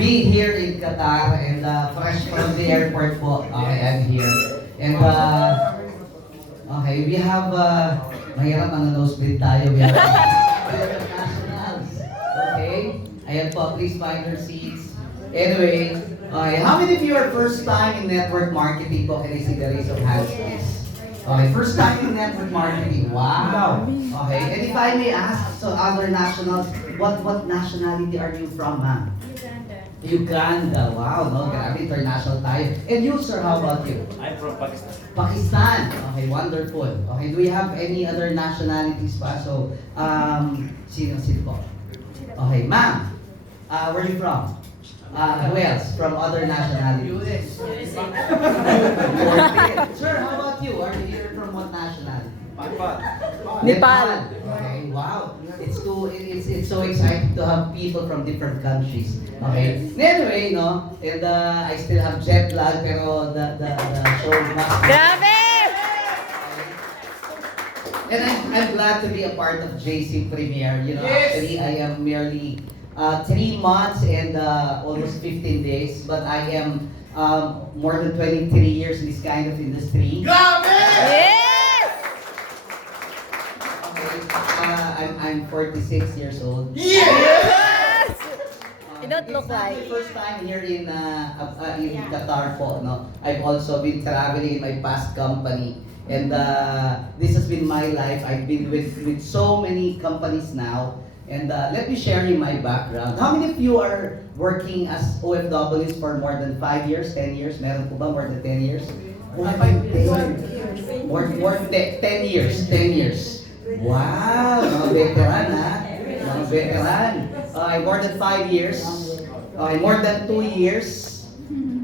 be here in Qatar and fresh from the airport po. Okay, I'm here. And okay, we have mahirap ang nosebleed tayo. We have nationals. Okay? Ayan po, please find your seats. Anyway, okay, how many of you are first time in network marketing po? Can I see the raise of hands, please? Okay, first time in network marketing. Wow. Okay, and if I may ask, so other nationals, what nationality are you from, ma'am? Uganda. Wow, no, grabe, international tayo. And you, sir, how about you? I'm from Pakistan. Pakistan. Okay, wonderful. Okay, do we have any other nationalities pa? So, sino po? Okay, ma'am, where are you from? Who else from other nationalities? Sir, how about you? Are you here from what nationality? Nepal. Okay, wow. It's so exciting to have people from different countries. Okay. Anyway, no, and I still have jet lag, pero the show must. Grabe! And I'm glad to be a part of JC Premiere. You know, actually I am merely 3 months and almost 15 days, but I am more than 23 years in this kind of industry. Yes! I'm 46 years old. Yes! You don't look It's not like. my first time here in Qatar po, no. I've also been traveling in my past company, and this has been my life. I've been with so many companies now, and let me share you my background. How many of you are working as OFWs for more than 5 years, 10 years? Meron po ba more than 10 years? More than 10 years. 10 years. Wow, mga veteran ha? Mga veteran. More than 5 years. More than 2 years.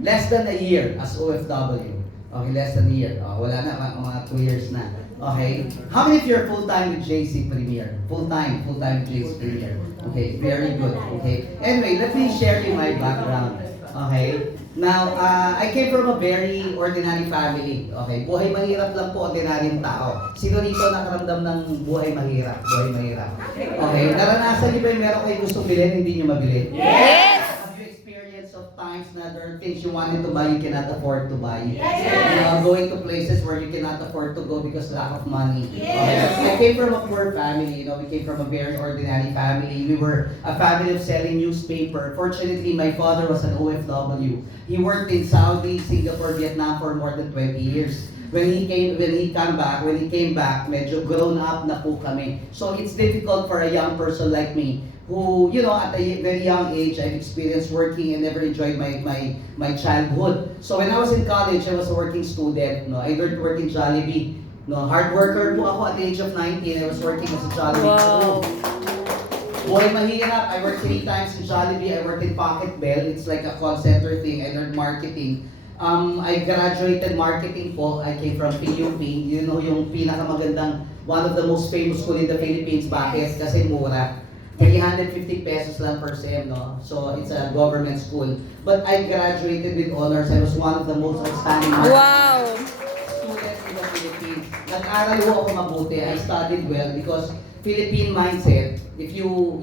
Less than a year as OFW. Okay, less than a year. Wala na, mga 2 years na. Okay. How many of you are full-time with JC Premier? Full-time with JC Premier. Okay, very good. Okay. Anyway, let me share you my background. Okay. Now, I came from a very ordinary family. Okay, buhay mahirap lang po, ordinaryong tao. Sino dito nakaramdam ng buhay mahirap? Buhay mahirap. Okay, naranasan niyo ba yung meron kayo gustong bilhin, hindi niyo mabili? Yes! Have you experienced of times na there are things you wanted to buy, you cannot afford to buy? Yes! Going to places where you cannot afford to go because lack of money. Yes! Okay. I came from a poor family, you know, we came from a very ordinary family. We were a family of selling newspaper. Fortunately, my father was an OFW. He worked in Saudi, Singapore, Vietnam for more than 20 years. When he came back, medyo grown up na po kami. So it's difficult for a young person like me who, you know, at a very young age, I've experienced working and never enjoyed my childhood. So when I was in college, I was a working student. No, I learned to work in Jollibee. No, hard worker po ako at the age of 19. I was working as a Jollibee. Wow. Buhay mahirap. I worked 3 times in Jollibee. I worked in Pocket Bell. It's like a call center thing. I learned marketing. I graduated marketing po. I came from PUP. You know, yung pinakamagandang, one of the most famous school in the Philippines. Bakit? Kasi mura. 350 pesos lang per sem, no? So, it's a government school. But I graduated with honors. I was one of the most outstanding Wow! students in the Philippines. Nag-aral ko ako mabuti. I studied well because Philippine mindset, if you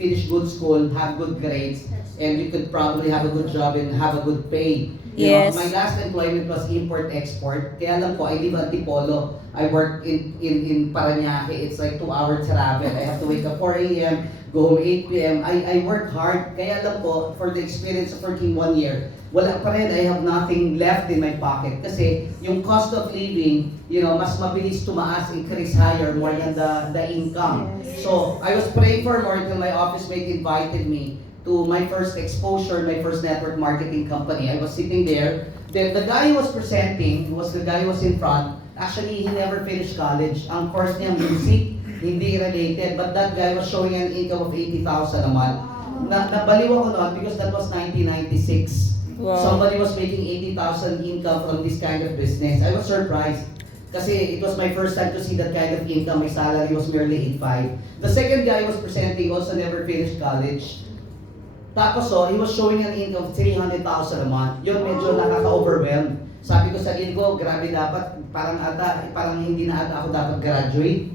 finish good school, have good grades, and you could probably have a good job and have a good pay. You Yes. know, my last employment was import-export. Kaya lang po, I live at Antipolo. I work in Parañaque. It's like 2-hour travel. I have to wake up 4 a.m., go home 8 p.m. I work hard. Kaya lang po, for the experience of working 1 year, wala pa rin, I have nothing left in my pocket. Kasi yung cost of living, you know, mas mabilis tumaas, increase higher, more than the income. So, I was praying for more until my office mate invited me to my first exposure, my first network marketing company. I was sitting there. Then the guy who was presenting, the guy who was in front, actually, he never finished college. Ang course niya, music, hindi related. But that guy was showing an income of 80,000 a month. Nabaliw ako noon because that was 1996. Wow. Somebody was making 80,000 income from this kind of business. I was surprised. Kasi it was my first time to see that kind of income. My salary was merely 8.5. The second guy was presenting also never finished college. Tapos he was showing an income of 300,000 a month. Yun medyo nakaka-overwhelm. Sabi ko sa sarili ko, grabe dapat, parang hindi na ata ako dapat graduate.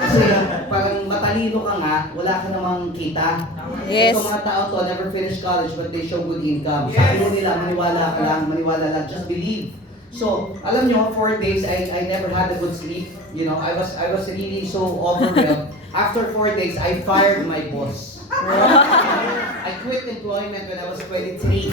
Kasi parang matalino ka nga, wala ka namang kita. Yes. Itong mga tao to never finish college but they show good income. Sabi mo nila, maniwala lang, just believe. So, alam nyo, 4 days, I never had a good sleep. You know, I was really so overwhelmed. After 4 days, I fired my boss. I quit employment when I was 23.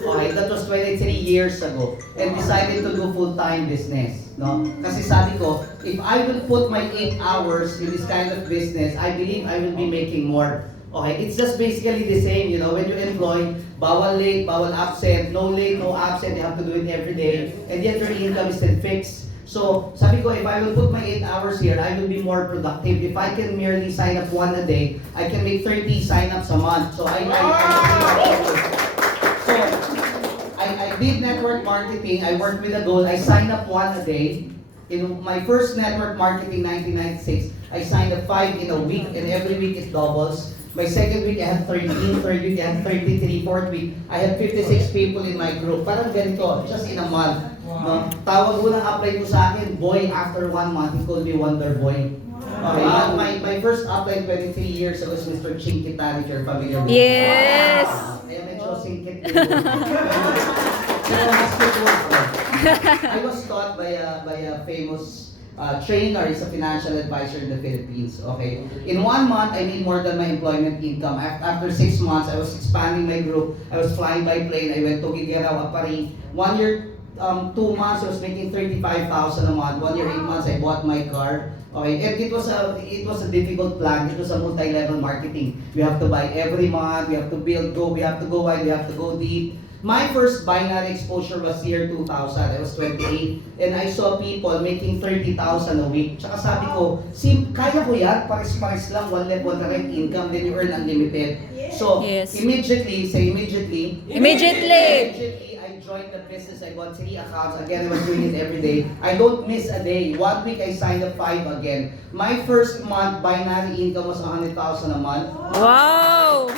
Okay, that was 23 years ago. And decided to do full-time business. No? Kasi sabi ko, if I will put my 8 hours in this kind of business, I believe I will be making more. Okay, it's just basically the same, you know, when you employ, bawal late, bawal absent, no late, no absent, you have to do it every day, and yet your income is still fixed. So, sabi ko, if I will put my 8 hours here, I will be more productive. If I can merely sign up 1 a day, I can make 30 sign-ups a month. So, I did network marketing, I worked with a goal, I signed up 1 a day. In my first network marketing, 1996, I signed up 5 in a week, and every week it doubles. My second week, I had 13, third week, I had 33, fourth week, I had 56 people in my group. Parang ganito, just in a month. No? Tawag mo ng apply mo sa akin, boy, after 1 month, he called me Wonder Boy. Okay, my first upline 23 years ago was Mr. Ching Kitan, if you're familiar with him. Yes. Kaya medyo singkit din. Pero mas good work, I was taught by a famous trainer, is a financial advisor in the Philippines. Okay, in 1 month I made more than my employment income. After 6 months, I was expanding my group. I was flying by plane. I went to Gigaraw, Paris. 1 year, 2 months, I was making 35,000 a month. 1 year, 8 months, I bought my car. Okay, and it was a difficult plan. It was a multi-level marketing. We have to buy every month. We have to build, we have to go wide. We have to go deep. My first binary exposure was year 2000. I was 28. And I saw people making 30,000 a week. Tsaka sabi ko, kaya ko yan, pares-pares lang, one direct income, then you earn unlimited. So, Yes. immediately, I joined the business. I got 3 accounts. Again, I was doing it every day. I don't miss a day. 1 week, I signed up 5 again. My first month, binary income was 100,000 a month. Wow.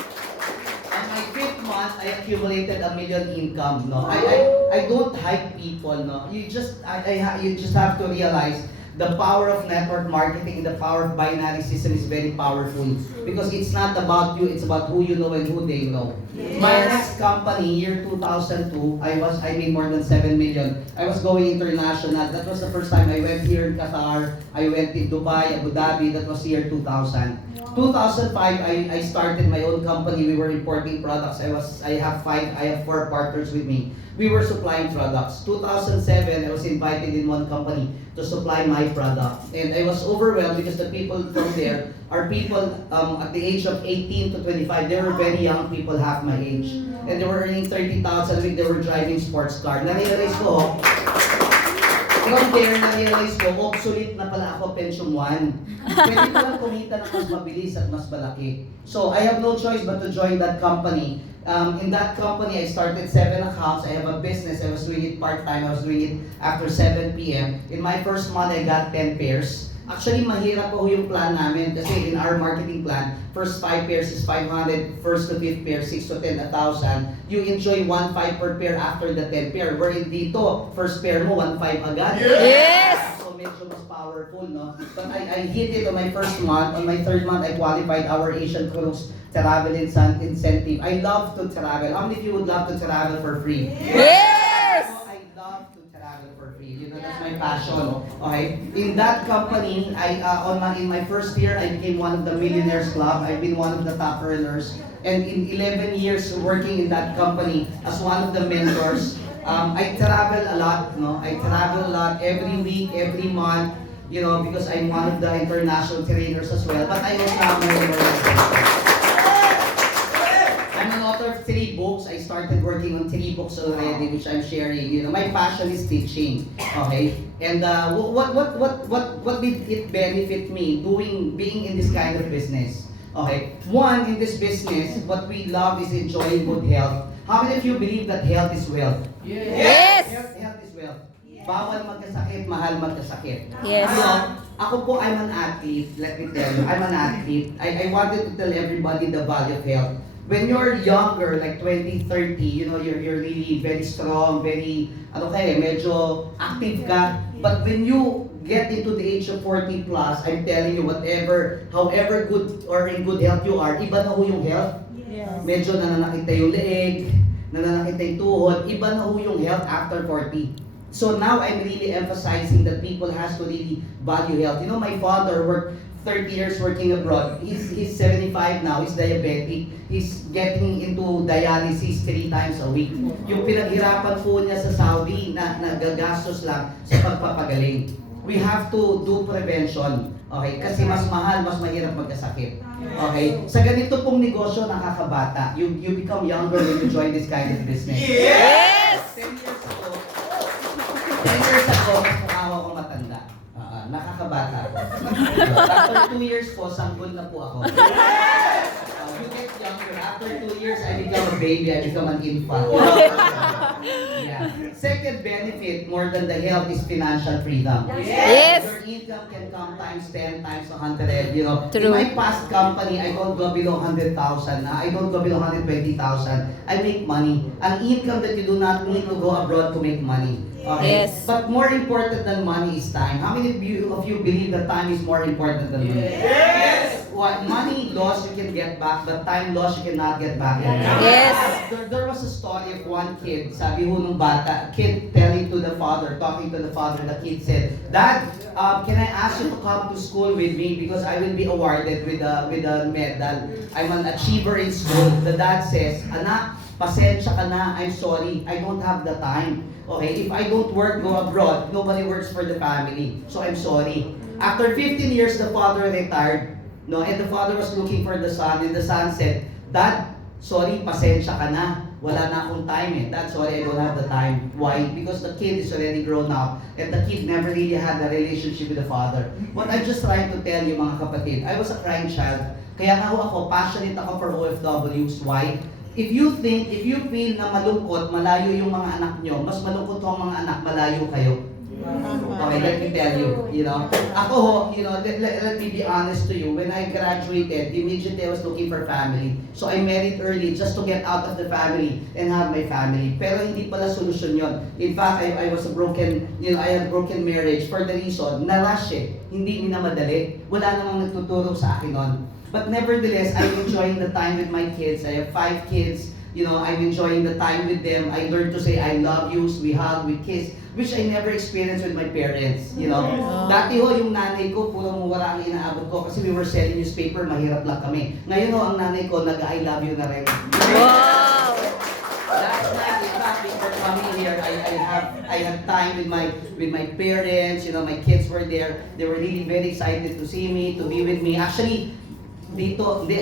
On my 5th month, I accumulated $1 million income. No, I don't hype people. No, you just have to realize the power of network marketing, the power of binary system is very powerful because it's not about you, it's about who you know and who they know. Yes. My next company, year 2002, I made more than 7 million. I was going international. That was the first time I went here in Qatar. I went in Dubai, Abu Dhabi. That was year 2000. 2005, I started my own company. We were importing products. I have 4 partners with me. We were supplying products. 2007, I was invited in one company to supply my product. And I was overwhelmed because the people from there are people at the age of 18 to 25. They were very young people, half my age. And they were earning 30,000 a week. They were driving sports car. Na-realize ko, from there, na-realize ko, obsolete na pala ako, pension 1. Pwede ko lang kumita ng mas mabilis at mas malaki. So, I have no choice but to join that company. In that company, I started 7 accounts. I have a business. I was doing it part-time. I was doing it after 7 p.m. In my first month, I got 10 pairs. Actually, mahirap po yung plan namin kasi in our marketing plan, first 5 pairs is 500, first to 5th pair, 6 to 10, 1,000. You enjoy 1.5 per pair after the 10 pair. Wherein dito, first pair mo, 1.5 agad. Yes! So medyo mas powerful, no? But I hit it on my first month. On my 3rd month, I qualified our Asian Cruise travel incentive. I love to travel. How many of you would love to travel for free? Yes! I love to travel for free. You know, that's my passion. Okay. In that company, in my first year, I became one of the Millionaires Club. I've been one of the top earners. And in 11 years working in that company as one of the mentors, I travel a lot. No, I travel a lot every week, every month. You know, because I'm one of the international trainers as well. But I also have my own organization. I'm an author of 3 books. I started working on 3 books already, which I'm sharing. You know, my passion is teaching. Okay, and what did it benefit me being in this kind of business? Okay, one, in this business, what we love is enjoying good health. How many of you believe that health is wealth? Yes! Health is wealth. Bawal magkasakit, mahal magkasakit. Yes. Ako po, I'm an athlete. Let me tell you, I'm an athlete. I wanted to tell everybody the value of health. When you're younger, like 20, 30, you know, you're really very strong, very, medyo active ka. But when you get into the age of 40 plus, I'm telling you, however good or in good health you are, iba na ho yung health. Yes. Medyo nananakit yung leeg, nananakit yung tuhod, iba na ho yung health after 40. So now I'm really emphasizing that people has to really value health. You know, my father worked 30 years working abroad. He's 75 now, he's diabetic. He's getting into dialysis 3 times a week. Yung pinaghirapan po niya sa Saudi na nagagastos lang sa pagpapagaling. We have to do prevention. Okay? Kasi mas mahal, mas mahirap magkasakit. Okay? Sa ganito pong negosyo, nakakabata. You become younger when you join this kind of business. Yes! 10 years ago, mas mukha ako matanda. Nakakabata ako. After 2 years po, sanggol na po ako. You get younger. After 2 years, I become a baby. I become an infant. Yeah. Second benefit, more than the health, is financial freedom. Yes. Your income can come times 10, times 100. You know, True. in my past company, I don't go below 100,000. I don't go below 120,000. I make money. An income that you do not need to go abroad to make money. Okay? Yes. But more important than money is time. How many of you believe that time is more important than money? Yes. What money lost you can get back, but time lost you cannot get back. Yes. There was a story of one kid. Sabi ho nung bata, kid talking to the father, the kid said, "Dad, can I ask you to come to school with me because I will be awarded with a medal. I'm an achiever in school." The dad says, "Anak, pasensya ka na. I'm sorry. I don't have the time. Okay, if I don't work, go abroad, nobody works for the family. So I'm sorry." After 15 years, the father retired. No, and the father was looking for the son, and the son said, "Dad, sorry, pasensya ka na. Wala na akong time eh. Dad, sorry, I don't have the time." Why? Because the kid is already grown up, and the kid never really had a relationship with the father. What I'm just trying to tell you, mga kapatid, I was a crying child. Kaya nga ho ako, passionate ako for OFWs. Why? If you feel na malungkot, malayo yung mga anak nyo, mas malungkot ho ang mga anak, malayo kayo. Okay, let me tell you, ako ho, let me be honest to you. When I graduated, immediately I was looking for family. So I married early just to get out of the family and have my family. Pero hindi pala solusyon yon. In fact, I was I had broken marriage for the reason, na-rush eh. Hindi minamadali. Wala namang nagtuturo sa akin nun. But nevertheless, I'm enjoying the time with my kids. I have 5 kids. I'm enjoying the time with them. I learned to say I love you, we hug, we kiss, which I never experienced with my parents. Dati ho, yung nanay ko, puro mura ang inaabot ko kasi we were selling newspaper, mahirap lang kami. Ngayon ho, ang nanay ko, nag-I love you na rin. Wow! Last night, in fact, before coming here, I had time with my parents. My kids were there. They were really very excited to see me, to be with me. Actually,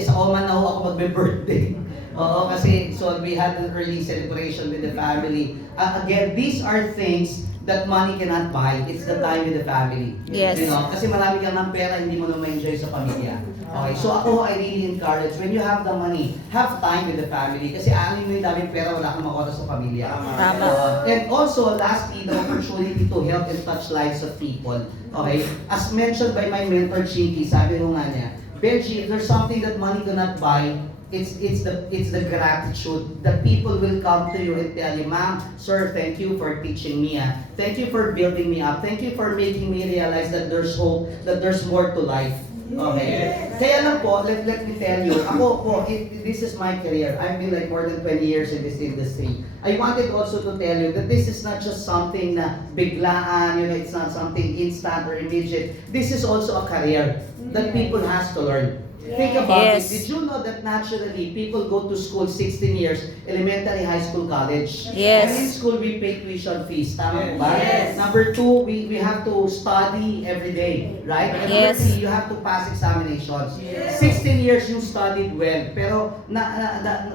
sa Oman na ho ako magbe-birthday. Oo, kasi so we had an early celebration with the family. Again, these are things that money cannot buy. It's the time with the family. Yes. Kasi marami kang ng pera, hindi mo na ma-enjoy sa pamilya. Okay, so ako, I really encourage, when you have the money, have time with the family. Kasi alam mo yung daming pera, wala kang makoras sa pamilya. Tama. And also, lastly, the opportunity to help and touch lives of people. Okay? As mentioned by my mentor, Chinky, sabi ko nga niya, Benjie, if there's something that money cannot buy, it's the gratitude that people will come to you and tell you, "Ma'am, sir, thank you for teaching me. Thank you for building me up. Thank you for making me realize that there's hope, that there's more to life." Okay? Kaya lang po, let me tell you, ako po, this is my career. I've been like more than 20 years in this industry. I wanted also to tell you that this is not just something na biglaan, it's not something instant or immediate. This is also a career that people has to learn. Think about Yes. it. Did you know that naturally people go to school 16 years, elementary, high school, college? Yes. And in school we pay tuition fees. Tama ba? Yes. Number 2, we have to study every day, right? And Yes. number 3, you have to pass examinations. Yes. 16 years you studied well, pero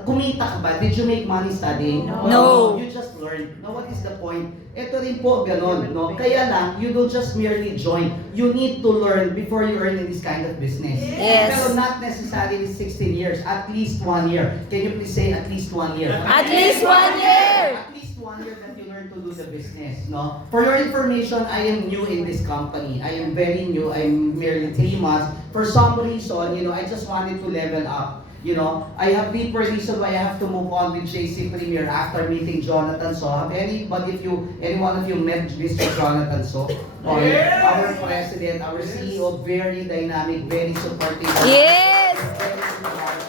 kumita ka ba? Did you make money studying? No. You just learned. Now what is the point? Ito rin po ganon, no? Kaya lang, you don't just merely join. You need to learn before you earn in this kind of business. Yes. Pero not necessarily 16 years, at least 1 year. Can you please say at least 1 year? At least 1 year! At least 1 year that you learn to do the business, no? For your information, I am new in this company. I am very new. I'm merely 3 months. For some reason, I just wanted to level up. You know, I have deeper reason why I have to move on with JC Premier after meeting Jonathan So. Have any one of you met Mr. Jonathan So? Okay, our president, our CEO, very dynamic, very supportive. Yes! Very smart.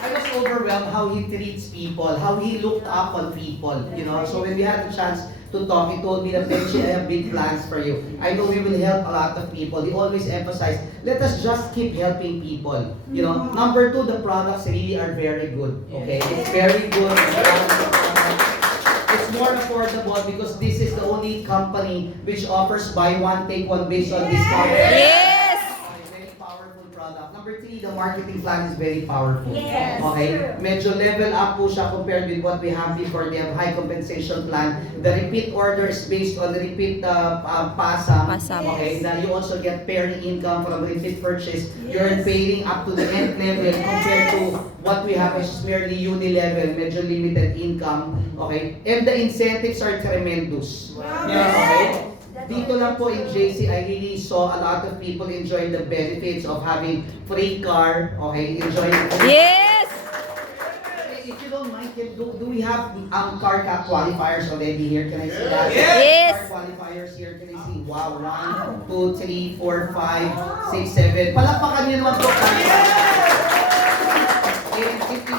I was overwhelmed how he treats people, how he looked up on people, you know. So when we had a chance to talk, he told me that Benjie, I have big plans for you. I know we will help a lot of people. He always emphasized, let us just keep helping people. You know, number two, the products really are very good. Okay, it's very good. It's more affordable because this is the only company which offers buy one, take one based on discount. Yes! Very powerful product. Number three, the marketing plan is very powerful. Yes, Okay? true. Medyo level up po siya compared with what we have before. They have high compensation plan. The repeat order is based on the repeat PASAM. PASAM. Okay? Now you also get pairing income from repeat purchase. You're paying up to the end level compared to what we have is merely uni level, medyo limited income. Okay? And the incentives are tremendous. Okay? Dito lang po in JC, I really saw a lot of people enjoying the benefits of having free car, okay, enjoying Yes! If you don't mind, do we have car qualifiers already here? Can I see that? Yes! Car qualifiers here, can I see? Wow, 1, 2, 3, 4, 5, 6, 7. Palakpakan niyo naman po.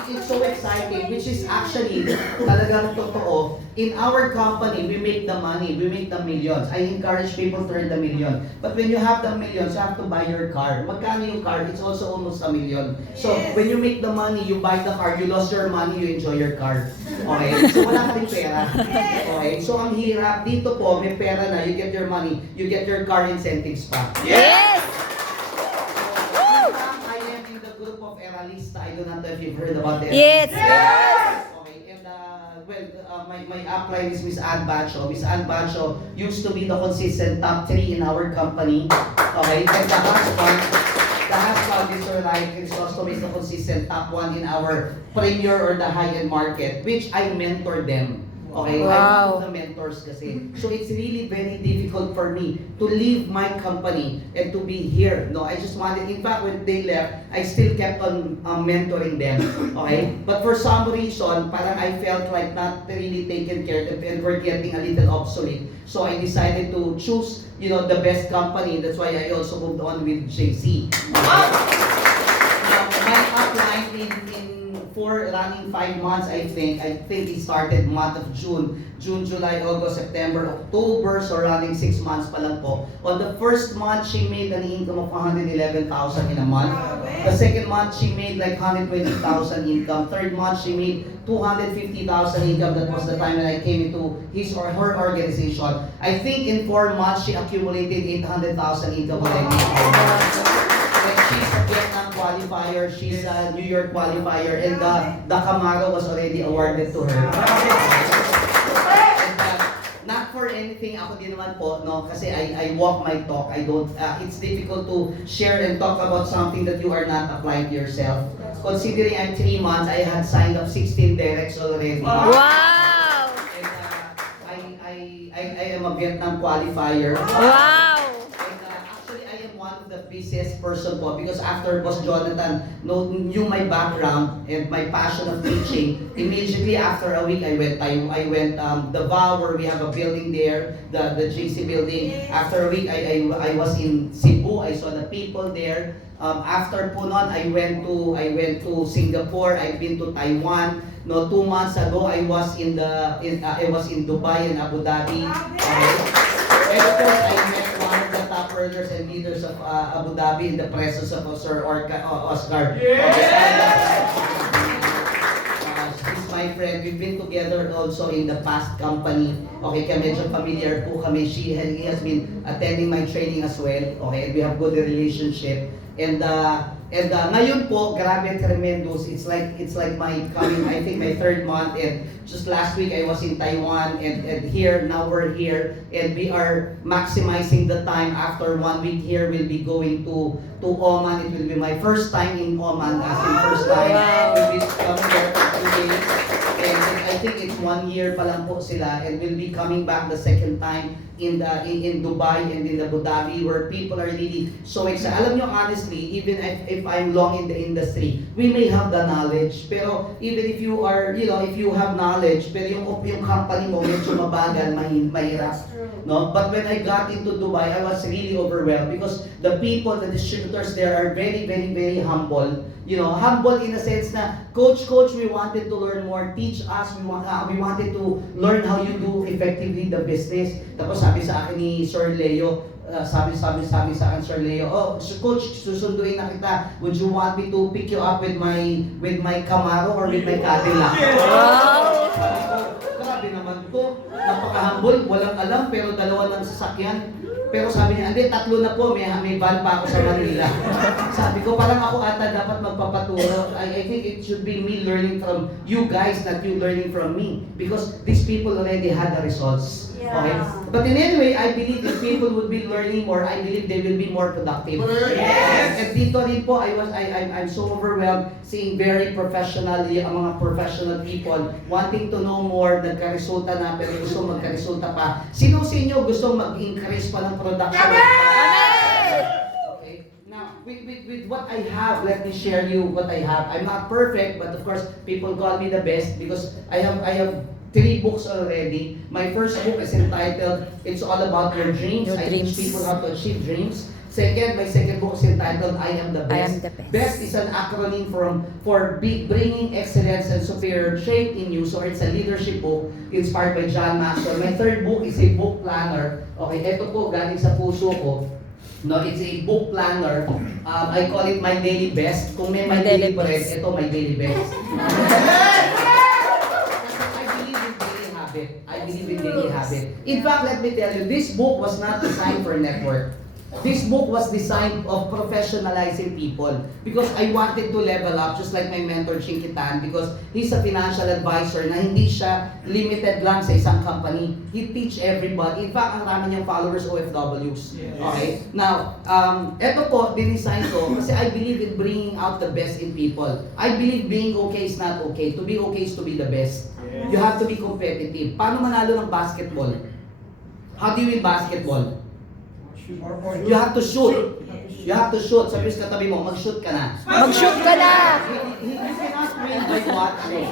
It's so exciting, which is actually talagang totoo. In our company, we make the money, we make the millions. I encourage people to earn the million. But when you have the millions, you have to buy your car. Magkano yung car? It's also almost a million. So when you make the money, you buy the car, you lost your money, you enjoy your car. Okay? So wala ka rin pera. Okay? So ang hirap dito po, may pera na, you get your money, you get your car incentives pa. Yes! I am in the group of Eralista. I do not know if you've heard about them. Yes! Okay, and my upline is Miss Ann Bacho. Miss Ann Bacho used to be the consistent top 3 in our company. Okay, and the husband is Sir Ryan Crisostom is the consistent top 1 in our premier or the high-end market, which I mentor them. Okay, I'm one Wow. of the mentors kasi. So it's really very difficult for me to leave my company and to be here. No, I just wanted, in fact, when they left, I still kept on mentoring them. Okay? But for some reason, parang I felt like not really taken care of and we're getting a little obsolete. So I decided to choose, you know, the best company. That's why I also moved on with JC. Now, my upline for running 5 months, I think he started month of June, July, August, September, October, so running 6 months pa lang po. On the first month, she made an income of 111,000 in a month. The second month, she made like 120,000 income. Third month, she made 250,000 income. That was the time when I came into his or her organization. I think in 4 months, she accumulated 800,000 income already. Like she's a Vietnam qualifier, she's a New York qualifier, and the Camaro was already awarded to her. And, not for anything, ako din naman po, no, kasi I walk my talk. I don't, it's difficult to share and talk about something that you are not applying to yourself. Considering I'm 3 months, I had signed up 16 directs already. Wow! And I am a Vietnam qualifier. Wow! Actually, I am one of the busiest person po because after Boss Jonathan knew my background and my passion of teaching, immediately after a week I went Davao where we have a building there, the JC building. After a week I was in Cebu. I saw the people there. After po nun, I went to Singapore. I've been to Taiwan. No, 2 months ago I was in Dubai and Abu Dhabi. And of course, I met one of the top earners and leaders of Abu Dhabi in the presence of Sir Oscar. He's my friend. We've been together also in the past company. Okay, kaya medyo familiar po kami. He has been attending my training as well. Okay, and we have good relationship. And ngayon po, grabe, tremendous. It's like my coming, I think my 3rd month, and just last week I was in Taiwan, and here, now we're here, and we are maximizing the time. After 1 week here, we'll be going to Oman. It will be my first time in Oman, as in first time. We'll be coming there for 2 days. And I think it's 1 year pa lang po sila and will be coming back the second time in Dubai and in Abu Dhabi where people are really so excited. Alam nyo, honestly, even if I'm long in the industry, we may have the knowledge, pero even if you are, if you have knowledge, pero yung company mo medyo mabagal, mahirap. No? But when I got into Dubai, I was really overwhelmed because the people, the distributors there are very, very, very humble. Humble in a sense na, Coach, we wanted to learn more. Teach us. We wanted to learn how you do effectively the business. Tapos sabi sa akin ni Sir Leo, sabi sa akin Sir Leo, Coach, susunduin na kita. Would you want me to pick you up with my Camaro or with my Cadillac? Wow! Grabe naman to. Napaka-humble, walang alam, pero dalawa lang sasakyan. Pero sabi niya, hindi, 3 na po, may van pa ako sa Manila. Sabi ko, parang ako ata dapat magpapaturo. I think it should be me learning from you guys, not you learning from me. Because these people already had the results. Okay? But in any way, I believe if people would be learning more, I believe they will be more productive. Yes! And dito rin po, I'm so overwhelmed seeing very professional, ang mga professional people wanting to know more, nagka-resulta na, pero gusto magka-resulta pa. Sino sa inyo gusto mag-increase pa ng production? Okay? Now, with what I have, let me share you what I have. I'm not perfect, but of course, people call me the best because I have 3 books already. My first book is entitled, It's All About Your Dreams. I teach people how to achieve dreams. My second book is entitled, I Am the Best. Best is an acronym for bringing excellence and superior trait in you. So it's a leadership book inspired by John Maxwell. My third book is a book planner. Okay, ito po galing sa puso ko. No, it's a book planner. I call it My Daily Best. Kung may My Daily Bread, ito My Daily Best. I believe in daily habit. In fact, let me tell you, this book was not designed for network. This book was designed of professionalizing people because I wanted to level up just like my mentor Chinkitan because he's a financial advisor na hindi siya limited lang sa isang company. He teach everybody. In fact, ang rami niyang followers OFWs. Okay? Now, eto po, dinesign ko kasi I believe in bringing out the best in people. I believe being okay is not okay. To be okay is to be the best. You have to be competitive. Paano manalo ng basketball? How do you win basketball? You have to shoot. You have to shoot. Sabi sa katabi mo, mag-shoot ka na. Mag-shoot ka na! You cannot win by watching.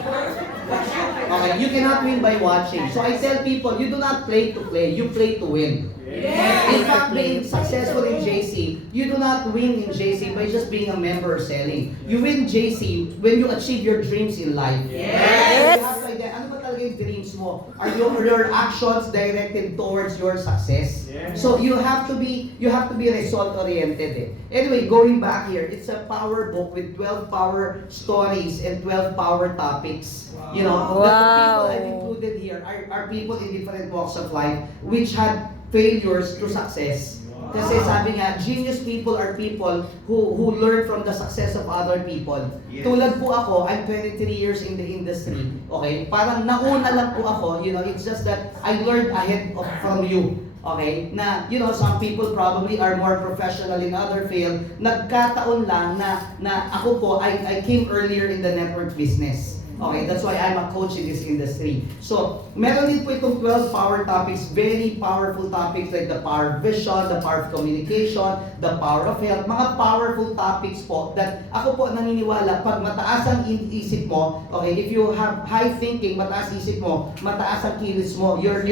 Okay, you cannot win by watching. So I tell people, you do not play to play, you play to win. In fact, being successful in JC, you do not win in JC by just being a member or selling. You win JC when you achieve your dreams in life. Yes! Ano ba talaga yung dreams mo? Are your actions directed towards your success? So you have to be result oriented. Anyway, going back here, it's a power book with 12 power stories and 12 power topics. You know, the people I've included here are people in different walks of life which had failures to success. Kasi sabi nga, genius people are people who learn from the success of other people. Tulad po ako, I'm 23 years in the industry. Okay? Parang nauna lang po ako, it's just that I learned ahead from you. Okay? Na, some people probably are more professional in other field. Nagkataon lang na ako po, I came earlier in the network business. Okay, that's why I'm a coach in this industry. So, meron din po itong 12 power topics, very powerful topics like the power of vision, the power of communication, the power of health, mga powerful topics po that ako po naniniwala pag mataas ang isip mo, okay, if you have high thinking, mataas isip mo, mataas ang kilos mo, your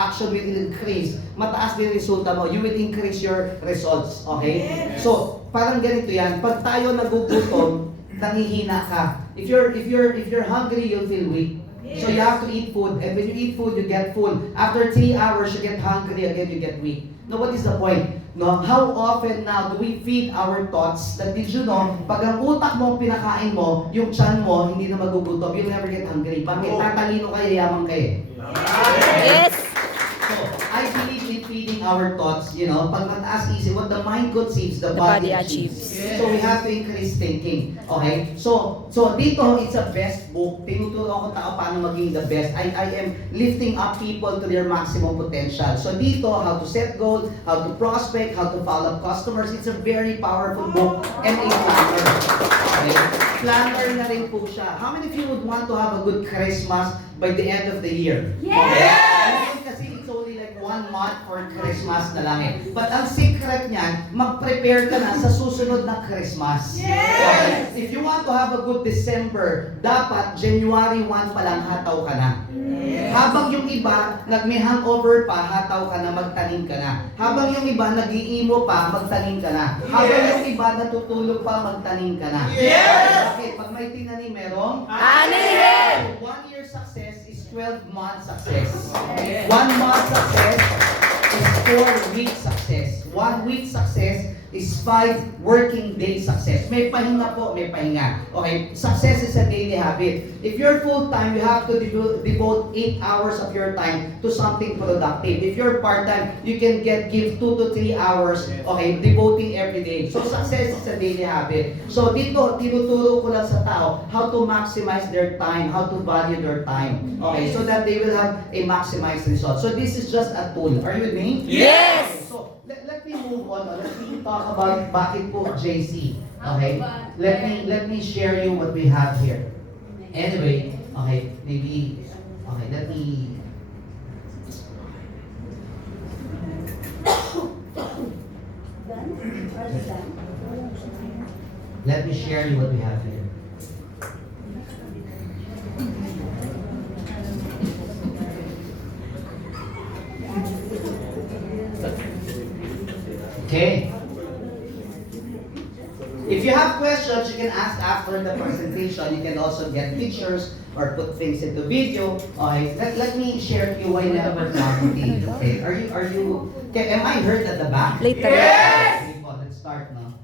action will increase, mataas din resulta mo, you will increase your results, okay? So, parang ganito yan, pag tayo nagugutom, nangihina ka. If you're hungry, you'll feel weak. So you have to eat food, and when you eat food, you get full. After 3 hours, you get hungry again, you get weak. Now, what is the point? No, how often now do we feed our thoughts that did you know, pag ang utak mo pinakain mo, yung tiyan mo hindi na magugutom, you'll never get hungry. Bakit? Tatalino kayo, yaman kayo. Yes! So, I believe in feeding change our thoughts, pag mataas isip, what the mind conceives, the body achieves. So we have to increase thinking. Okay? So dito, it's a best book. Tinuturo ko tao paano maging the best. I am lifting up people to their maximum potential. So dito, how to set goals, how to prospect, how to follow up customers. It's a very powerful book and a planner. Okay? Planner na rin po siya. How many of you would want to have a good Christmas by the end of the year? Yes! Kasi it's only like 1 month for Christmas na lang eh. But ang secret niyan, mag-prepare ka na sa susunod na Christmas. Yes! Okay? If you want to have a good December, dapat January 1 pa lang hataw ka na. Yes. Habang yung iba, may hangover pa, hataw ka na, magtanim ka na. Habang yung iba, nag-iimo pa, magtanim ka na. Habang yung iba, natutulog pa, magtanim ka na. Yes! Okay, pag may tinanim, merong? Anihin! 1 year success is 12 month success. 1 month success is 4 week success. 1 week success is 5 working day success. May pahinga po, may pahinga. Okay, success is a daily habit. If you're full-time, you have to devote 8 hours of your time to something productive. If you're part-time, you can give 2 to 3 hours, okay, devoting every day. So success is a daily habit. So dito, tinuturo ko lang sa tao how to maximize their time, how to value their time. Okay, so that they will have a maximized result. So this is just a tool. Are you with me? Yes! So, let me move on. Let me talk about bakit po JC. Okay? Let me share you what we have here. Anyway, okay, maybe, okay, let me share you what we have here. Okay. If you have questions, you can ask after the presentation. You can also get pictures or put things into video. Okay. Let me share to you why network marketing. Okay. Okay, am I heard at the back? Later. Okay, let's start now.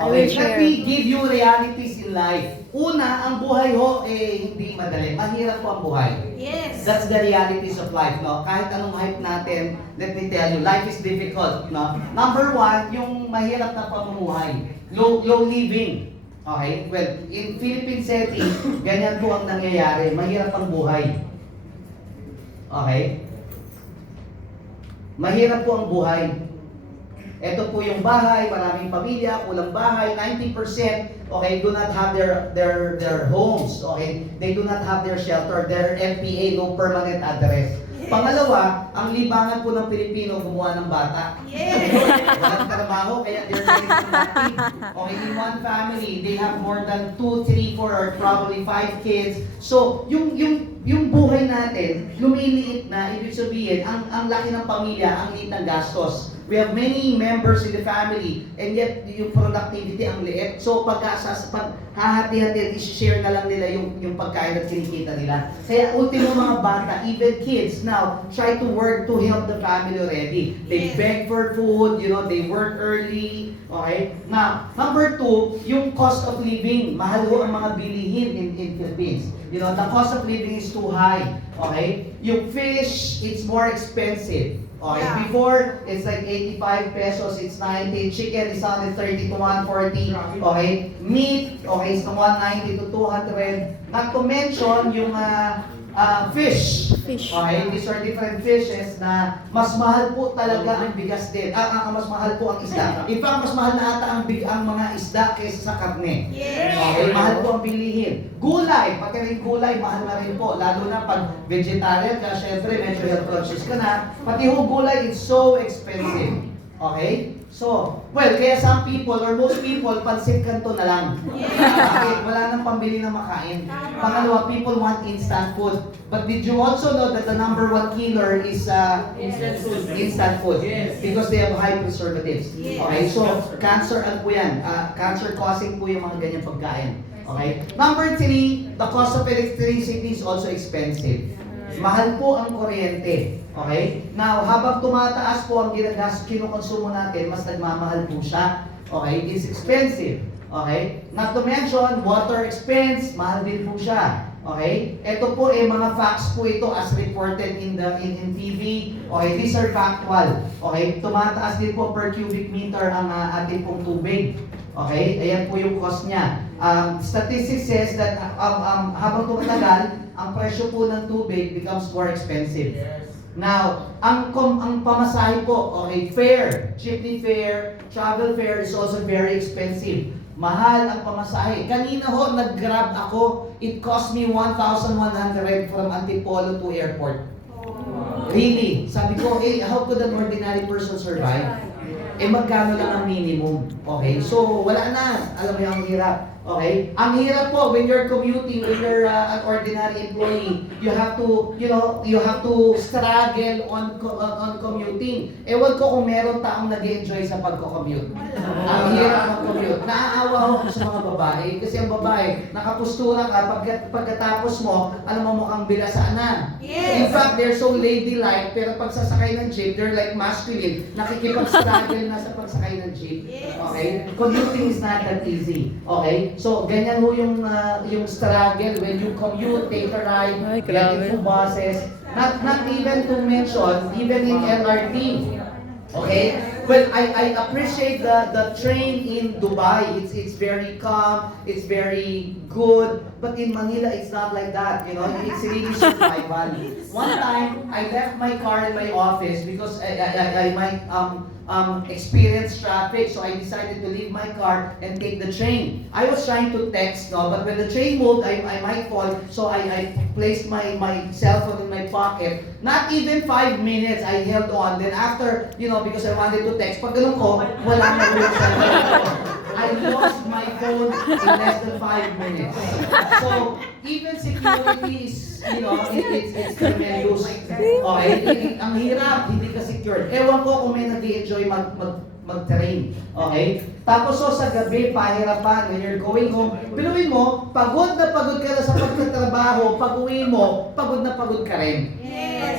I will Okay, let share. me give you realities in life. Una, ang buhay ho, hindi madali. Mahirap po ang buhay. Yes. That's the realities of life, no? Kahit anong hype natin, let me tell you, life is difficult, no? Number 1, yung mahirap na pamumuhay. Low living. Okay? Well, in Philippine setting, ganyan po ang nangyayari. Mahirap ang buhay. Okay? Mahirap po ang buhay. Ito po yung bahay, maraming pamilya, kulang bahay, 90%, okay, do not have their homes, okay? They do not have their shelter, their LPA, no permanent address. Pangalawa, ang libangan po ng Pilipino gumawa ng bata. Yes. Walang trabaho, kaya they're raising nothing. Okay, in one family, they have more than 2, 3, 4, or probably 5 kids. So, yung buhay natin, lumiliit na, ibig sabihin, ang laki ng pamilya, ang liit ng gastos. We have many members in the family, and yet yung productivity ang liit. So pag hahati-hati, i-share na lang nila yung pagkain at kinikita nila. Kaya ultimo mga bata, even kids now, try to work to help the family already. They beg for food, they work early. Okay? Now, number 2, yung cost of living. Mahal ho ang mga bilihin in Philippines. The cost of living is too high. Okay? Yung fish, it's more expensive. Okay, Yeah. before, it's like 85 pesos, it's 90. Chicken is 130 to 140. Okay, meat, okay, it's 190 to 200. Not to mention yung fish. Okay, these are different fishes na mas mahal po talaga ang bigas din. Mas mahal po ang isda. In fact, mas mahal na ata ang mga isda kaysa sa karne. Yes. Okay, mahal po ang bilihin. Gulay, pati rin gulay, mahal na rin po. Lalo na pag vegetarian ka, syempre, medyo health conscious ka na. Pati ho gulay, it's so expensive. Okay? So, well, kaya some people or most people, pansit kanto na lang. Okay, wala nang pambili na makain. Pangalawa, people want instant food. But did you also know that the number 1 killer is instant food? Yes. Because they have high preservatives. Yes. Okay, so cancer po yan. Cancer causing po yung mga ganyang pagkain. Okay? Number 3, the cost of electricity is also expensive. Mahal po ang kuryente. Okay? Now, habang tumataas po ang kinukonsumo natin, mas nagmamahal po siya. Okay? It's expensive. Okay? Not to mention, water expense, mahal din po siya. Okay? Ito po mga facts po ito as reported in TV. Okay, these are factual. Okay? Tumataas din po per cubic meter ang ating pong tubig. Okay? Ayan po yung cost niya. Statistics says that habang tumatagal, ang presyo po ng tubig becomes more expensive. Now, ang pamasahe po, okay, fare, jeepney fare, travel fare is also very expensive. Mahal ang pamasahe. Kanina ho, nag-grab ako. It cost me 1,100 from Antipolo to airport. Really? Sabi ko, how could an ordinary person survive? Magkano lang ang minimum? Okay? So, wala na. Alam mo yung ang hirap. Okay? Ang hirap po when you're commuting, when you're an ordinary employee, you have to, you have to struggle on commuting. Ewan ko kung meron taong nag-enjoy sa pagko-commute. Ang hirap mag-commute. Naaawa ako sa mga babae kasi ang babae, nakapustura ka, pagkatapos mo, alam mo mukhang bilasaan. In fact, they're so ladylike, pero pag sasakay ng jeep, they're like masculine. Nakikipag-struggle na sa pagsakay ng jeep. Okay? Commuting is not that easy. Okay? So, ganyan ho yung struggle when you commute, take a ride, get into buses. Not even to mention, even in LRT. Okay? Well, I appreciate the train in Dubai. It's very calm, it's very good. But in Manila, it's not like that. It's really survival. One time, I left my car in my office because I might experience traffic, so I decided to leave my car and take the train. I was trying to text, but when the train moved, I might fall, so I placed my cell phone in my pocket. Not even 5 minutes, I held on. Then after, because I wanted to text, pag ganun ko, wala na yung cell phone. I lost my phone in less than 5 minutes. So, even security is, it's tremendous. Okay, ang hirap, hindi ka secured. Ewan ko kung may nag-enjoy mag-train. Okay? Tapos sa gabi, pahirapan, when you're going home, biluin mo, pagod na pagod ka na sa pagtatrabaho, pag-uwi mo, pagod na pagod ka rin.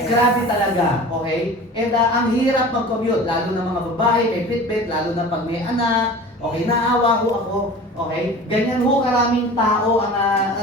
Grabe talaga, okay? And ang hirap mag-commute, lalo na mga babae, may fitbit, lalo na pag may anak. Okay, naawa ho ako. Okay? Ganyan ho karaming tao ang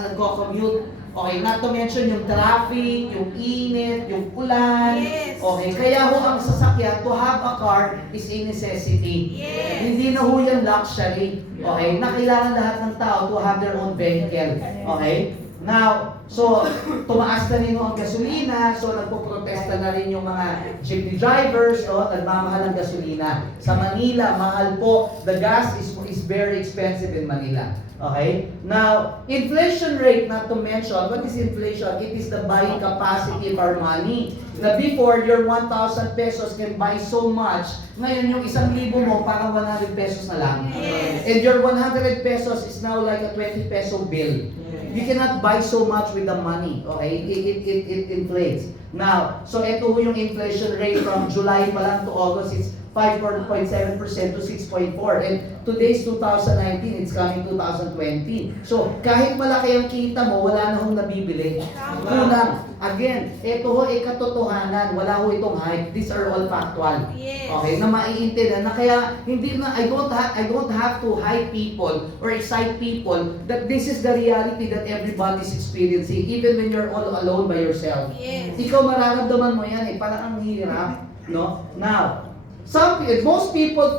nagko-commute. Okay, not to mention yung traffic, yung init, yung ulan. Okay, kaya ho ang sasakyan, to have a car is a necessity. Hindi na ho yan luxury. Okay, na kailangan lahat ng tao to have their own vehicle. Okay? Now, so, tumaas na rin ang gasolina, so nagpo-protesta na rin yung mga jeepney drivers, nagmamahal ng gasolina. Sa Manila, mahal po. The gas is very expensive in Manila. Okay? Now, inflation rate, not to mention, what is inflation? It is the buying capacity of our money. Na before, your 1,000 pesos can buy so much. Ngayon, yung 1,000 mo, parang 100 pesos na lang. And your 100 pesos is now like a 20 peso bill. You cannot buy so much with the money, okay? It inflates. Now, so ito yung inflation rate from July pa lang to August, it's 5.7% to 6.4%. And today's 2019, it's coming 2020. So, kahit malaki ang kita mo, wala na hong nabibili. Kulang. Again, ito ho ay katotohanan. Wala ho itong hype. These are all factual. Okay, na maiintindihan na kaya hindi na I don't have to hype people or excite people that this is the reality that everybody's experiencing even when you're all alone by yourself. Ikaw mararamdaman mo yan parang ang hirap, no? Now, most people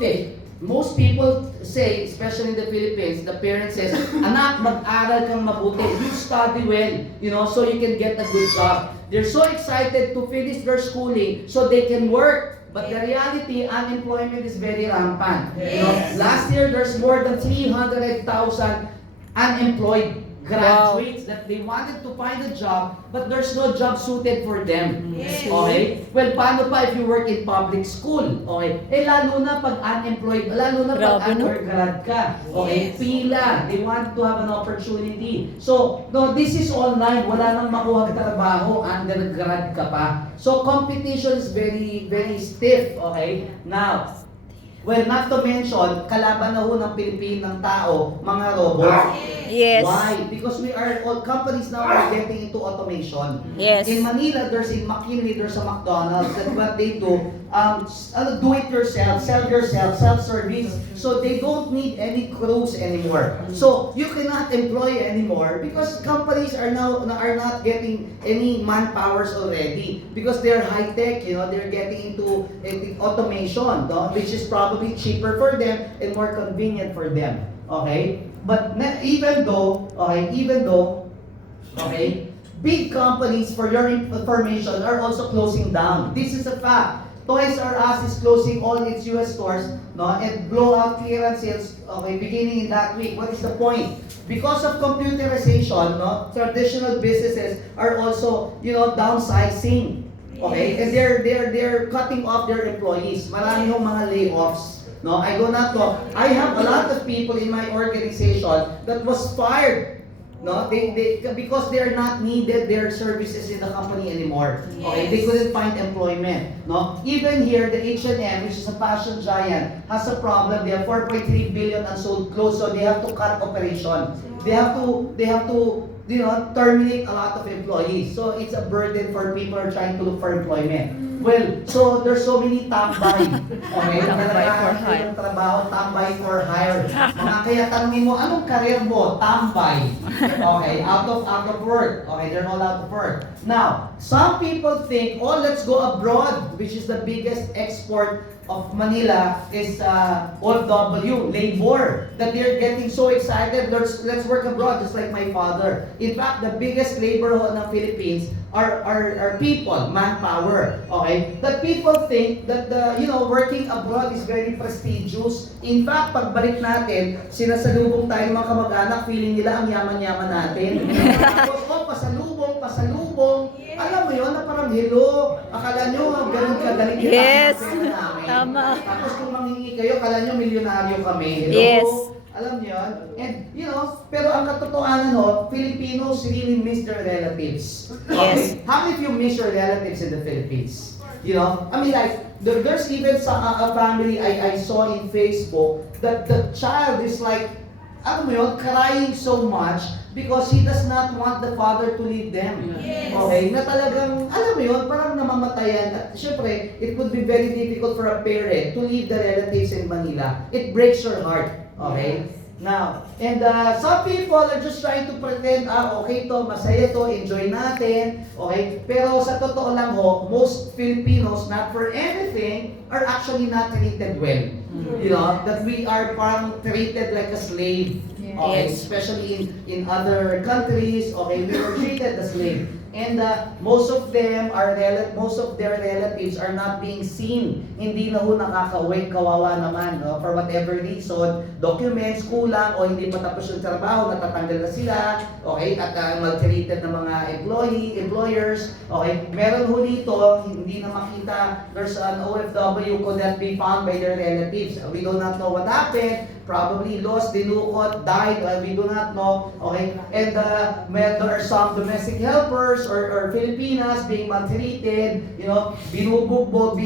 say, especially in the Philippines, the parents says, anak, mag-aral kang mabuti. You study well, so you can get a good job. They're so excited to finish their schooling so they can work. But the reality, unemployment is very rampant. Last year, there's more than 300,000 unemployed graduates that they wanted to find a job, but there's no job suited for them. Okay? Well, paano pa if you work in public school? Okay? Lalo na pag unemployed, lalo na pag undergrad ka. Okay? Pila. They want to have an opportunity. So, no, this is online. Wala nang makuha ng trabaho, undergrad ka pa. So, competition is very, very stiff. Okay? Now, Well, not to mention, kalaban na ho ng Pilipinang tao, mga robots. Yes. Why? Because we are, all companies now are getting into automation. Yes. In Manila, there's in McKinley, there's a McDonald's, that what they do, do it yourself, sell yourself, self-service. So they don't need any crews anymore. So you cannot employ anymore because companies are not getting any manpowers already because they're high tech. They're getting into automation, no? Which is probably cheaper for them and more convenient for them. Okay, but even though, big companies, for your information, are also closing down. This is a fact. Toys R Us is closing all its US stores, no, and blowout clearance sales, beginning in that week. What is the point? Because of computerization, no, traditional businesses are also, downsizing. Okay, and they're cutting off their employees. Marami yung mga layoffs. No, I do not know. I have a lot of people in my organization that was fired. No, they because they are not needed, their services in the company anymore. Okay, they couldn't find employment. No, even here the H&M, which is a fashion giant, has a problem. They have 4.3 billion unsold clothes, so they have to cut operation. They have to terminate a lot of employees. So it's a burden for people who are trying to look for employment. Well, so there's so many tambay. Okay, Tambay for hire. Trabaho, tambay for hire. Mga kaya tanongin mo, anong career mo? Tambay. Okay, out of work. Okay, they're all out of work. Now, some people think, let's go abroad, which is the biggest export of Manila is OFW, labor, that they're getting so excited, let's work abroad, just like my father. In fact, the biggest labor in the Philippines are people, manpower. Okay, that people think that working abroad is very prestigious. In fact, pagbalik natin, sinasalubong tayo ng mga kamag-anak, feeling nila ang yaman-yaman natin. Tapos, pasalubong. Alam mo yun, na parang hello, akala nyo ganun kagaling kita Yes. ang pera namin. Tama. Tapos kung manghingi kayo, akala nyo milyonaryo kami. Hello? Yes. Alam niyo yun? And, pero ang katotohanan Filipinos really miss their relatives. Yes. How many of you miss your relatives in the Philippines? I mean, like, there's even a family I saw in Facebook that the child is like, crying so much because he does not want the father to leave them. Yes. Okay? Na talagang, parang namamatayan. At syempre, it would be very difficult for a parent to leave the relatives in Manila. It breaks your heart. Okay? Now, and some people are just trying to pretend, okay to, masaya to, enjoy natin. Okay? Pero sa totoo lang most Filipinos, not for anything, are actually not treated well. That we are parang treated like a slave. Okay, Yes. especially in other countries, okay, we were treated as slave. And most of their relatives are not being seen. Hindi na nakaka-uwi, kawawa naman, no? For whatever reason, documents, kulang, o hindi pa tapos yung trabaho, natatanggal na sila, okay, at maltreated ng mga employers, okay. Meron dito, hindi na makita, there's an OFW could not be found by their relatives. We do not know what happened, probably lost, dinukot, died, we do not know, okay. And there are some domestic helpers or Filipinas being maltreated, binubugbog,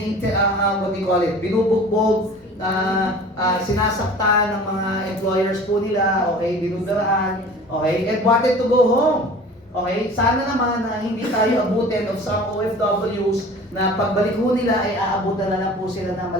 sinasaktan ng mga employers po nila, okay, dinuduraan, okay, and wanted to go home. Okay, sana naman na hindi tayo abutin of some OFWs na pagbalik ho nila ay aabutan na lang po sila ng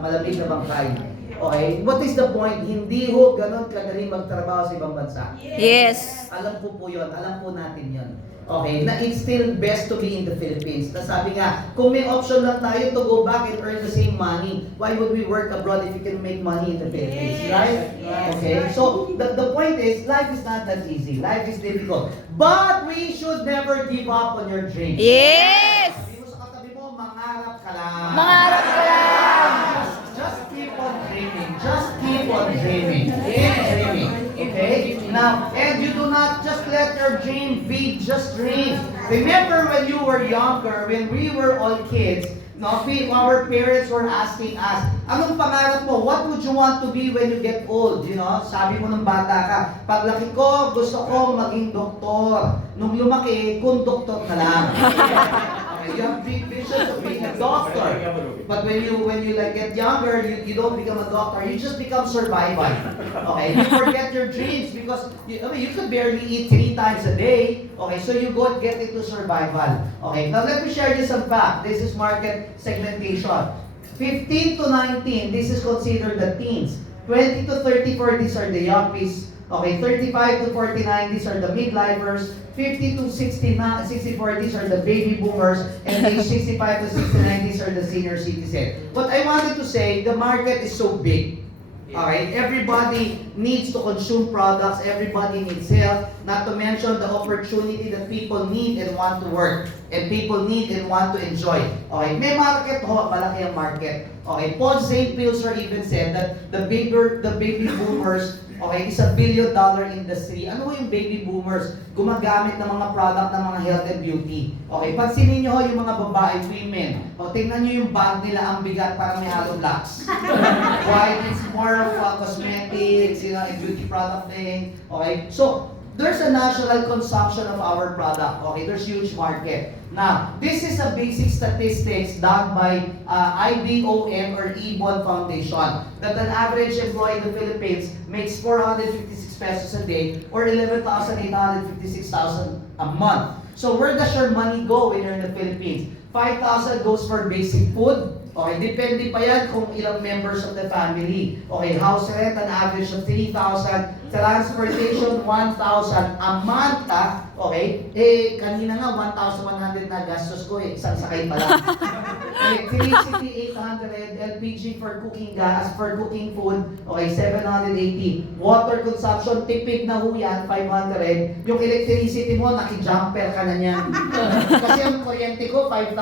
malamig na bangkay. Okay, what is the point? Hindi ho ganun kagaling magtrabaho sa ibang bansa. Yes. Alam po yun, alam po natin yun. Okay, na it's still best to be in the Philippines. Na sabi nga, kung may option lang tayo to go back and earn the same money, why would we work abroad if we can make money in the Philippines, right? Okay, so the point is, life is not that easy. Life is difficult. But we should never give up on your dreams. Yes. Sabi mo sa katabi mo, mangarap ka lang. Mangarap ka lang. Just keep on dreaming. Just keep on dreaming. Keep dreaming. Okay? Now, and you do not just let your dream be just dreams. Remember when you were younger, when we were all kids, our parents were asking us, anong pangarap mo? What would you want to be when you get old? Sabi mo nung bata ka, paglaki ko, gusto ko maging doktor. Nung lumaki, konduktor na lang. Okay? Okay, you have big visions of being a doctor. But when you like get younger, you don't become a doctor. You just become survival. Okay, you forget your dreams because you could barely eat 3 times a day. Okay, so you go and get into survival. Okay, now let me share you some facts. This is market segmentation. 15 to 19, this is considered the teens. 20 to 34, these are the yuppies. Okay, 35 to 49, these are the midlifers. 50 to 64, these are the baby boomers. And age 65 to 69, these are the senior citizens. But I wanted to say, the market is so big. Alright, everybody needs to consume products, everybody needs health, not to mention the opportunity that people need and want to work, and people need and want to enjoy. Okay, may market ho, malaki ang market. Okay, Paul St. Pilser even said that the baby boomers, okay, is $1 billion industry. Ano yung baby boomers? Gumagamit ng mga product ng mga health and beauty. Okay, pansinin nyo ho yung mga babae, women. O, tingnan nyo yung bag nila, ang bigat, parang may hollow blocks. Why? It's more of cosmetics, and beauty product thing. Okay, so, there's a national consumption of our product. Okay, there's huge market. Now, this is a basic statistics done by IBOM or Ibon Foundation that an average employee in the Philippines makes 456 pesos a day or 11,856 a month. So where does your money go when you're in the Philippines? 5,000 goes for basic food. Okay, depende pa yan kung ilang members of the family. Okay, house rent, an average of 3,000. Transportation, 1,000 a month, okay? Eh, kanina nga, 1,100 na gastos ko eh. Isang sakay pa lang. Electricity, 800. LPG for cooking gas, for cooking food, okay, 780. Water consumption, tipid na ho yan, 500. Yung electricity mo, naki-jumper ka na niyan. Kasi ang kuryente ko, 5,000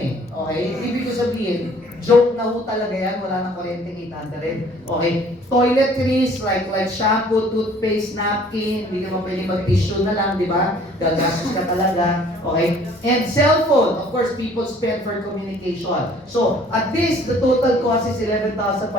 eh. Okay? Ibig ko sabihin, joke na ho talaga yan, wala nang kuryente 800. Okay? Toiletries, like shampoo, toothpaste, napkin, hindi ka pwede mag-tissue na lang, di ba? Gagastos ka talaga. Okay? And cellphone, of course, people spend for communication. So, at least, the total cost is 11,530.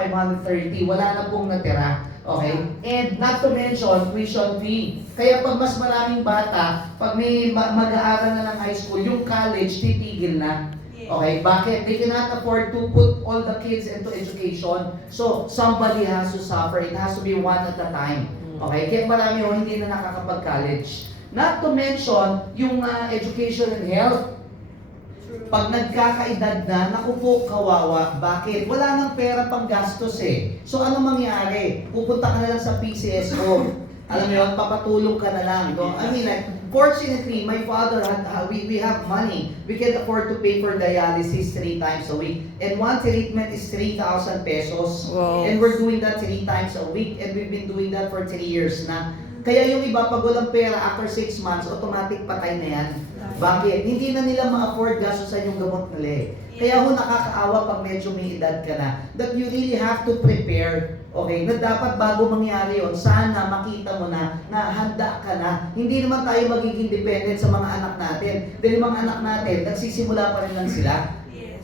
Wala na pong natira. Okay? And not to mention, tuition fee. Kaya pag mas maraming bata, pag may mag-aaral na ng high school, yung college, titigil na. Okay, bakit? They cannot afford to put all the kids into education. So, somebody has to suffer. It has to be one at a time. Okay, kaya marami ho hindi na nakakapag-college. Not to mention, yung education and health. Pag nagkakaedad na, naku po, kawawa. Bakit? Wala nang pera pang gastos eh. So, ano mangyari? Pupunta ka na lang sa PCSO. Alam mo yun, papatulong ka na lang. No? I mean, like, fortunately, my father, we have money. We can afford to pay for dialysis 3 times a week. And one treatment is 3,000 pesos. Wow. And we're doing that 3 times a week. And we've been doing that for 3 years na. Kaya yung iba, pag walang pera, after 6 months, automatic patay na yan. Bakit? Hindi na nila ma-afford gastusan yung gamot nila eh. Kaya ho nakakaawa pag medyo may edad ka na, that you really have to prepare. Okay, na dapat bago mangyari yon, sana makita mo na handa ka na. Hindi naman tayo magiging dependent sa mga anak natin. Dahil mga anak natin, nagsisimula pa rin lang sila.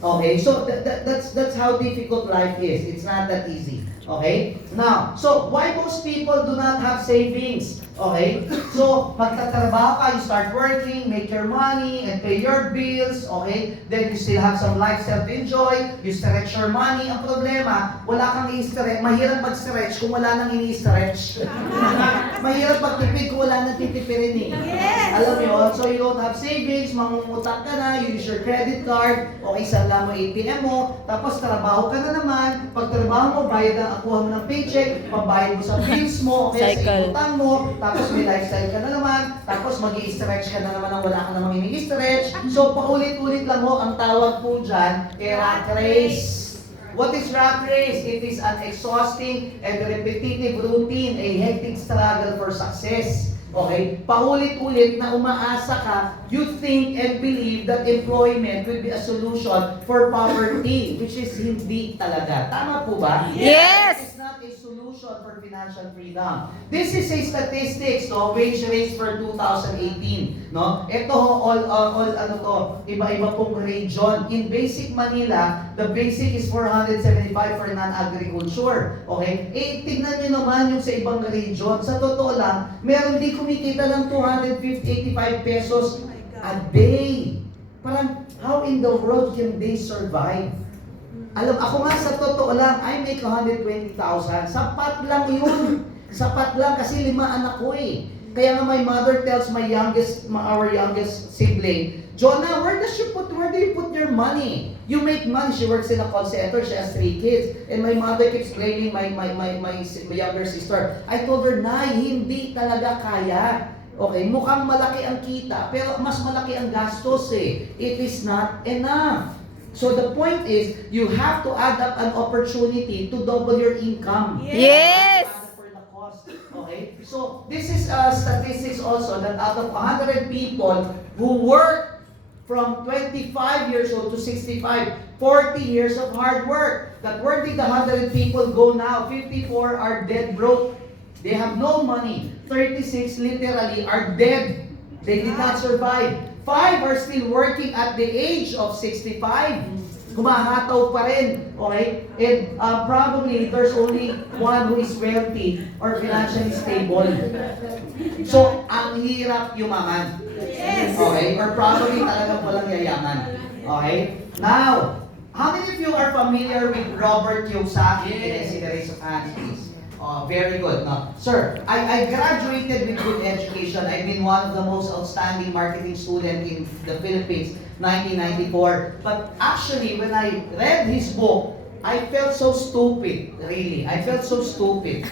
Okay, so that's how difficult life is. It's not that easy. Okay? Now, so why most people do not have savings? Okay? So, magtatrabaho ka, you start working, make your money, and pay your bills, okay? Then you still have some lifestyle to enjoy, you stretch your money. Ang problema, wala kang i-stretch. Mahirap mag-stretch kung wala nang ini-stretch. Mahirap magtipid kung wala nang titipirin eh. Yes! Alam mo yun? So, you don't have savings, mangungutang ka na, you use your credit card, okay, sala mo ATM mo, tapos trabaho ka na naman, pag trabaho mo, bayad ang akuha mo ng paycheck, pambayad mo sa bills mo, okay, sa utang mo, tapos may lifestyle ka na naman, tapos mag-i-stretch ka na naman ang wala ka namang ini-stretch. So, paulit-ulit lang ho, ang tawag po dyan, rat race. What is rat race? It is an exhausting and repetitive routine, a hectic struggle for success. Okay? Paulit-ulit na umaasa ka, you think and believe that employment will be a solution for poverty, which is hindi talaga. Tama po ba? Yes! It's not a solution for financial freedom. This is a statistics, no? Wage rates for 2018, no? Ito all ano to, iba-iba pong region. In basic Manila, the basic is 475 for non-agriculture. Okay? Eh, tignan nyo naman yung sa ibang region. Sa totoo lang, meron di kumikita ng 285 pesos a day. Parang, how in the world can they survive? Alam, ako nga sa totoo lang, I make 120,000. Sapat lang yun. Sapat lang kasi 5 anak ko eh. Kaya nga my mother tells our youngest sibling, Jonah, where do you put your money? You make money. She works in a call center. She has 3 kids. And my mother keeps blaming my younger sister. I told her, Nay, hindi talaga kaya. Okay, mukhang malaki ang kita, pero mas malaki ang gastos eh. It is not enough. So the point is, you have to add up an opportunity to double your income. Yes. For the cost. Okay? So this is statistics also that out of 100 people who work from 25 years old to 65, 40 years of hard work. That where did the 100 people go now? 54 are dead broke. They have no money. 36 literally are dead. They did not survive. 5 are still working at the age of 65. Humahataw pa rin. Okay? And probably there's only one who is wealthy or financially stable. So, ang hirap yumaman. Okay? Or probably talagang walang yayaman. Okay? Now, how many of you are familiar with Robert Kiyosaki? Can I see the raise of hands, please? Very good. No, sir, I graduated with good education. I've been one of the most outstanding marketing students in the Philippines, 1994. But actually, when I read his book, I felt so stupid, really. I felt so stupid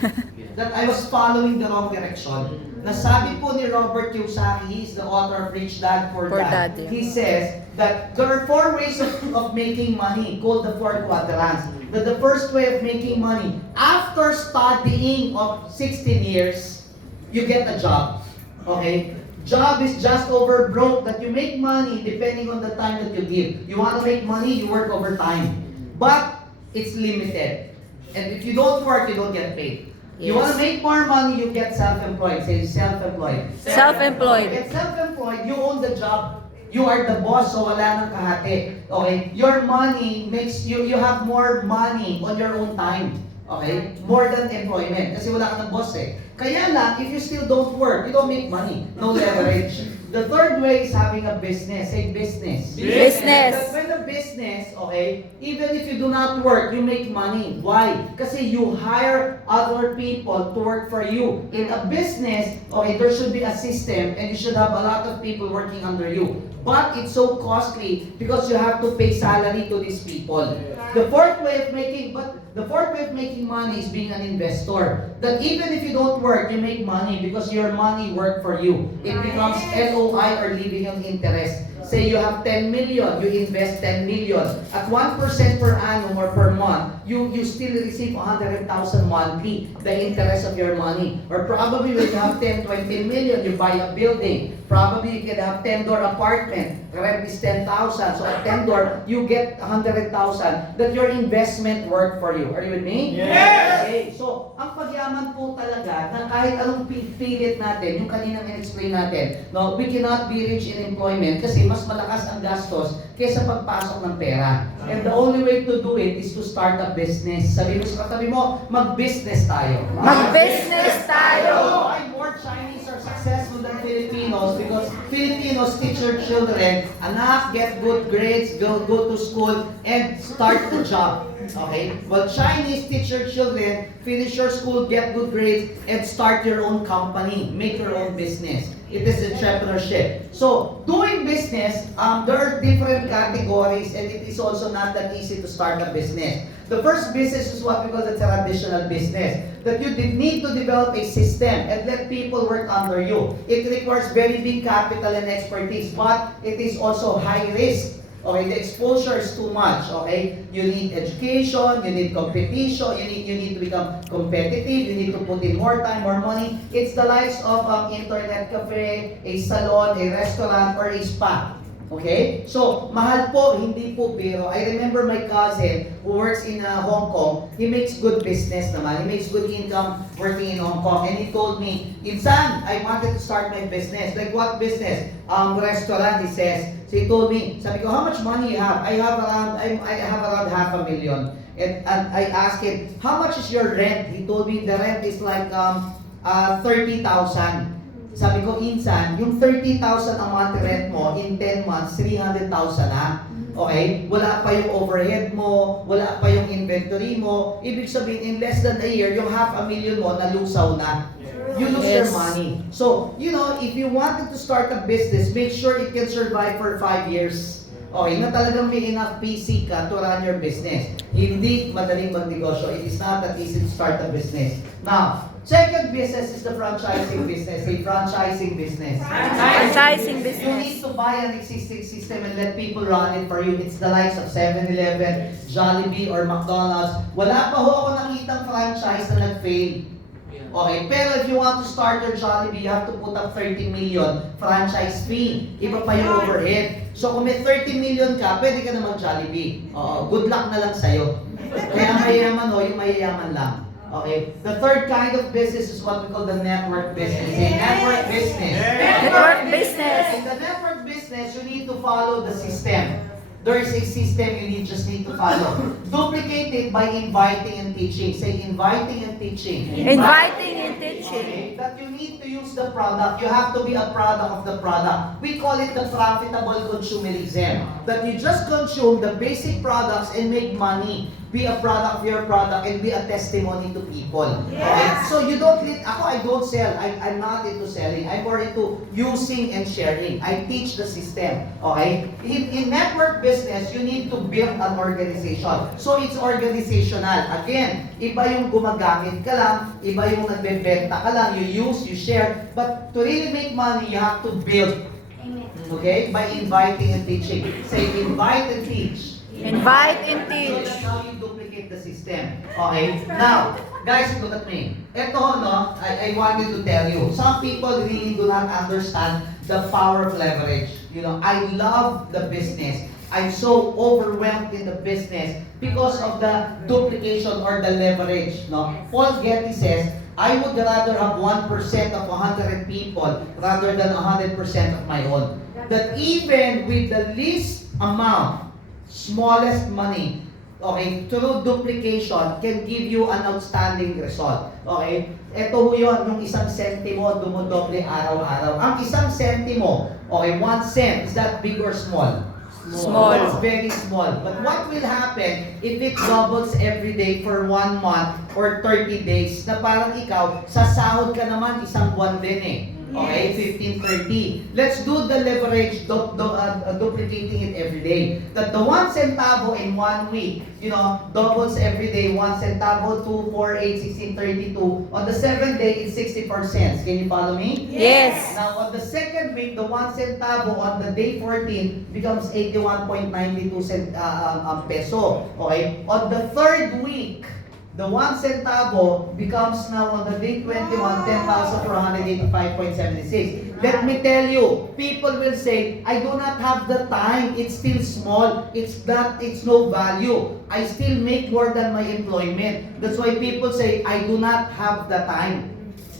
that I was following the wrong direction. Nasabi po ni Robert Kiyosaki, he is the author of Rich Dad, Poor Dad. He says that there are 4 ways of making money, called the 4 quadrants. That the first way of making money, after studying of 16 years, you get a job. Okay? Job is just over broke, that you make money depending on the time that you give. You want to make money, you work overtime. But it's limited. And if you don't work, you don't get paid. You want to make more money, you get self-employed. Say self-employed. Self-employed. Get self-employed, you own the job. You are the boss, so wala nang kahati. Okay? Your money makes you have more money on your own time. Okay? More than employment. Kasi wala ka ng boss eh. Kaya lang, if you still don't work, you don't make money. No leverage. The third way is having a business. Say business. Business. But with a business, okay, even if you do not work, you make money. Why? Kasi you hire other people to work for you. In a business, okay, there should be a system and you should have a lot of people working under you. But it's so costly because you have to pay salary to these people. The fourth way of making money is being an investor. That even if you don't work, you make money because your money worked for you. It becomes LOI or living on interest. Say you have 10 million, you invest 10 million. At 1% per annum or per month, you still receive 100,000 monthly, the interest of your money. Or probably when you have 10, 20 million, you buy a building. Probably you can have 10-door apartment. Rent is 10,000. So at 10-door, you get 100,000 that your investment worked for you. Are you with me? Yes! Okay. So, ang pagyaman po talaga, na kahit anong pilit natin, yung kaninang in-explain natin, no, we cannot be rich in employment kasi mas malakas ang gastos kaysa pagpasok ng pera. And the only way to do it is to start a business. Sabi mo sa katabi mo, mag-business tayo. Mag-business tayo. Why more Chinese are successful than Filipinos? Because Filipinos teach their children, anak, get good grades, go to school, and start the job. Okay? Well, Chinese teach your children, finish your school, get good grades, and start your own company, make your own business. It is entrepreneurship. So, doing business, there are different categories, and it is also not that easy to start a business. The first business is what we call the traditional business. That you need to develop a system and let people work under you. It requires very big capital and expertise, but it is also high risk. Okay, the exposure is too much. Okay, you need education, you need competition, you need to become competitive, you need to put in more time, more money. It's the likes of internet cafe, a salon, a restaurant, or a spa. Okay? So, mahal po, hindi po biro. I remember my cousin who works in Hong Kong. He makes good business naman. He makes good income working in Hong Kong. And he told me, Insan, I wanted to start my business. Like what business? Restaurant, he says. So he told me, sabi ko, how much money you have? I have around $500,000. And I asked him, how much is your rent? He told me the rent is like 30,000. sabi ko, insan, yung 30,000 ang monthly rent mo, in 10 months, 300,000 na. Okay? Wala pa yung overhead mo, wala pa yung inventory mo. Ibig sabihin, in less than a year, yung 500,000 mo, nalusaw na. You lose your Yes. money. So, if you wanted to start a business, make sure it can survive for 5 years. Okay, na talagang may enough PC ka to run your business. Hindi madaling magnegosyo. It is not that easy to start a business. Now, second business is the franchising business. A franchising business. Franchising You business. need to buy an existing system and let people run it for you. It's the likes of 7-Eleven, Jollibee, or McDonald's. Wala pa ho ako nakitang franchise na nag-fail. Okay, pero if you want to start your Jollibee, you have to put up 30 million franchise fee. Iba pa yung overhead. So kung may 30 million ka, pwede ka na mag-Jollibee. Good luck na lang sa'yo. Kaya mayayaman ho, yung mayayaman lang. Okay? The third kind of business is what we call the network business. A network business. Network business. In the network business, you need to follow the system. There is a system you just need to follow. Duplicate it by inviting and teaching. Say inviting and teaching. Inviting and teaching. Okay, that you need to use the product. You have to be a product of the product. We call it the profitable consumerism. That you just consume the basic products and make money. Be a product of your product and be a testimony to people. Okay? So you don't need, I don't sell. I'm not into selling. I'm more into using and sharing. I teach the system. Okay? In network business, you need to build an organization. So it's organizational. Again, iba yung gumagamit ka lang, iba yung nagbebenta ka lang, you use, you share. But to really make money, you have to build. Okay? By inviting and teaching. Say invite and teach. Invite and So teach. that's how you duplicate the system. Okay? Now, guys, look at me. Ito, I wanted to tell you. Some people really do not understand the power of leverage. I love the business. I'm so overwhelmed in the business because of the duplication or the leverage. Paul Getty says, I would rather have 1% of 100 people rather than 100% of my own. That even with the least amount, smallest money, okay, through duplication can give you an outstanding result. Okay? Ito ho yun, yung isang sentimo, dumodoble araw-araw. Ang isang sentimo, okay, 1 cent, is that big or small? Small. It's very small. But what will happen if it doubles every day for 1 month or 30 days na parang ikaw, sasahod ka naman isang buwan din eh. Okay, 15, 30. Let's do the leverage, duplicating it every day. That the 1 centavo in 1 week, doubles every day. 1 centavo, 2, 4, 8, 16, 32. On the 7th day, it's 64 cents. Can you follow me? Yes. Now, on the second week, the 1 centavo on the day 14 becomes 81.92 peso. Okay? On the third week, the 1 centavo becomes now on the day 21, 10,485.76. Let me tell you, people will say, I do not have the time, it's still small, it's no value. I still make more than my employment. That's why people say, I do not have the time.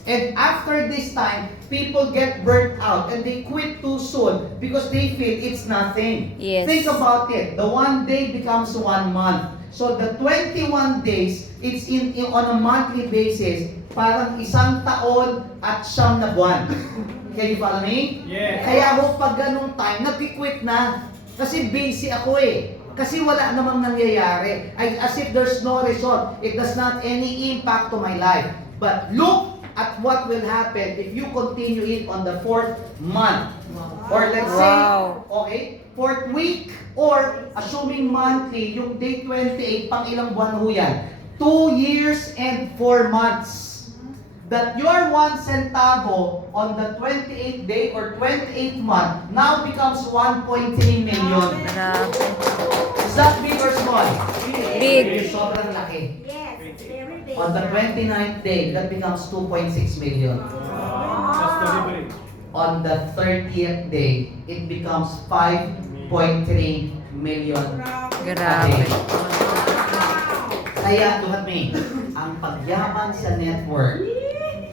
And after this time, people get burnt out and they quit too soon because they feel it's nothing. Yes. Think about it. The 1 day becomes 1 month. So the 21 days, it's on a monthly basis, parang 1 taon at 9 na buwan. Can you follow me? Yes. Kaya ho pag ganung time, nag-quit na. Kasi busy ako eh. Kasi wala namang nangyayari. As if there's no result. It does not any impact to my life. But look at what will happen if you continue it on the 4th month. Or let's say, okay, 4th week, or assuming monthly, yung day 28, pang ilang buwan ho yan? 2 years and 4 months. That your 1 centavo on the 28th day or 28th month now becomes 1.3 million. Grabe. Is that big or small? Big. Sobrang laki. Yes, very big. On the 29th day, that becomes 2.6 million. Just delivery. On the 30th day, it becomes 5.3 million. Grabe. Kaya, look at me, ang pagyaman sa network,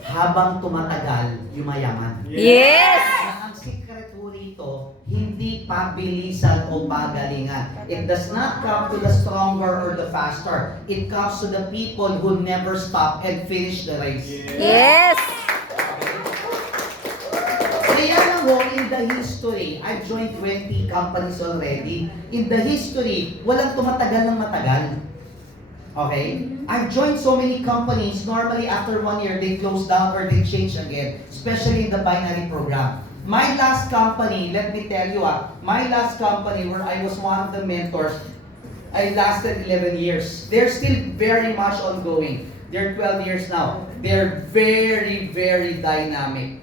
habang tumatagal, yumayaman. Yes. Na ang sikreto rito, hindi pabilisan o pagalingan. It does not come to the stronger or the faster. It comes to the people who never stop and finish the race. Yes. mo, in the history, I've joined 20 companies already. In the history, walang tumatagal ng matagal. Okay? I've joined so many companies, normally after 1 year, they close down or they change again, especially in the binary program. My last company, let me tell you, my last company where I was one of the mentors, I lasted 11 years. They're still very much ongoing. They're 12 years now. They're very, very dynamic.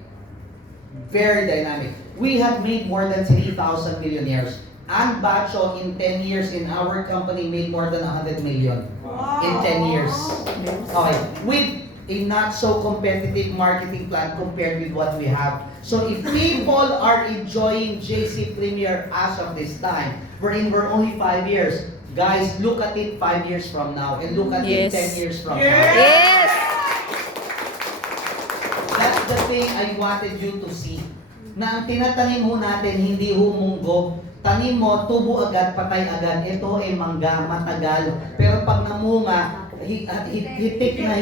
Very dynamic. We have made more than 3,000 millionaires. And Bacho, in 10 years in our company, made more than 100 million. In 10 years. Okay. With a not so competitive marketing plan compared with what we have. So if people are enjoying JC Premier as of this time, wherein we're only 5 years, guys, look at it 5 years from now and look at it 10 years from now. Yes! That's the thing I wanted you to see. Na ang tinatanim ho natin, hindi humunggo. Tanim mo, tubo agad, patay agad. Ito ay mangga, matagal. Pero pag namunga, hitik na,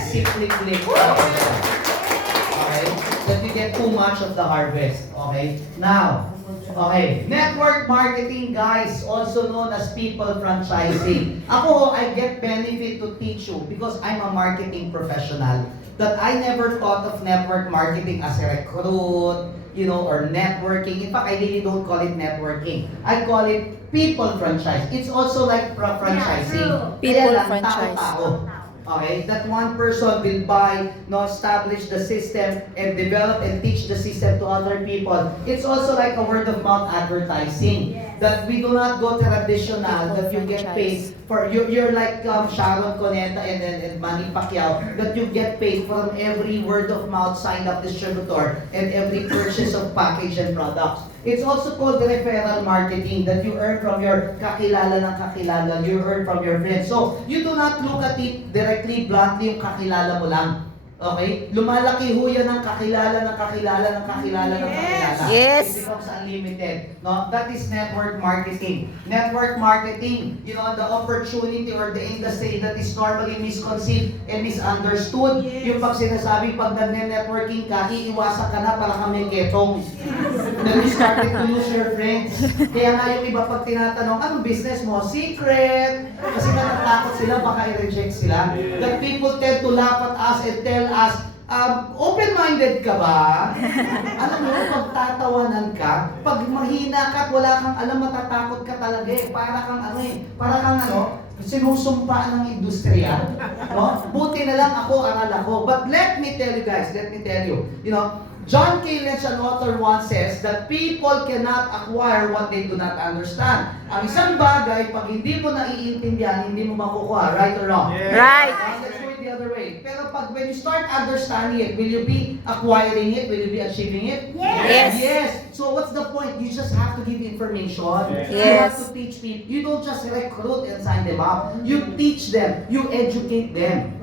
siklik-lik. Okay? That you get too much of the harvest. Okay? Now, okay, network marketing, guys, also known as people franchising. Ako, I get benefit to teach you because I'm a marketing professional. That I never thought of network marketing as a recruit, or networking. In fact, I really don't call it networking. I call it people franchise. It's also like franchising. People Kaya lang, franchise. tao-tao. Okay, that one person will buy, establish the system and develop and teach the system to other people. It's also like a word of mouth advertising. That we do not go traditional, that you get paid for, you're like Sharon Coneta and Manny Pacquiao, that you get paid from every word of mouth signed up distributor and every purchase of package and products. It's also called referral marketing, that you earn from your kakilala ng kakilala, you earn from your friends. So, you do not look at it directly, bluntly, yung kakilala mo lang. Okay? Lumalaki ho yan ng kakilala ng kakilala ng kakilala ng kakilala. Yes. It becomes unlimited. No? That is network marketing. Network marketing, the opportunity or the industry that is normally misconceived and misunderstood. Yung pag sinasabi, pag nag-networking ka, iiwasan ka na para kami ketong. Then you started to lose your friends. Kaya nga yung iba pag tinatanong, anong business mo? Secret! Kasi natatakot sila, baka i-reject sila. That people tend to laugh at us and tell us, open-minded ka ba? Alam mo, pagtatawanan ka, pag mahina ka at wala kang alam, matatakot ka talaga eh. Para kang sinusumpa ng industriya. No? Buti na lang ako, aral ako. But let me tell you guys, John K. Lynch, an author, once says that people cannot acquire what they do not understand. Ang isang bagay, pag hindi mo naiintindihan, hindi mo makukuha. Right or wrong? Yeah. Right. Let's go the other way. Pero when you start understanding it, will you be acquiring it? Will you be achieving it? Yes. Yes. So what's the point? You just have to give information. Yes. You have to teach people. You don't just recruit and sign them up. You teach them. You educate them.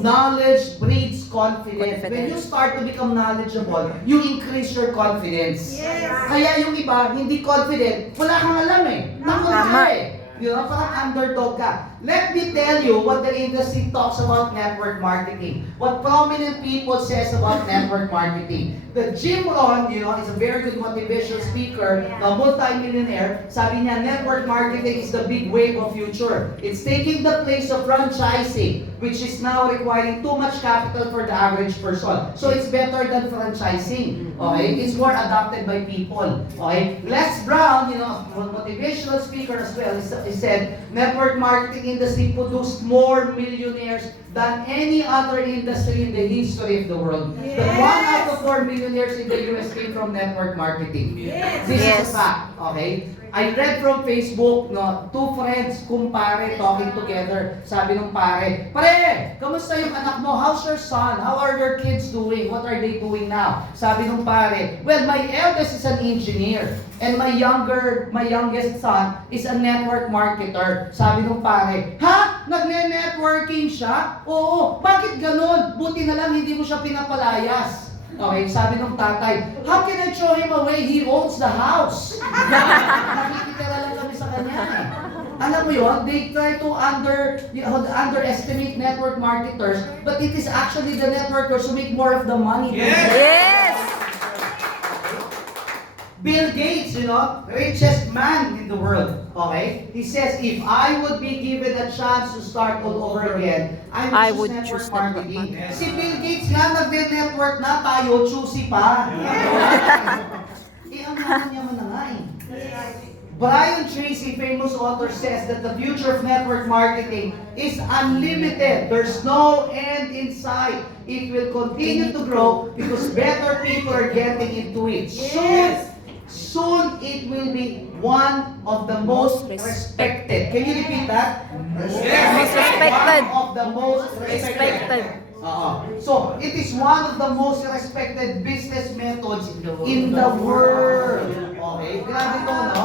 Knowledge breeds confidence. When you start to become knowledgeable, you increase your confidence. Yes. Kaya yung iba, hindi confident, wala kang alam eh. Takot ka eh. Parang underdog ka. Let me tell you what the industry talks about network marketing. What prominent people says about network marketing. The Jim Rohn, is a very good motivational speaker, a multi-millionaire. Sabi niya, network marketing is the big wave of future. It's taking the place of franchising, which is now requiring too much capital for the average person. So it's better than franchising. Okay? It's more adopted by people. Okay? Les Brown, a motivational speaker as well, he said, network marketing industry produced more millionaires than any other industry in the history of the world. Yes. That 1 out of 4 millionaires in the US came from network marketing. Yes. This Yes. is a fact. Okay? I read from Facebook, two friends, kumpare, talking together. Sabi nung pare, pare, kamusta yung anak mo? How's your son? How are your kids doing? What are they doing now? Sabi nung pare, well, my eldest is an engineer. And my youngest son is a network marketer. Sabi nung pare, ha? Nagne-networking siya? Oo. Bakit ganun? Buti na lang hindi mo siya pinapalayas. Okay, sabi ng tatay, how can I throw him away? He owns the house. Nakikitira lang kami sa kanya eh. Alam mo yun, they try to underestimate network marketers, but it is actually the networkers who make more of the money. Yes. Yes. Bill Gates, richest man in the world, okay? He says, if I would be given a chance to start all over again, I would choose network marketing. Si Bill Gates nga, nag-network na tayo, choosy pa. Ang yaman na nga eh. Brian Tracy, famous author, says that the future of network marketing is unlimited. There's no end in sight. It will continue to grow because better people are getting into it. Soon it will be one of the most respected. Can you repeat that? Most respected. One of the most respected. So, it is one of the most respected business methods in the world. Okay? Grabe to, no?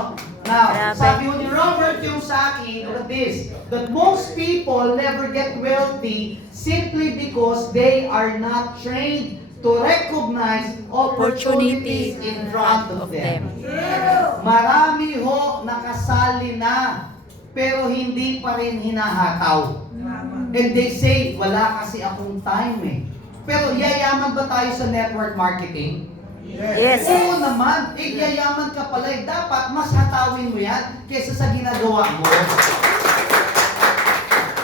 Now, sabi ni Robert Kiyosaki, look at this, that most people never get wealthy simply because they are not trained to recognize opportunities in front of them. Marami ho nakasali na, pero hindi pa rin hinahataw. And they say, wala kasi akong time eh. Pero yayaman ba tayo sa network marketing? Yes. Oo naman. Yayaman ka pala eh. Dapat mas hatawin mo yan kaysa sa ginagawa mo.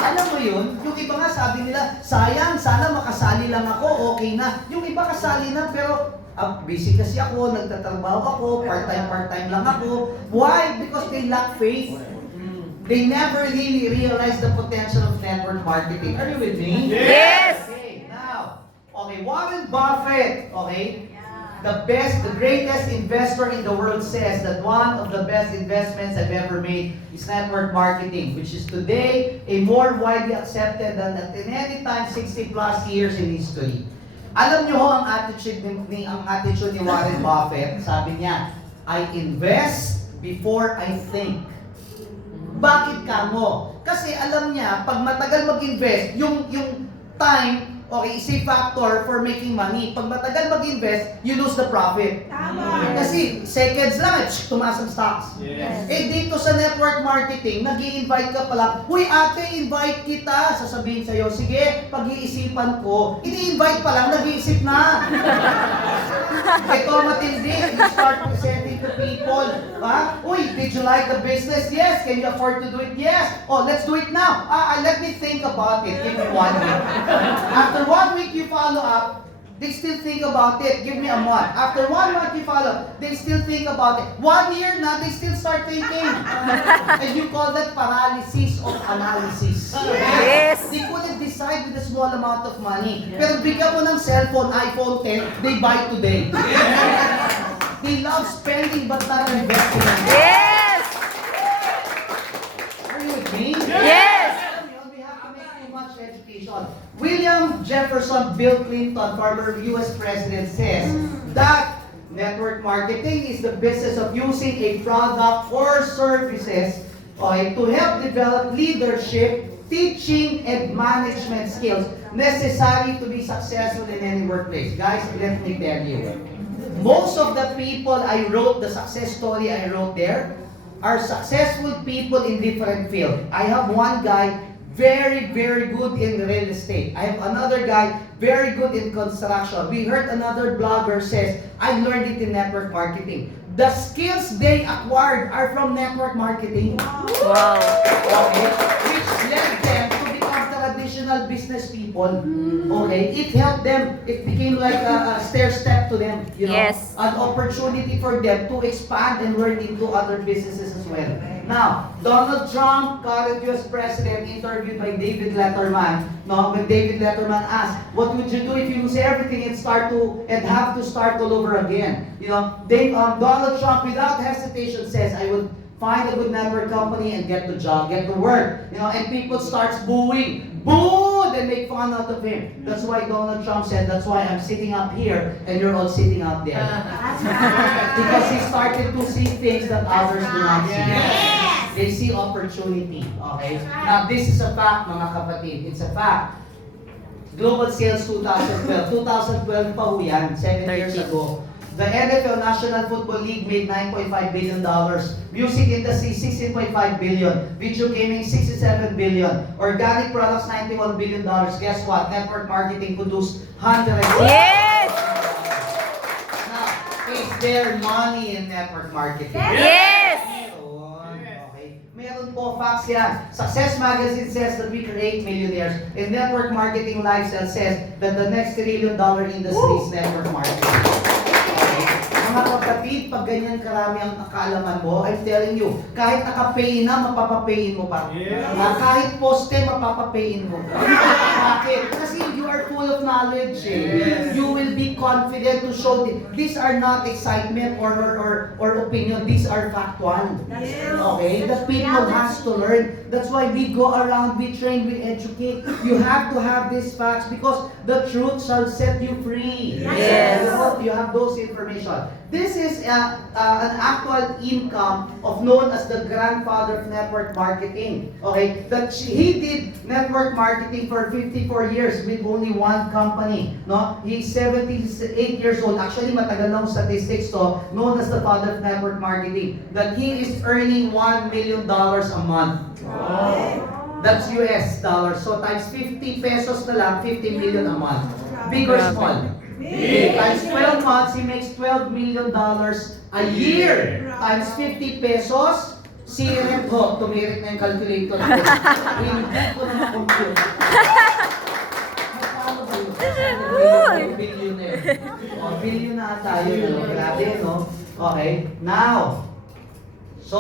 Alam mo yun? Yung iba nga sabi nila, sayang, sana makasali lang ako, okay na. Yung iba kasali na pero busy kasi ako, nagtatrabaho ako, part-time lang ako. Why? Because they lack faith. They never really realize the potential of network marketing. Are you with me? Yes! Okay, now, Warren Buffett, the greatest investor in the world says that one of the best investments I've ever made is network marketing, which is today a more widely accepted than at any time 60 plus years in history. Alam niyo ho ang attitude ni Warren Buffett, sabi niya, I invest before I think. Bakit ka mo? Kasi alam niya, pag matagal mag-invest, yung time, is a factor for making money. Pag matagal mag-invest, you lose the profit. Tama. Kasi seconds lang, tumaas ang stocks. Yes. Dito sa network marketing, nag-i-invite ka pala, "Uy ate, invite kita." Sasabihin sa'yo, "Sige, pag-iisipan ko." Ini-invite pa lang, nag-iisip na. Ito matindi, you start presenting to people. "Uy, did you like the business? Yes. Can you afford to do it? Yes. Oh, let's do it now. Let me think about it. Give me 1 week." After 1 week you follow up, they still think about it. Give me a month. After 1 month you follow, they still think about it. 1 year na, they still start thinking. And you call that paralysis of analysis. Yes. They couldn't decide with a small amount of money. Pero bigyan mo ng cellphone, iPhone 10, they buy today. They love spending but not investing. Yes! Are you with me? Yes! We have to make too much education. William Jefferson Bill Clinton, former U.S. President, says that network marketing is the business of using a product or services to help develop leadership, teaching, and management skills necessary to be successful in any workplace. Guys, let me tell you, most of the people I wrote, the success story I wrote there, are successful people in different fields. I have one guy, very, very good in real estate. I have another guy, very good in construction. We heard another blogger says, I learned it in network marketing. The skills they acquired are from network marketing. Wow. Okay? Which led them to become traditional business people. Okay? It helped them. It became like a stair step to them. Yes. An opportunity for them to expand and learn into other businesses as well. Now, Donald Trump, current U.S. President, interviewed by David Letterman. When David Letterman asked, "What would you do if you lose everything and have to start all over again?" Donald Trump, without hesitation, says, "I would find a good network company and get the job, get to work." And people starts booing. Boo! They make fun out of him. That's why Donald Trump said, "That's why I'm sitting up here and you're all sitting out there." Because he started to see things that others do not see. They see opportunity. Okay? Now, this is a fact, mga kapatid. It's a fact. Global sales 2012. 2012 pa ho yan, 7 years ago. The NFL National Football League made $9.5 billion. Music industry, $16.5 billion. Video gaming, $67 billion. Organic products, $91 billion. Guess what? Network marketing produced hundreds. Yes! Now, is there money in network marketing? Yes! Meron. Okay. Meron po, facts yan. Success Magazine says that we create millionaires. And Network Marketing Lifestyle says that the next $1 trillion industry is network marketing. Okay. Mga kapatid, pag ganyan karami ang kaalaman mo, I'm telling you, kahit naka-pay na, mapapapayin mo pa. Yes. Na kahit poste, mapapapayin mo pa. Bakit? Kasi you are full of knowledge. Yes. You will be confident to show these are not excitement or opinion. These are factual. Okay? The people has to learn. That's why we go around, we train, we educate. You have to have these facts because the truth shall set you free. Yes. You have those information. This is an actual income of known as the grandfather of network marketing. Okay? He did network marketing for 54 years with only one company. No? He's 78 years old. Actually, matagal na statistics to, known as the father of network marketing. That he is earning $1 million a month. Wow. That's US dollars. So times 50 pesos na lang, 50 million a month. Big or small? Big. Times 12 months, he makes $12 million a year. Times 50 pesos, CRM ko, tumirik na yung calculator ko. Hindi ko na makompute. Magkano ba yun? Billionaire. O, billion na tayo. No? Grabe, no? Okay. Now, so,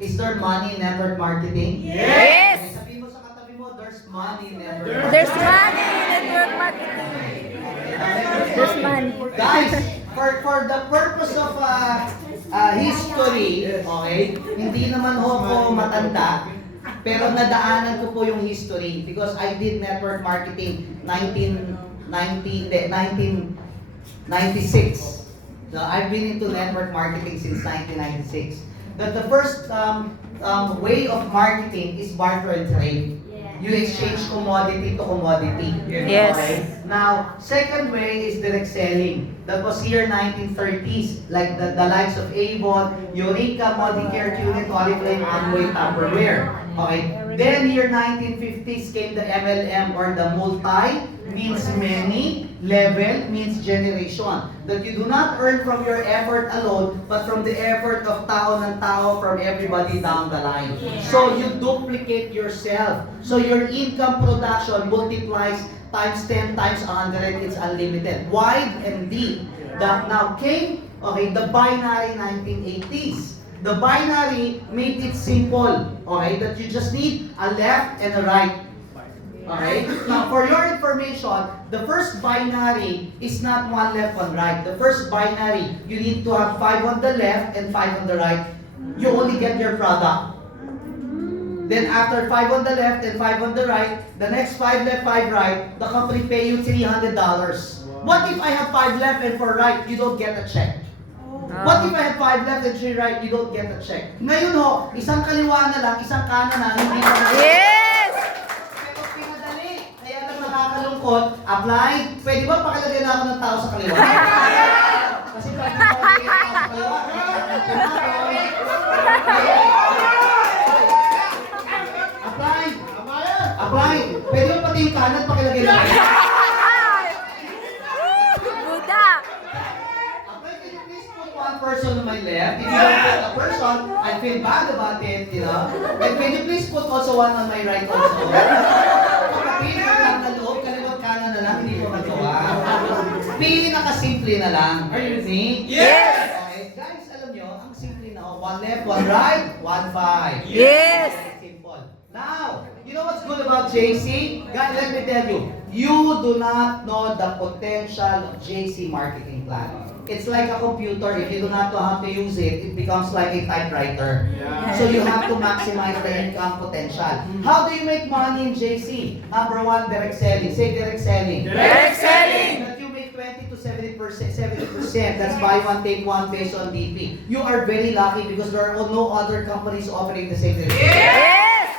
is there money in network marketing? Yes! Okay, sabihin mo sa katabi mo, there's money in network marketing. There's money in network marketing. There's money. Guys, for the purpose of history, okay, hindi naman ho ako matanda, pero nadaanan ko po yung history because I did network marketing 1996. So I've been into network marketing since 1996. The first way of marketing is barter and trade. You exchange commodity to commodity. Yes. Okay? Now, second way is direct selling. That was here 1930s, like the likes of Avon, Eureka, Modicare, Unit, Oriflame, Amway, Tupperware. Okay? Then here 1950s came the MLM or the multi, means many, level means generation. That you do not earn from your effort alone, but from the effort of tao ng tao from everybody down the line. So you duplicate yourself. So your income production multiplies times 10 times 100, it's unlimited. Wide and deep. That now came, okay, the binary 1980s. The binary made it simple, okay, that you just need a left and a right. Okay? Now, for your information, the first binary is not one left, one right. The first binary, you need to have 5 on the left and 5 on the right. You only get your product. Then after 5 on the left and 5 on the right, the next 5 left, 5 right, the company pay you $300. What if I have 5 left and 4 right, you don't get a check? What if I have 5 left and 3 right, you don't get a check? Ngayon ho, isang kaliwa na lang, isang kanan na, hindi pa na. Yes! Pero pinadali. Kaya lang nakakalungkot, apply. Pwede ba pakilagay na ako ng tao sa kaliwa? Kasi pag pakilagay ng tao sa kaliwa, apply. Apply. Pwede ba pati yung kanan pakilagay na ako? Buda! One person on my left. If you don't put a person, I feel bad about it, you know. And can you please put also one on my right also? Kapatid, lang na loob, kaliwat kanan na lang, hindi ko magawa. Pili na kasimple na lang. Are you with me? Yes! Okay, guys, alam nyo, ang simple na ako. One left, one right, 1-5. Yes! Simple. Now, you know what's good about JC? Guys, let me tell you, you do not know the potential of JC marketing plan. It's like a computer. If you do not know how to use it, it becomes like a typewriter. Yeah. So you have to maximize the income potential. How do you make money in JC? Number 1, direct selling. Say direct selling. Direct selling! That you make 20 to 70%. That's buy one, take one based on DP. You are very lucky because there are no other companies offering the same direct selling. Yes!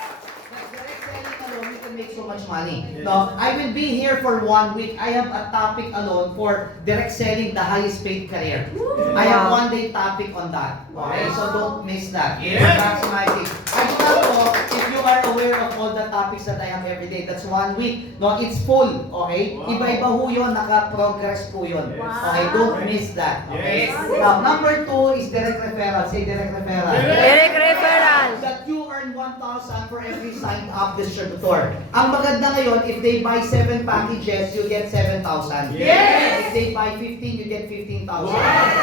Direct selling alone, you can make so much money. No, I will be here for 1 week. I have a topic alone for direct selling, the highest paid career. I have 1 day topic on that. Okay, so don't miss that. Yes. Maximizing. I do not know if you are aware of all the topics that I have every day. That's 1 week. No, it's full. Okay? Wow. Iba-iba ho yun. Naka-progress po yun. Yes. Okay? Don't miss that. Okay? Yes. Now, number 2 is direct referral. Say direct referral. Direct referral. That you earn 1,000 for every signed up distributor. Ang maganda ngayon, if they buy 7 packages, you get 7,000. Yes. If they buy 15, you get 15,000. Wow.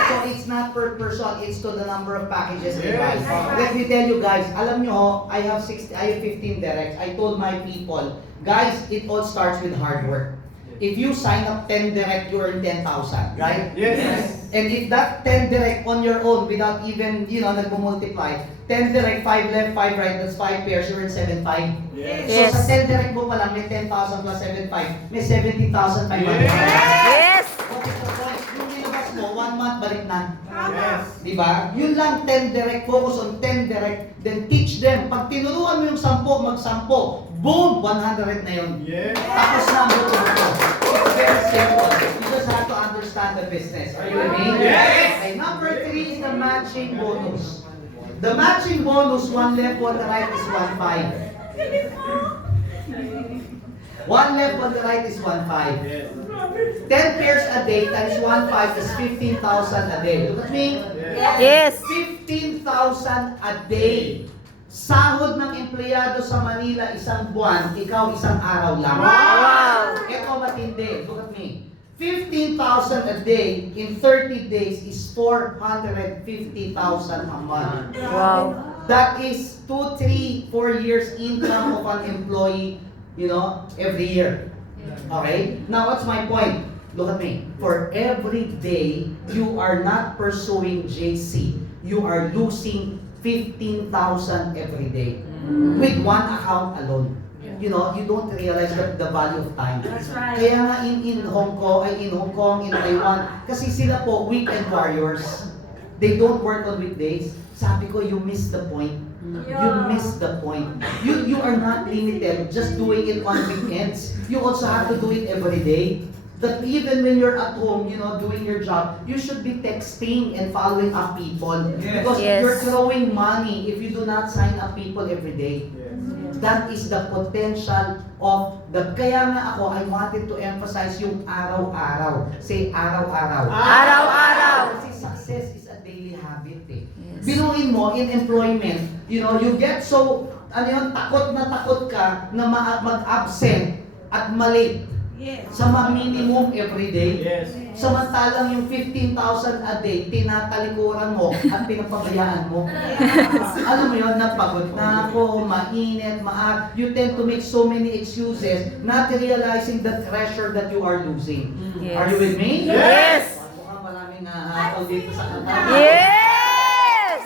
So it's not per person, it's to the number of packages they buy. Yes. Let me tell you guys, alam nyo ho, I have 15 directs. I told my people, guys, it all starts with hard work. If you sign up 10 direct, you earn 10,000, right? Yes. And if that 10 direct on your own without even, nagmo-multiply, 10 direct, 5 left, 5 right, that's 5 pairs, you earn 7,500. Yes. So sa 10 direct mo pa lang, may 10,000 plus 7,500, may 70,500. Yes. What is the point? Yung nilabas mo, 1 month, balik na. Yes. Diba? Yun lang, 10 direct, focus on 10 direct, then teach them. Pag tinuruan mo yung 10, mag-10. Boom! 100 na yun. Yes. Tapos na mo ito. It's very simple. You just have to understand the business. Are you with me? Yes. Okay, number 3 is the matching bonus. The matching bonus, 1 left, 1 right is 1,500. 1 left, 1 right is 1,500. Yes. 10 pairs a day times 1,500 is 15,000 a day. Look at me. Yes. 15,000 a day. Sahod ng empleyado sa Manila isang buwan, ikaw isang araw lang. Wow. Ito matindi. Look at me. 15,000 a day in 30 days is 450,000 a month. Wow. That is 2, 3, 4 years income of an employee, every year. Okay? Now, what's my point? Look at me. For every day you are not pursuing JC, you are losing 15,000 every day with one account alone. You don't realize the value of time. That's right. Kaya nga in Hong Kong, in Taiwan, kasi sila po weekend warriors. They don't work on weekdays. Sabi ko, you miss the point. You miss the point. You are not limited just doing it on weekends. You also have to do it every day. That even when you're at home, doing your job, you should be texting and following up people. Yes. Because Yes. you're throwing money if you do not sign up people every day. That is the potential of kaya nga ako, I wanted to emphasize yung araw-araw. Say araw-araw. Araw-araw. Kasi success is a daily habit eh. Yes. Binuin mo in employment, you get so, takot na takot ka na mag-absent at malate sa minimum every day. Yes. Samantalang yung 15,000 a day, tinatalikuran mo at pinapabayaan mo. Alam mo yun, napagod na ako, mainit, you tend to make so many excuses, not realizing the treasure that you are losing. Yes. Are you with me? Yes. Mukhang maraming nahatol dito sa kanta. Yes.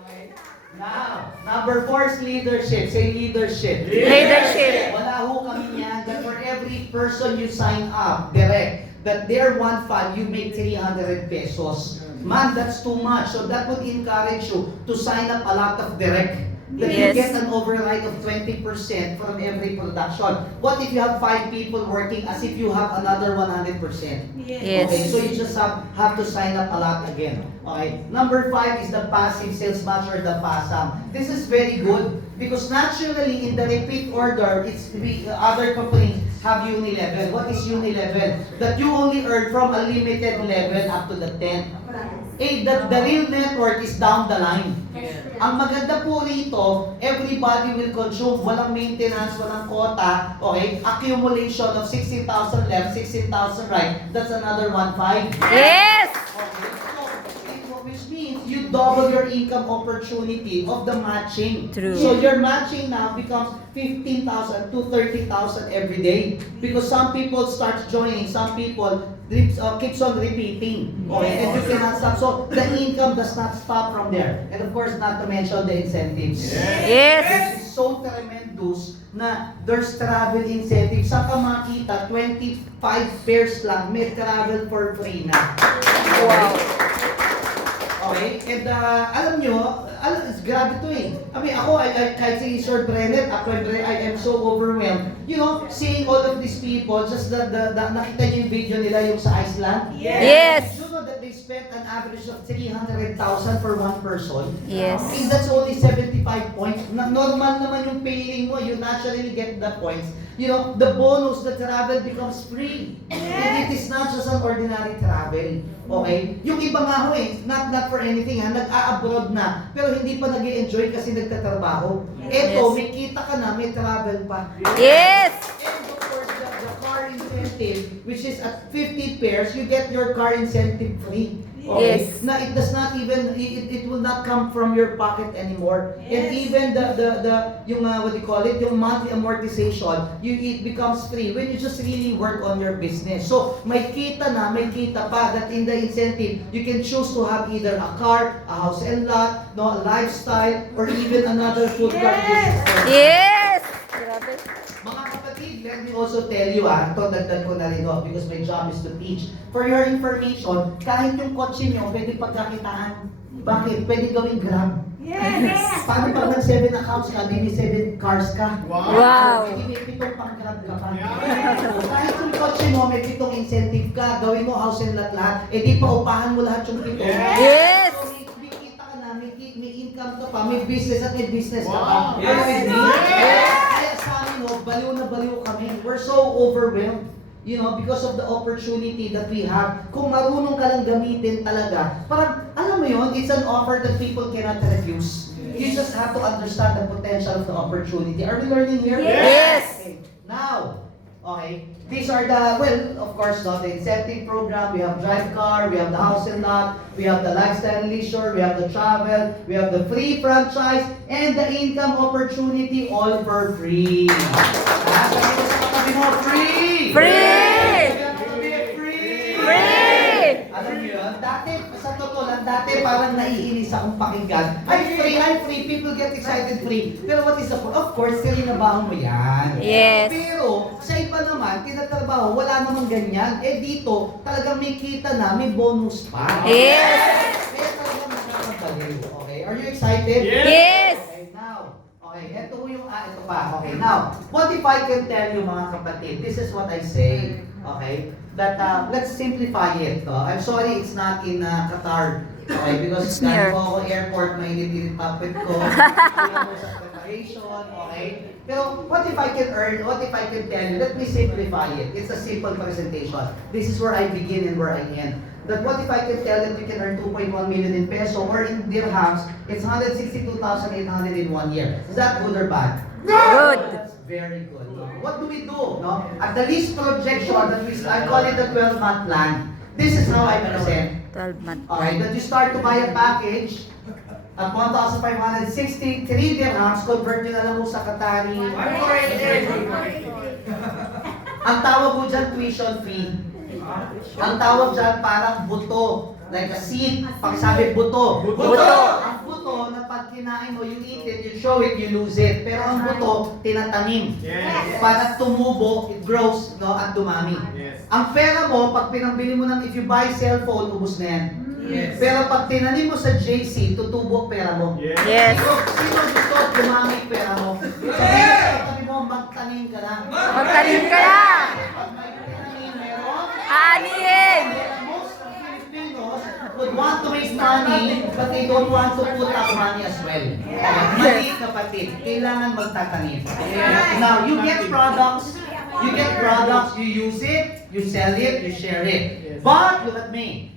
Okay. Now, number 4 is leadership. Say leadership. Leadership. Wala ho kami niyan that for every person you sign up, direct, that their 1,500, you make 300 pesos. Man, that's too much. So that would encourage you to sign up a lot of direct. That you Yes. get an override of 20% from every production. What if you have 5 people working as if you have another 100%? Yes. Okay, so you just have to sign up a lot again. Okay. Number 5 is the passive sales match or the PASAM. This is very good because naturally in the repeat order, other companies have uni-level. What is uni-level? That you only earn from a limited level up to the 10. That the real network is down the line. Ang maganda po rito, everybody will consume. Walang maintenance, walang quota. Okay? Accumulation of 16,000 left, 16,000 right. That's another 1,500. Yes. Okay, so which means you double your income opportunity of the matching. True. So your matching now becomes 15,000 to 30,000 every day because some people start joining, some people keeps on repeating. Okay, and you cannot stop. So the income does not stop from there. And of course, not to mention the incentives. Yes. It's so tremendous na there's travel incentives. Saan ka makita, 25 pairs lang, may travel for free na. Wow. Okay? And alam nyo, grabe to eh. I mean, ako, kahit si Sir Brennet, I am so overwhelmed. Seeing all of these people, just nakita niyo yung video nila yung sa Iceland? Yes. You know that they spend spent an average of 300,000 for one person. Yes. Okay, that's only 75 points. Normal naman yung paying mo. You naturally get the points. You know, the bonus, the travel becomes free. And it is not just an ordinary travel. Okay? Yung iba nga ho not for anything ha, nag-a-abroad na, pero hindi pa nag-i-enjoy kasi nagtatrabaho. Eto, Yes. may kita ka na, may travel pa. Yes! And of course, the car incentive, which is at 50 pairs, you get your car incentive free. Okay? Yes. Na it does not even, it will not come from your pocket anymore. And even yung what do you call it, yung monthly amortization, it becomes free when you just really work on your business. So, may kita pa that in the incentive, you can choose to have either a car, a house and lot, no, a lifestyle, or even another food cart business. Yes! Grabe. Mga kapatid, let me also tell you ito dagdag ko na rin because my job is to teach. For your information, kahit yung kotse nyo, pwede pagkakitaan. Bakit? Pwede gawing Grab. Yes! Paano pag nag 7 accounts ka, maybe 7 cars ka? Wow! Pwede may 7 pang Grab ka pa. Kahit yung kotse mo, may 7 incentive ka, gawin mo house and lot lahat, di paupahan mo lahat yung 7. Yes! So, may kita ka na, may income ka pa, may business at may business ka pa. Wow. Yes. Kaya sa amin, baliw na baliw kami. We're so overwhelmed. You know, because of the opportunity that we have. Kung marunong ka lang gamitin talaga, parang, alam mo yun, it's an offer that people cannot refuse. You just have to understand the potential of the opportunity. Are we learning here? Yes. Okay. Now, okay, these are the, well, of course, the incentive program, we have drive car, we have the house and lot, we have the lifestyle and leisure, we have the travel, we have the free franchise, and the income opportunity, all for free. Sabi ko sa katabi mo, free! Free! Free! Free! Alam niyo yun, dati, sa totoo lang, dati parang naiinis akong pakinggan. I'm free, people get excited free. Pero what is the point? Of course, kaninabahan mo yan. Yes. Pero, sa iba naman, tinatrabaho, wala namang ganyan. Dito, talagang may kita na, may bonus pa. Yes. Kaya talagang nakakabaliw. Okay, are you excited? Yes! Okay, now, okay, ito yung, ito pa. Okay, now, what if I can tell you mga kapatid, this is what I say, okay, that, let's simplify it. I'm sorry it's not in Qatar, okay, because It's near. galing po ako airport, mainit-init tapit ko, kailangan ko sa preparation, okay, pero what if I can tell you, let me simplify it, it's a simple presentation, this is where I begin and where I end. That what if I can tell that you can earn 2.1 million in peso or in dirhams, it's 162,800 in 1 year. Is that good or bad? Good. That's very good. What do we do? No? At the least projection that I call it the 12-month plan. This is how I present. 12 months. Alright, that you start to buy a package at 1,563 dirhams, convert nyo na lang mo sa Qatari. Ang tawag mo dyan, tuition fee. Ang tawag dyan parang buto. Like a seed. Pag sabi buto. Buto. Ang buto na pag kinain mo, you eat it, you show it, you lose it. Pero ang buto, tinatanim. Para tumubo, it grows, no, at dumami. Ang pera mo, pag pinambili mo ng, if you buy cellphone, ubus na yan. Pero pag tinanim mo sa JC, tutubo ang pera mo. Yes. Sino gusto dumami ang pera mo? Sabi mo, magtanim ka na. Magtanim ka na! Pag may tinanim, meron. Aanihin! Most Filipinos would want to waste money, but they don't want to put up money as well. Mali, kapatid. Kailangan magtatanim. Now, you get products, you use it, you sell it, you share it. But, look at me.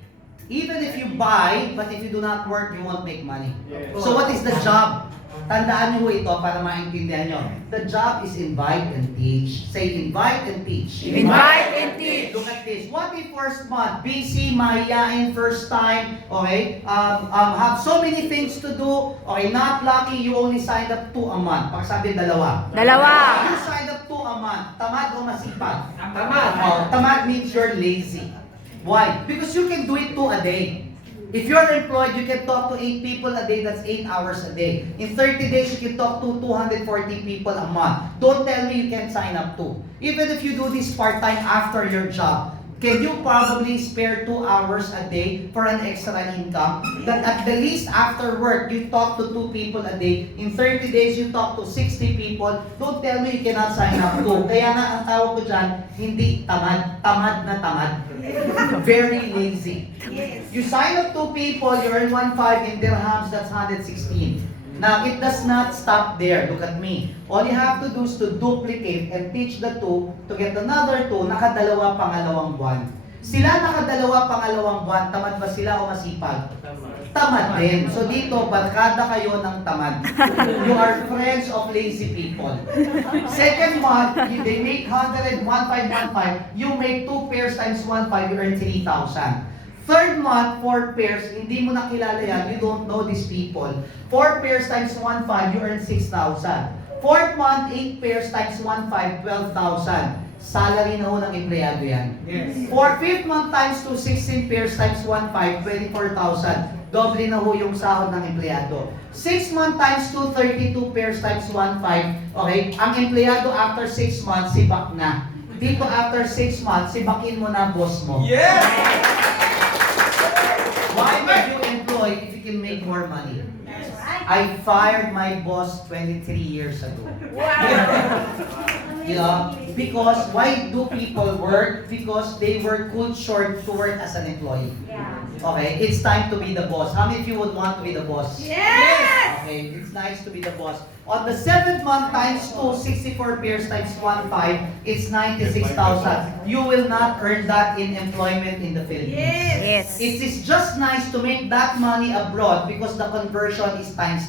Even if you buy, but if you do not work, you won't make money. So what is the job? Tandaan niyo ito para maintindihan niyo. The job is invite and teach. Say invite and teach. Invite and teach. Look at this. What if first month, busy, mahiyain, first time, okay? Have so many things to do, okay? Not lucky, you only signed up 2 a month. Pag sabi dalawa. Dalawa. You signed up 2 a month. Tamad o masipag? Tamad. Tamad means you're lazy. Why? Because you can do it 2 a day. If you're employed, you can talk to 8 people a day, that's 8 hours a day. In 30 days, you can talk to 240 people a month. Don't tell me you can't sign up to. Even if you do this part-time after your job, can you probably spare 2 hours a day for an extra income? That at the least after work, you talk to 2 people a day. In 30 days, you talk to 60 people. Don't tell me you cannot sign up to. Kaya nga, ang tawag ko dyan, hindi tamad. Tamad na tamad. Very lazy. You sign up 2 people, you earn 1.5 in dirhams, that's 116. Now, it does not stop there. Look at me. All you have to do is to duplicate and teach the 2 to get another 2, nakadalawa pangalawang buwan. Sila nakadalawa pangalawang buwan, tamad ba sila o masipag? Tamad din. So dito, barkada kayo ng tamad. You are friends of lazy people. Second month, they make 100, 1,515. You make 2 pairs times 1,5, you earn 3,000. Third month, 4 pairs, hindi mo nakilala yan, you don't know these people. 4 pairs times 1.5, you earn 6,000. Fourth month, 8 pairs times 1.5, 12,000. Salary na ho ng empleyado yan. Yes. For 5th month times 2, 16 pairs times 1.5, 24,000. Doble na ho yung sahod ng empleyado. 6th month times 2, 32 pairs times 1.5. Okay, ang empleyado after 6 months, sibak na. Dito after 6 months, sibakin mo na boss mo. Yes! Why would you employ if you can make more money? I fired my boss 23 years ago. You know, because why do people work? Because they were cultured to work as an employee. Okay, it's time to be the boss. How many of you would want to be the boss? Yes! Okay, it's nice to be the boss. On the 7th month times 2, 64 pairs times 1.5, it's 96,000. You will not earn that in employment in the Philippines. Yes. It is just nice to make that money abroad because the conversion is times.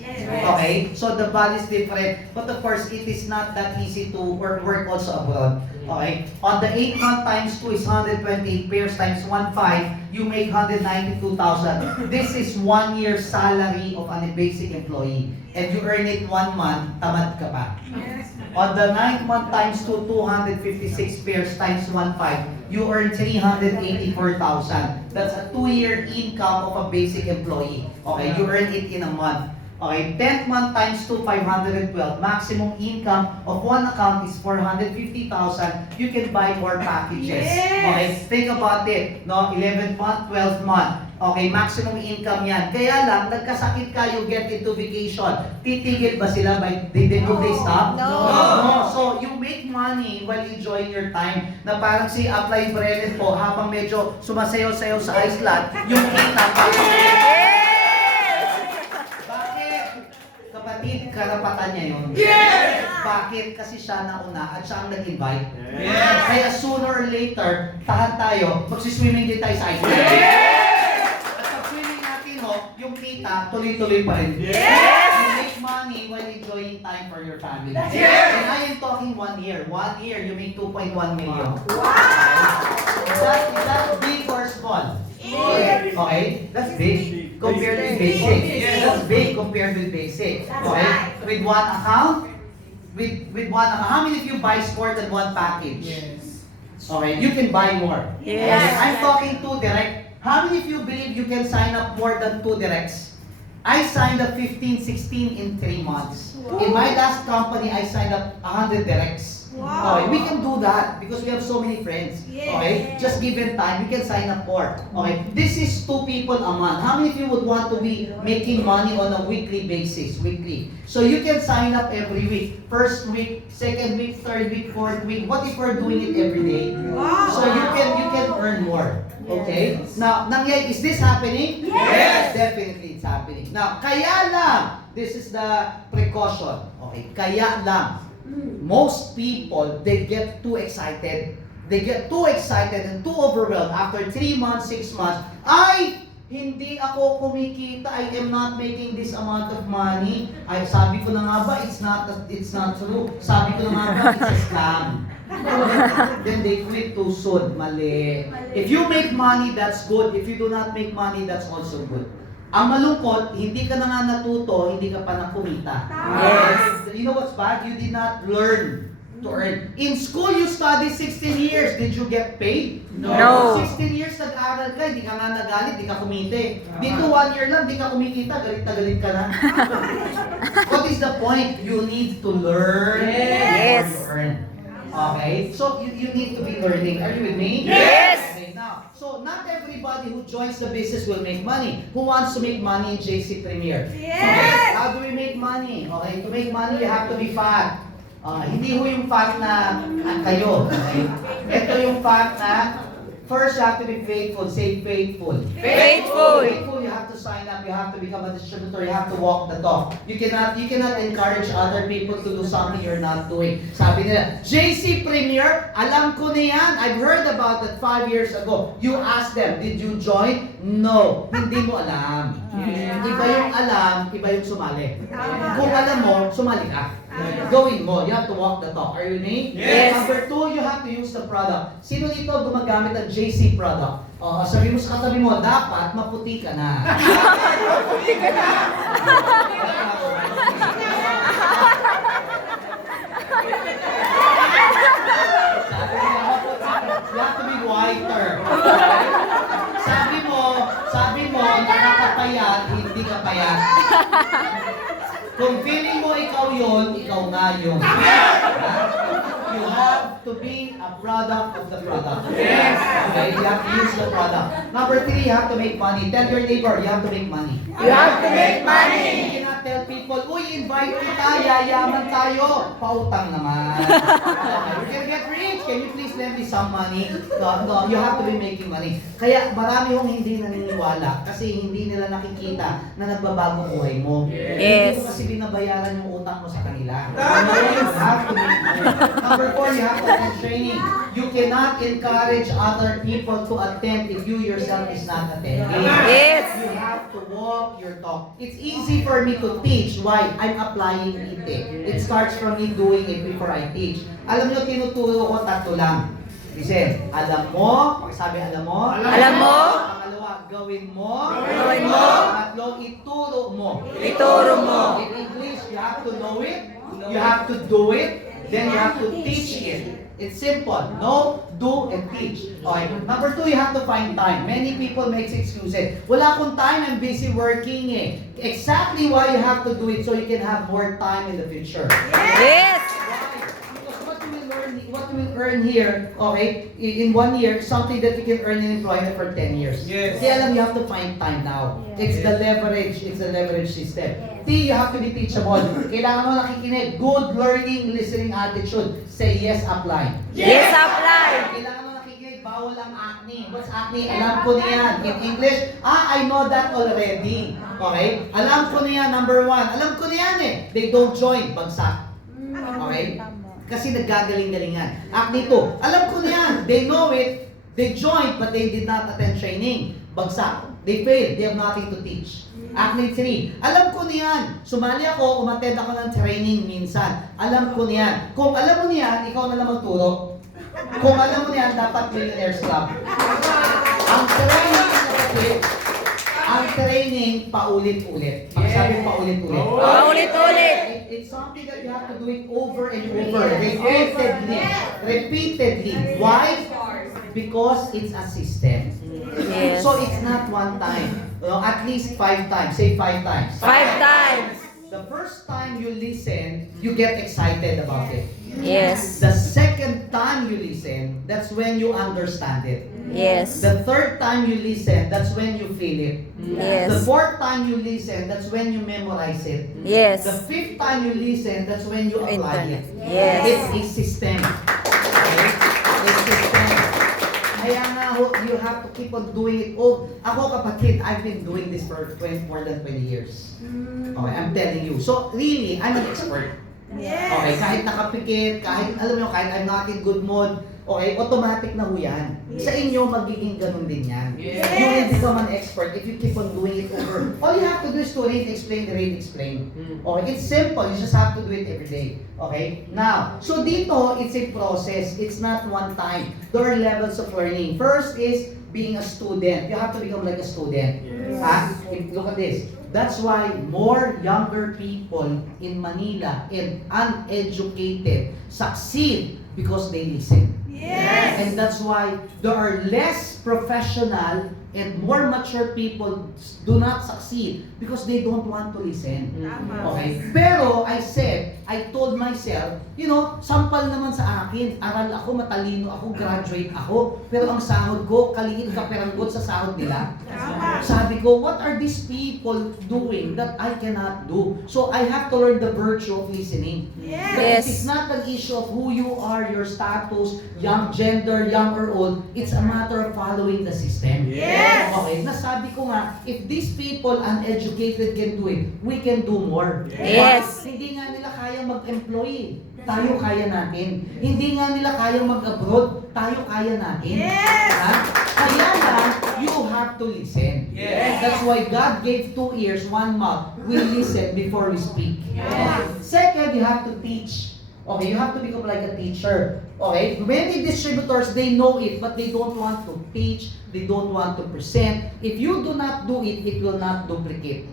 Okay? So the value is different. But of course, it is not that easy to work also abroad. Okay? On the 8th month times 2 is 128 pairs times 1.5, you make 192,000. This is 1 year salary of a basic employee. And you earn it 1 month, tamad ka pa. On the 9th month times 2, 256 pairs times 1.5, you earn 384,000. That's a 2-year income of a basic employee. Okay, you earn it in a month. Okay, 10th month times 2, 512. Maximum income of one account is 450,000. You can buy more packages. Okay, think about it. No, 11th month, 12th month. Okay, maximum income yan. Kaya lang, nagkasakit ka, you get into vacation. Titigil ba sila? Do they stop? No. So, you make money while enjoying your time. Na parang si Apply Brennan po, habang medyo sumasayaw-sayaw sa Iceland, yung kita pa. Bakit? Kapatid, karapatan niya yun. Yes! Bakit? Kasi siya nauna at siya ang nag-invite. Yes! Kaya sooner or later, tahan tayo, magsiswimming din tayo sa Iceland. Yung kita, tuloy-tuloy pa rin. Yes! You make money while enjoying time for your family. Yes! And I am talking 1 year. 1 year, you make 2.1 million. Wow! Is that big or small? Big. Okay? That's big compared with basic. Yes. That's big compared with basic. Okay? With one account, with one account. How many of you buy more than one package? Yes. Okay, you can buy more. Yes. Okay, I'm talking 2 direct. How many of you believe you can sign up more than 2 directs? I signed up 15, 16 in 3 months. In my last company, I signed up 100 directs. Wow. Okay, we can do that because we have so many friends. Yes. Okay, just given time, we can sign up more. Okay, this is 2 people a month. How many of you would want to be making money on a weekly basis? Weekly. So you can sign up every week. First week, second week, third week, fourth week. What if we're doing it every day? Wow. So you can earn more. Okay? Now, is this happening? Yes. Definitely it's happening. Now, kaya lang, this is the precaution. Okay, kaya lang. Most people, they get too excited. They get too excited and too overwhelmed after 3 months, 6 months. Ay, hindi ako kumikita. I am not making this amount of money. Ay, sabi ko na nga ba, it's not true. Sabi ko na nga ba, it's a scam. Then they quit too soon. Mali. If you make money, that's good. If you do not make money, that's also good. Ang malungkot, hindi ka na nga natuto, hindi ka pa nakumita. Yes. You know what's bad? You did not learn to earn. In school, you studied 16 years. Did you get paid? No. 16 years nag-aral ka, hindi ka nga nagalit, hindi ka kumite. Dito 1 year lang, hindi ka kumikita, galit na galit ka na. What is the point? You need to learn Yes. before you earn. Okay? So, you need to be learning. Are you with me? Yes! Okay, now, so not everybody who joins the business will make money. Who wants to make money in JC Premier? Yes! Okay, how do we make money? Okay, to make money, you have to be fat. Hindi ho yung fat na kayo. Okay? Ito yung fat na first, you have to be faithful. Say faithful. Faithful. Faithful, you have to sign up. You have to become a distributor. You have to walk the talk. You cannot encourage other people to do something you're not doing. Sabi nila, JC Premier, alam ko na yan. I've heard about that 5 years ago. You ask them, did you join? No. Hindi mo alam. Iba yung alam, iba yung sumali. Kung alam mo, sumali ka. Gawin mo. You have to walk the talk. Are you with me? Yes. Number 2, you have to use the product. Sino dito gumagamit ng JC product? Sabi mo sa katabi mo, dapat maputi ka na. You have to be whiter. Sabi mo, nakakapayat, hindi ka payat. Kung feeling mo ikaw yon, ikaw nga yun. You have to be a product of the product. Yes. Okay, you have to use the product. Number 3, you have to make money. Tell your neighbor, you have to make money. You have to make money. You cannot tell people, uy, invite kita, yayaman tayo. Pautang naman. You can get rich. Can you please lend me some money? No, you have to be making money. Kaya marami hong hindi naniniwala kasi hindi nila nakikita na nagbabago buhay mo. Yes. Hindi mo kasi binabayaran yung utang mo sa kanila. You have to make money. Number 4, you have to attend training. You cannot encourage other people to attend if you yourself is not attending. Yes. You have to walk your talk. It's easy for me to teach. Why? I'm applying it. It starts from me doing it before I teach. Alam nyo, tinuturo ko 3 lang. Listen, alam mo, pagsabi alam mo. Alam mo. Pangalawa, gawin mo. Gawin mo. Pangatlo, ituro mo. Ituro mo. In English, you have to know it. You have to do it. Then you have to teach it. It's simple. Know, do, and teach. Okay. Number 2, you have to find time. Many people make excuses. Wala akong time, I'm busy working eh. Exactly why you have to do it so you can have more time in the future. Yes. Why? Because what you will earn here, okay, in 1 year, is something that you can earn in employment for 10 years. Yes. Kaya alam, you have to find time now. It's the leverage. It's the leverage system. T, you have to be teachable. Kailangan mo nakikinig. Good learning, listening attitude. Say yes, apply. Yes, apply. Kailangan mo nakikinig. Bawal ang acne. What's acne? Alam ko na yan. In English, I know that already. Okay? Alam ko na yan, number 1. Alam ko na yan eh. They don't join. Bagsak. Okay? Kasi naggagaling-galingan. Acne 2. Alam ko na yan. They know it. They joined, but they did not attend training. Bagsak. They failed. They have nothing to teach. Acne 3. Alam ko na yan. Sumali ako, umattend ako ng training minsan. Alam ko na yan. Kung alam mo na yan, ikaw na lang magturo. Kung alam mo na yan, dapat Millionaires Club. Ang training, paulit-ulit. Pagsabi paulit-ulit. Paulit-ulit. It's something that you have to do it over and over. Repeatedly. Repeatedly. Why? Because it's a system. Yes. So it's not one time. At least 5 times. Say 5 times. 5 times. The first time you listen, you get excited about it. Yes. The second time you listen, that's when you understand it. Yes. The third time you listen, that's when you feel it. Yes. The fourth time you listen, that's when you memorize it. Yes. The fifth time you listen, that's when you apply it. Yes. It's a system. Okay? It's a system. Kaya nga, you have to keep on doing it. Oh, ako kapatid, I've been doing this for more than 20 years. Okay, I'm telling you. So, really, I'm an expert. Okay, kahit nakapikit, kahit, alam mo, kahit I'm not in good mood, okay, automatic na ho yan. Sa inyo, magiging ganun din yan. Yes. You will become an expert if you keep on doing it over. All you have to do is to read, explain. Okay, it's simple. You just have to do it every day. Okay? Now, so dito, it's a process. It's not one time. There are levels of learning. First is being a student. You have to become like a student. Look at this. That's why more younger people in Manila and uneducated succeed because they listen. Yes. And that's why there are less professional and more mature people do not succeed because they don't want to listen. Okay? Pero I told myself, sampal naman sa akin, aral ako, matalino ako, graduate ako, pero ang sahod ko, kaliit kaperanggot sa sahod nila. Sabi ko, what are these people doing that I cannot do? So I have to learn the virtue of listening. But it's not an issue of who you are, your status, young gender, young or old. It's a matter of following the system. Okay, nasabi ko nga, if these people uneducated can do it, we can do more. Yes. Hindi nga nila kaya mag-employ. Tayo kaya natin. Hindi nga nila kaya mag-abroad. Tayo kaya natin. Ha? Kaya lang, you have to listen. That's why God gave 2 ears, 1 mouth. We listen before we speak. Second, you have to teach. Okay, you have to become like a teacher. Okay, many distributors, they know it, but they don't want to teach. They don't want to present. If you do not do it, it will not duplicate.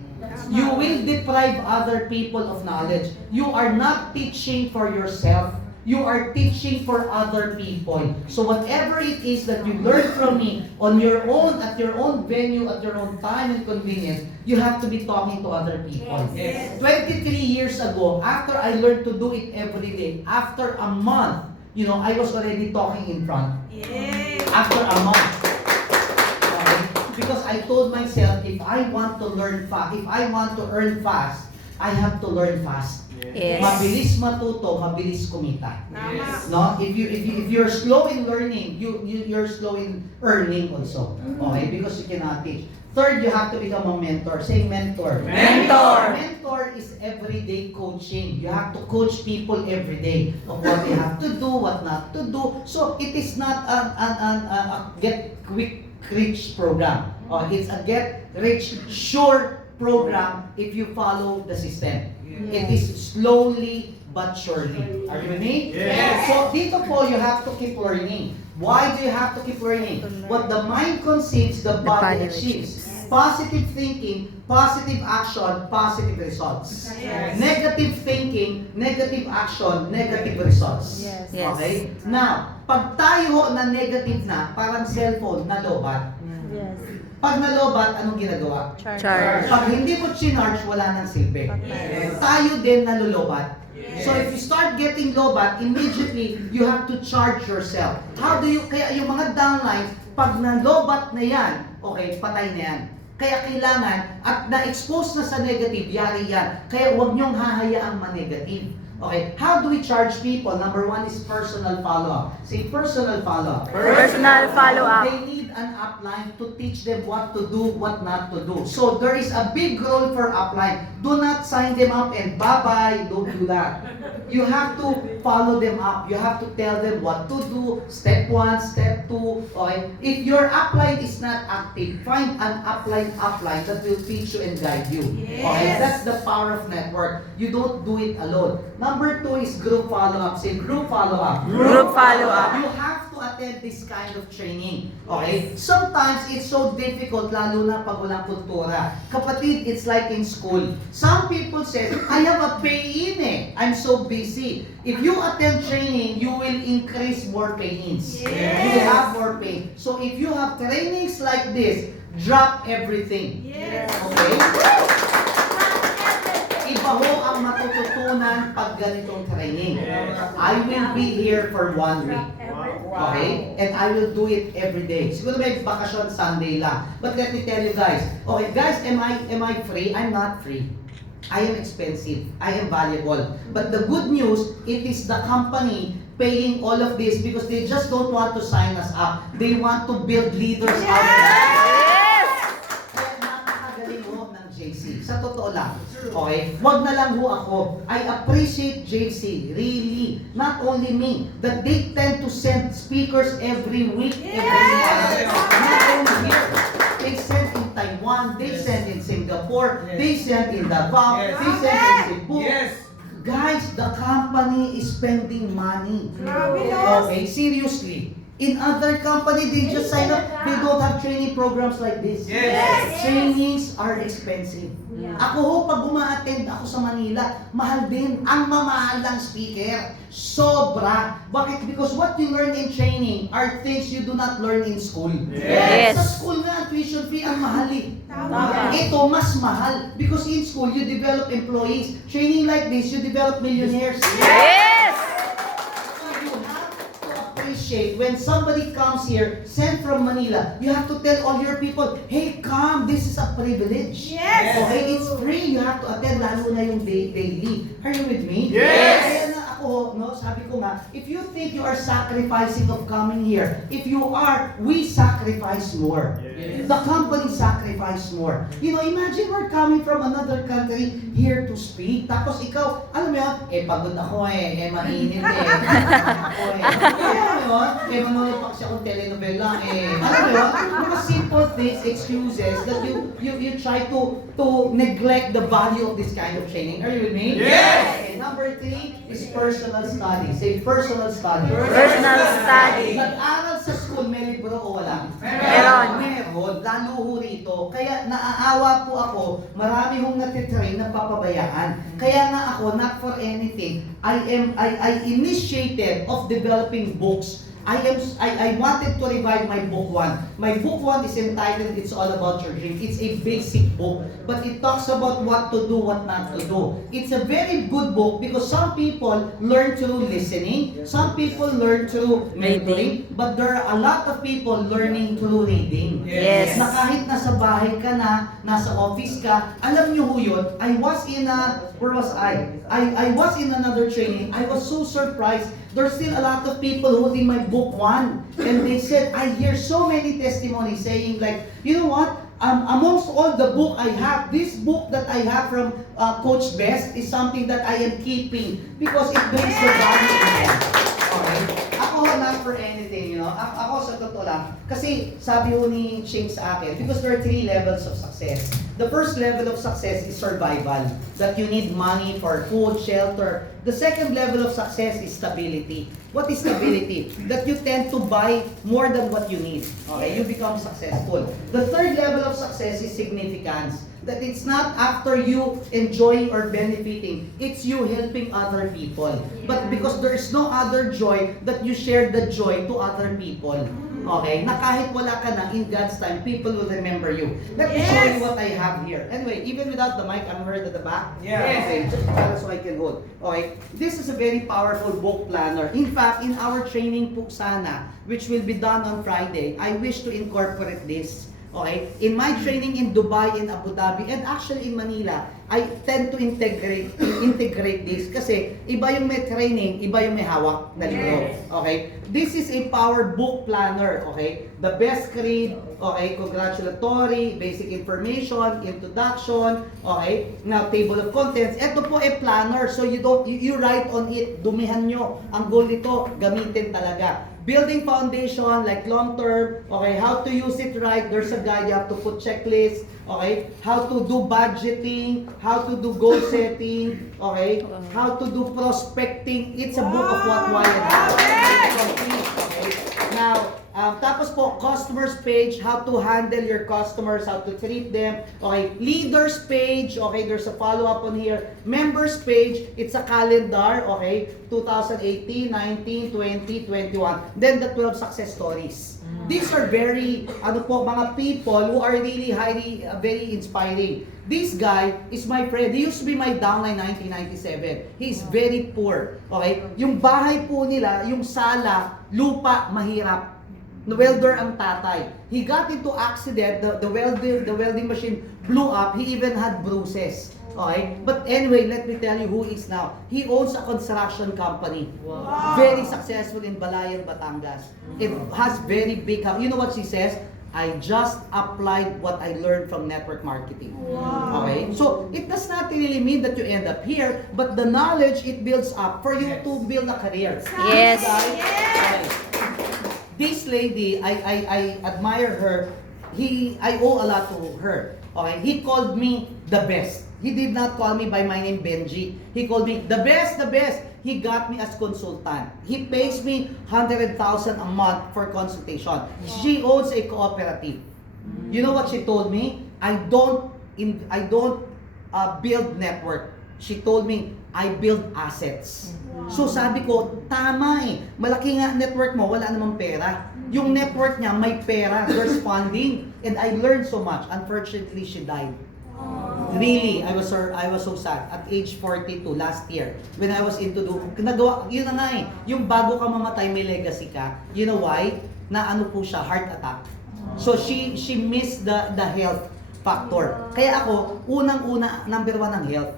You will deprive other people of knowledge. You are not teaching for yourself. You are teaching for other people. So whatever it is that you learn from me on your own, at your own venue, at your own time and convenience, you have to be talking to other people. 23 years ago, after I learned to do it every day, after a month, I was already talking in front. After a month. Okay? Because I told myself, if I want to learn fast, if I want to earn fast, I have to learn fast. Mabilis matuto, mabilis kumita. No, if you're slow in learning, you're slow in earning also. Okay, because you cannot teach. Third, you have to become a mentor. Say mentor. Mentor is everyday coaching. You have to coach people every day of what they have to do, what not to do. So it is not a get quick rich program. It's a get rich sure program if you follow the system. It is slowly but surely. Are you with me? So dito po, you have to keep learning. Why do you have to keep learning? What the mind conceives, the body achieves. Positive thinking, positive action, positive results. Negative thinking, negative action, negative results. Okay? Now, pag tayo na negative na, parang cellphone na lobat. Pag nalobat, anong ginagawa? Charge. Pag hindi mo chinarge, wala nang silbi. Tayo din nalulobat. So if you start getting lobat, immediately you have to charge yourself. Kaya yung mga downlines, pag nalobat na yan, okay, patay na yan. Kaya kailangan, at na-expose na sa negative, yari yan. Kaya huwag niyong hahayaang ma-negative. Okay, how do we charge people? Number 1 is personal follow-up. Say personal follow-up. Personal follow-up. They need an upline to teach them what to do, what not to do. So there is a big role for upline. Do not sign them up and bye-bye. Don't do that. You have to follow them up. You have to tell them what to do. Step 1, step 2. Okay? If your upline is not active, find an upline that will teach you and guide you. Okay? That's the power of network. You don't do it alone. Number 2 is group follow-up. Say group follow-up. Group follow-up. You have to attend this kind of training. Okay? Sometimes it's so difficult, lalo na pag walang kultura. Kapatid, it's like in school. Some people say, I have a pay-in eh. I'm so busy. If you attend training, you will increase more pay-ins. You will have more pay. So if you have trainings like this, drop everything. Okay? Iba ho ang matututunan pag ganitong training. I will be here for 1 week. Okay? And I will do it every day. Siguro may bakasyon Sunday lang. But let me tell you guys. Okay, guys, am I free? I'm not free. I am expensive. I am valuable. But the good news, it is the company paying all of this because they just don't want to sign us up. They want to build leaders out of us. Kaya napakagaling ho ng JC. Sa totoo lang. Okay? Wag na lang ho ako. I appreciate JC. Really. Not only me. That they tend to send speakers every week. Every month. Not only here. They send in Taiwan. They send in Singapore. They send in Davao. They send in Cebu. Guys, the company is spending money. Okay? Seriously. In other company, they just sign up. They don't have training programs like this. Yes. Trainings are expensive. Yeah. Ako ho, pag uma-attend ako sa Manila, mahal din. Ang mamahal ng speaker. Sobra. Bakit? Because what you learn in training are things you do not learn in school. Yes. Sa school nga, tuition fee ang mahal eh. Tama. Ito, mas mahal. Because in school, you develop employees. Training like this, you develop millionaires. Yes! So you have to appreciate when somebody comes here, sent from Manila, you have to tell all your people, hey, come, this is a privilege. Yes. Okay, it's free. You have to attend, lalo na yung daily. Are you with me? Yes. Kaya na ako, no, sabi ko nga, if you think you are sacrificing of coming here, if you are, we sacrifice more. Yes. The company sacrifice more. You know, imagine we're coming from another country here to speak. Tapos ikaw, alam mo yun, pagod ako mainit ako alam mo yun, manonood pa kasi akong telenovela alam mo yun, mga simple things, excuses that you try to neglect the value of this kind of training. Are you with me? Yes. Okay, number 3 is personal study. Say personal study. Personal study. Nag-aral sa school, may libro o wala? Meron. Meron, lalo ho rito. Kaya naaawa po ako, marami hong natitrain na papabayaan. Kaya nga ako, not for anything, I initiated of developing books. I wanted to revive my book 1. My book 1 is entitled It's All About Your Dream. It's a basic book, but it talks about what to do, what not to do. It's a very good book because some people learn through listening, some people learn through mentoring, but there are a lot of people learning through reading. Yes. Na kahit nasa bahay ka na, nasa office ka, alam niyo ho yun, where was I? I was in another training. I was so surprised. There's still a lot of people holding my book 1. And they said, I hear so many testimonies saying like, you know what? Amongst all the book I have, this book that I have from Coach Best is something that I am keeping because it brings the value to them. Okay? Ako, not for anything, you know. Ako sa totoo lang. Kasi sabi ho ni Shing sa akin, because there are 3 levels of success. The first level of success is survival. That you need money for food, shelter. The second level of success is stability. What is stability? That you tend to buy more than what you need. Okay, you become successful. The third level of success is significance. That it's not after you enjoying or benefiting, it's you helping other people. But because there is no other joy, that you share the joy to other people. Okay, na kahit wala ka na, in God's time, people will remember you. Let me show you what I have here. Anyway, even without the mic, I'm heard at the back. Yeah. Okay, just so I can hold. Okay, this is a very powerful book planner. In fact, in our training po sana, which will be done on Friday, I wish to incorporate this. Okay? In my training in Dubai, in Abu Dhabi, and actually in Manila, I tend to integrate this kasi iba yung may training, iba yung may hawak na libro. Okay? This is a power book planner. Okay? The best creed, okay, congratulatory, basic information, introduction, okay? Now, table of contents. Ito po ay planner. So you write on it, dumihan nyo. Ang goal nito, gamitin talaga. Building foundation, like long term, okay, how to use it right, there's a guide, you have to put checklists, okay, how to do budgeting, how to do goal setting, okay, how to do prospecting, it's a book of what, why, and how. Okay, now, tapos po, customers page, how to handle your customers, how to treat them. Okay, leaders page, okay, there's a follow-up on here. Members page, it's a calendar, okay, 2018, 19, 20, 21. Then the 12 success stories. These are very, mga people who are really highly, very inspiring. This guy is my friend. He used to be my downline 1997. He's very poor, okay? Yung bahay po nila, yung sala, lupa, mahirap. Welder ang tatay. He got into accident, the welding machine blew up, he even had bruises. Okay? But anyway, let me tell you who he is now. He owns a construction company. Wow. Very successful in Balayan, Batangas. It has very big, you know what she says? I just applied what I learned from network marketing. Wow. Okay? So, it does not really mean that you end up here, but the knowledge it builds up for you to build a career. Yes. This lady, I admire her. I owe a lot to her. Okay? He called me the best. He did not call me by my name Benjie. He called me the best, the best. he got me as consultant. He pays me 100,000 a month for consultation. She owns a cooperative. You know what she told me? I don't build network. She told me, I build assets. So sabi ko, tama eh. Malaki nga network mo, wala namang pera. Yung network niya, may pera, there's funding. And I learned so much. Unfortunately, she died. Really, I was so sad. At age 42 last year, when I was into nagawa, yun na nga eh. Yung bago ka mamatay, may legacy ka. You know why? Na ano po siya, heart attack. So she missed the health factor. Kaya ako, unang-una, number one ang health.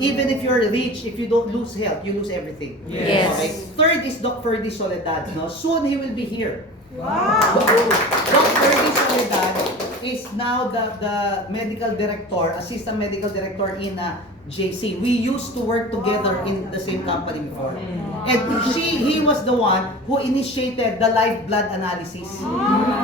Even if you're rich, if you don't lose health, you lose everything. Yes. Okay? Third is Doc Ferdy Soledad. No? Soon he will be here. Wow! Doc Ferdy Soledad is now the medical director, assistant medical director in JC. We used to work together in the same company before. And he was the one who initiated the live blood analysis.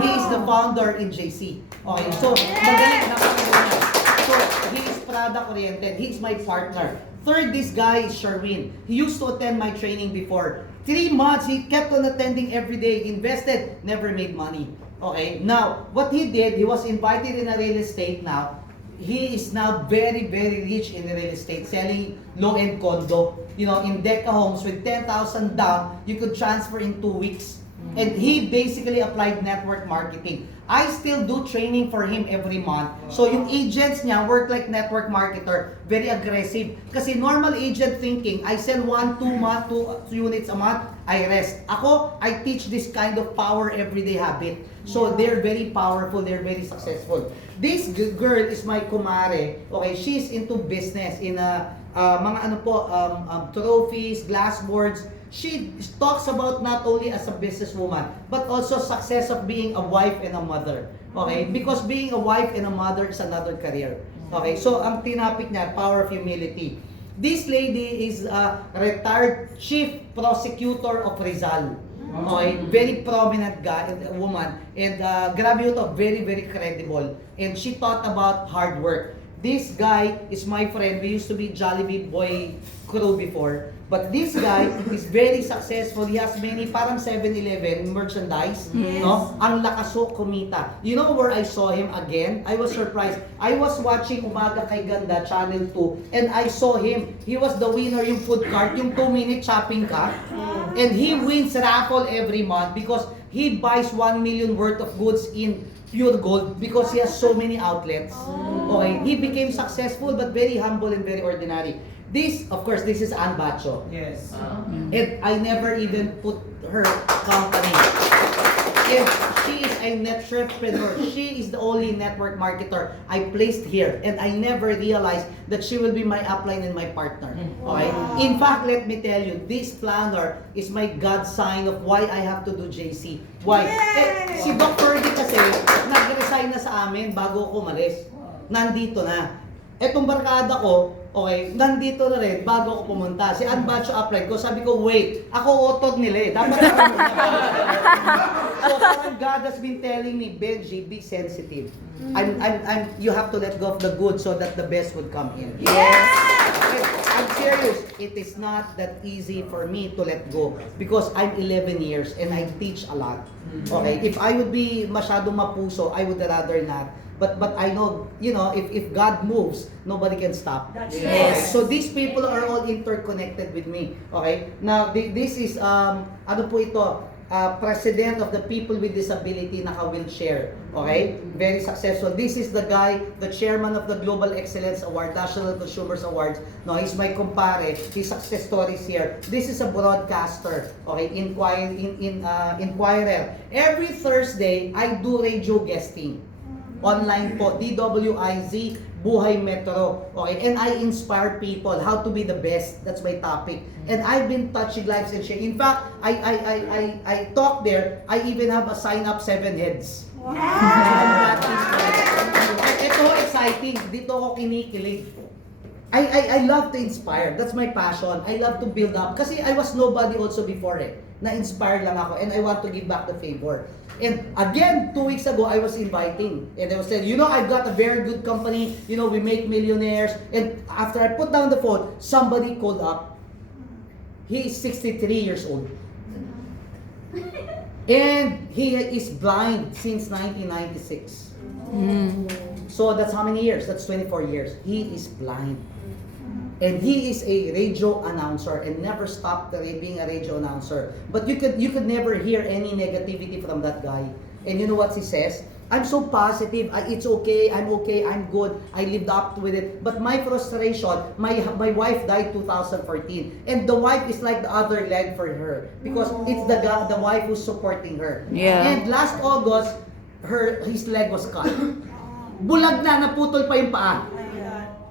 He is the founder in JC. Okay, so magaling na pag-unas. So he is product oriented. He is my partner. Third, this guy is Sherwin. He used to attend my training before. 3 months, he kept on attending every day, invested, never made money. Okay, now, what he did, he was invited in a real estate now. He is now very, very rich in real estate, selling low-end condo. You know, in Deca homes with 10,000 down, you could transfer in 2 weeks. And he basically applied network marketing. I still do training for him every month. So yung agents niya work like network marketer, very aggressive. Kasi normal agent thinking, I sell 1, 2 units a month, I rest. Ako, I teach this kind of power everyday habit. So they're very powerful, they're very successful. This girl is my kumare. Okay, she's into business in mga trophies, glassboards. She talks about not only as a businesswoman, but also success of being a wife and a mother. Okay? Because being a wife and a mother is another career. Okay? So, ang tinapik niya, power of humility. This lady is a retired chief prosecutor of Rizal. Okay? Very prominent woman. And grabe ito, very, very credible. And she taught about hard work. This guy is my friend. We used to be Jollibee Boy crew before. But this guy is very successful. He has many, parang 7-Eleven merchandise. Yes. No? Ang lakaso kumita. You know where I saw him again? I was surprised. I was watching Umaga Kay Ganda, Channel 2, and I saw him. He was the winner yung food cart, yung 2-minute shopping cart. And he wins raffle every month because he buys 1 million worth of goods in pure gold because he has so many outlets. Okay, he became successful but very humble and very ordinary. This, of course, this is Ann Bacho. Yes. And I never even put her company. If she is a entrepreneur, she is the only network marketer I placed here, and I never realized that she will be my upline and my partner. Okay? In fact, let me tell you, this planner is my God sign of why I have to do JC. Why? Eh, si Doc Ferdy kasi, nag-resign na sa amin bago ako umalis. Nandito na. Etong barkada ko, okay, nandito na rin bago ako pumunta. Si Ann Bacho applied ko, sabi ko, wait, ako otod nila eh. Dapat ako muna. So parang God has been telling me, Benjie, be sensitive. You have to let go of the good so that the best would come in. Yes! I'm serious. It is not that easy for me to let go because I'm 11 years and I teach a lot. Okay, if I would be masyadong mapuso, I would rather not. But I know, you know, if God moves, nobody can stop. Yes. Okay? So these people are all interconnected with me. Okay? Now, this is, ano po ito? President of the People with Disability, naka-wheelchair. Okay? Very successful. This is the guy, the chairman of the Global Excellence Award, National Consumers Awards. No, he's my kumpare. His success stories here. This is a broadcaster. Okay? Inquirer. Every Thursday, I do radio guesting. Online po, DWIZ, Buhay Metro. Okay, and I inspire people how to be the best. That's my topic. And I've been touching lives and sharing. In fact, I talk there. I even have a sign up 7 heads. Wow! Ito exciting. Dito ako kinikilig. I love to inspire. That's my passion. I love to build up. Kasi I was nobody also before eh. Na-inspire lang ako and I want to give back the favor. And again, 2 weeks ago, I was inviting. And I was saying, you know, I've got a very good company. You know, we make millionaires. And after I put down the phone, somebody called up. he is 63 years old. And he is blind since 1996. So that's how many years? That's 24 years. He is blind. And he is a radio announcer and never stopped being a radio announcer. But you could never hear any negativity from that guy. And you know what he says? I'm so positive. It's okay. I'm good. I lived up with it. But my frustration, my wife died 2014, and the wife is like the other leg for her because it's the wife who's supporting her. Yeah. And last August, his leg was cut. Bulag na, naputol pa yung paa.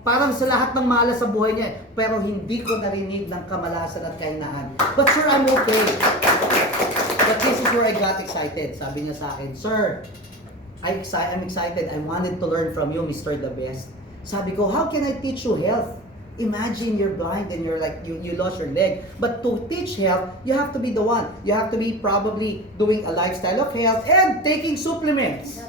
Parang sa lahat ng malas sa buhay niya, pero hindi ko narinig ng kamalasan at kahinaan. But sir, I'm okay. But this is where I got excited. Sabi niya sa akin, sir, I'm excited. I wanted to learn from you, Mr. The Best. Sabi ko, how can I teach you health? Imagine you're blind and you're like, you lost your leg. But to teach health, you have to be the one. You have to be probably doing a lifestyle of health and taking supplements.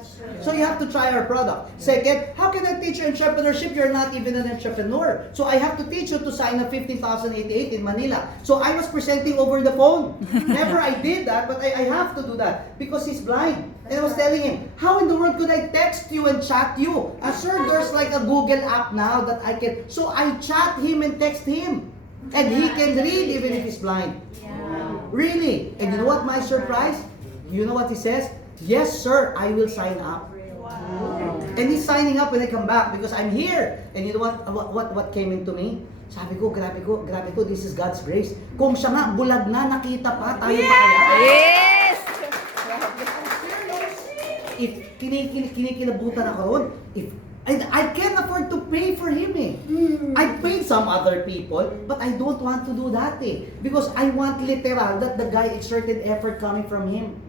So you have to try our product. Second, how can I teach you entrepreneurship? You're not even an entrepreneur. So I have to teach you to sign up 15,088 in Manila. So I was presenting over the phone. Never I did that, but I have to do that because he's blind. And I was telling him, how in the world could I text you and chat you? Sir, there's like a Google app now that I can. So I chat him and text him. And he can read even if he's blind. Really? And you know what my surprise? You know what he says? Yes, sir, I will sign up. And he's signing up when I come back because I'm here. And you know what came into me? Sabi ko, grabe ko, this is God's grace. Kung siya nga, bulag na, nakita pa, tayo pa kaya? Yes! If kinikilabutan ako ron, I can't afford to pay for him eh. I paid some other people, but I don't want to do that eh. Because I want literal that the guy exerted effort coming from him.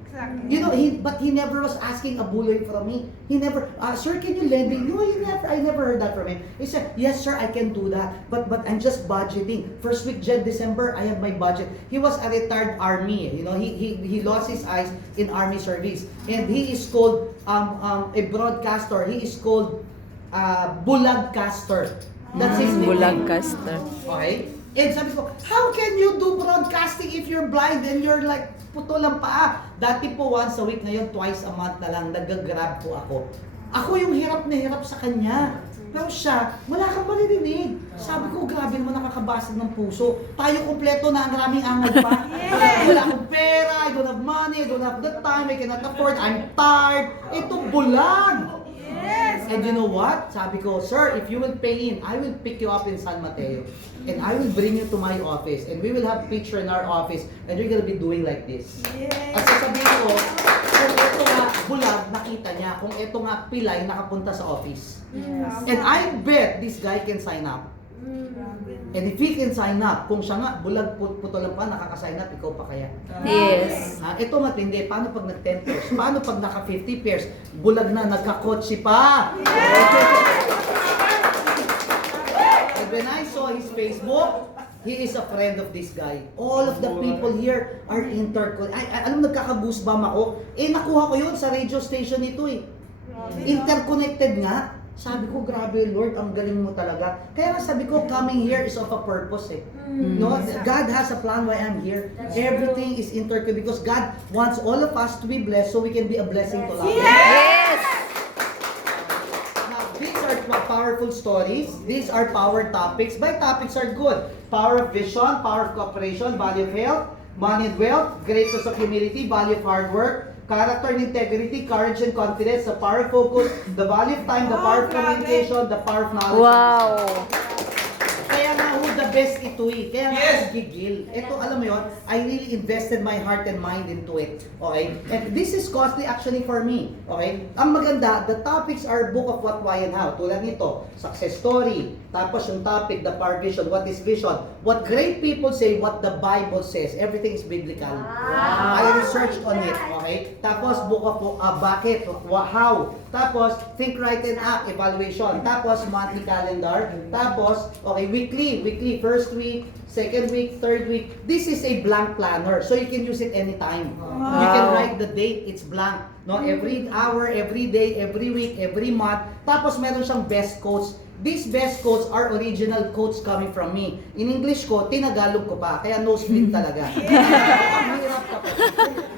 You know, he never was asking a buloy from me. He never, sir, can you lend me? No, I never heard that from him. He said, yes, sir, I can do that. But I'm just budgeting. First week, December, I have my budget. He was a retired army. You know, he lost his eyes in army service. And he is called a broadcaster. He is called Bulagcaster. That's his name. Bulagcaster. Okay? And sabi ko, how can you do broadcasting if you're blind and you're like, putol ang paa? Dati po once a week, ngayon twice a month na lang, nag-grab po ako. Ako yung hirap na hirap sa kanya. Pero siya, wala kang maririnig. Sabi ko, grabe mo, nakakabasag ng puso. Tayo kompleto na, ang maraming angal pa. Wala akong pera, I don't have money, I don't have the time, I cannot afford, I'm tired. Ito, bulag. And you know what? Sabi ko, sir, if you will pay in, I will pick you up in San Mateo. And I will bring you to my office. And we will have picture in our office. And you're gonna be doing like this. At sasabihin ko, kung ito nga bulag, nakita niya. Kung ito nga pilay, nakapunta sa office. And I bet this guy can sign up. And if he can sign up, kung siya nga, bulag putulan pa, nakaka-sign up, ikaw pa kaya? Yes. Ito matindi, paano pag nag-10 pairs? Paano pag naka-50 pairs? Bulag na, nagka-kotse pa! And when I saw his Facebook, he is a friend of this guy. All of the people here are interconnected. Alam, nagkaka-goosebump ako. Nakuha ko yun sa radio station nito eh. Interconnected nga. Sabi ko, grabe Lord, ang galing mo talaga. Kaya nga sabi ko, coming here is of a purpose eh. No, God has a plan why I'm here. Everything is interconnected because God wants all of us to be blessed so we can be a blessing to others. Yes! Now, these are powerful stories. These are power topics. My topics are good. Power of vision, power of cooperation, value of health, money and wealth, greatness of humility, value of hard work, character and integrity, courage and confidence, the power of focus, the value of time, the power of communication, the power of knowledge. Wow! Kaya nga who the best ito eh. Kaya nga yes. Gigil. Ito, alam mo yun, I really invested my heart and mind into it. Okay? And this is costly actually for me. Okay? Ang maganda, the topics are book of what, why, and how. Tulad nito, success story. Tapos yung topic, the power vision, what is vision. What great people say, what the Bible says. Everything is biblical. Wow. I researched on it. Okay? Tapos book of bakit, how. Tapos think, write, and act, evaluation. Tapos monthly calendar. Tapos, okay, weekly, first week, second week, third week. This is a blank planner, so you can use it anytime. Wow. You can write the date, it's blank. No, every hour, every day, every week, every month. Tapos meron siyang best quotes. these best quotes are original quotes coming from me. In English ko, tinagalog ko pa, kaya no split talaga. Mahirap ka pa.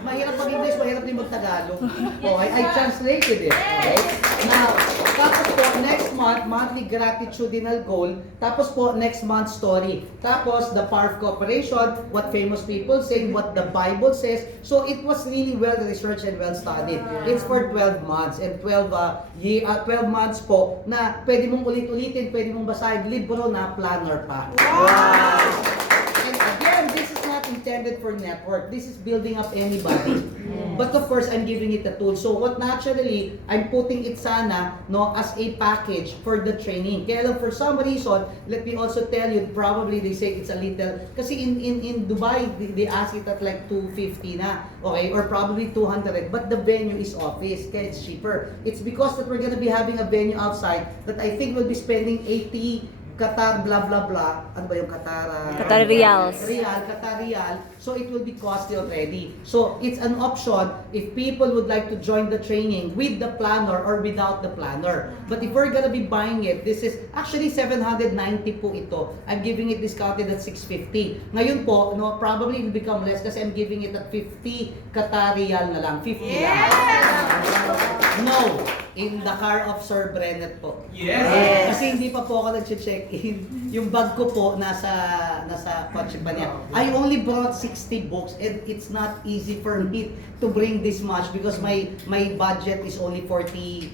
Mahirap mag-English, mahirap din mag-Tagalog. Okay, I translated it. Okay? Now, tapos po, next month, monthly gratitudinal goal. Tapos po, next month story. Tapos, the power of cooperation, what famous people say, what the Bible says. So, it was really well researched and well studied. It's for 12 months and 12 months po na pwede mong ulit-ulitin, pwede mong basahin libro na planner pa. Wow! And again, this is not intended for network. This is building up anybody. But of course, I'm giving it a tool. So what naturally, I'm putting it sana no as a package for the training. Kaya lang for some reason, let me also tell you, probably they say it's a little, kasi in Dubai, they ask it at like 250 na, okay, or probably 200, but the venue is office, kaya it's cheaper. It's because that we're gonna be having a venue outside that I think we'll be spending 80 Qatar blah blah blah. Ano ba yung Qatar? Qatar Rials. Qatar Rial. So it will be costly already. So it's an option if people would like to join the training with the planner or without the planner. But if we're gonna be buying it, this is actually 790 po ito. I'm giving it discounted at 650. Ngayon po, no, probably it will become less kasi I'm giving it at 50 Qatar Rial na lang. 50 lang. No, in the car of Sir Brennet po. Yes. Kasi hindi pa po ako nag-check-in. Yung bag ko po nasa kotse pa niya. I only brought 60 books and it's not easy for me to bring this much because my budget is only 40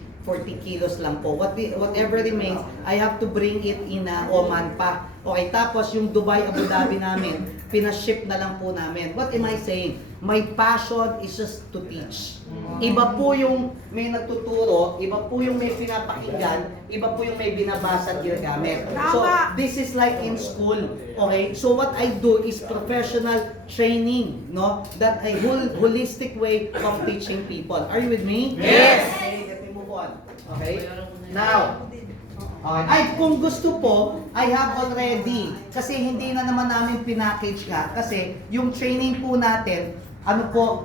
kilos lang po. Whatever remains, I have to bring it in Oman pa. Okay, tapos yung Dubai, Abu Dhabi namin, pinaship na lang po namin. What am I saying? My passion is just to teach. Iba po yung may nagtuturo, iba po yung may pinapakinggan, iba po yung may binabasa at ginagamit. So, this is like in school, okay? So, what I do is professional training, no? That a holistic way of teaching people. Are you with me? Yes! Okay, let me move on. Okay? Now, okay. Ay, kung gusto po, I have already. Kasi hindi na naman namin pinackage nga. Kasi yung training po natin, ano po,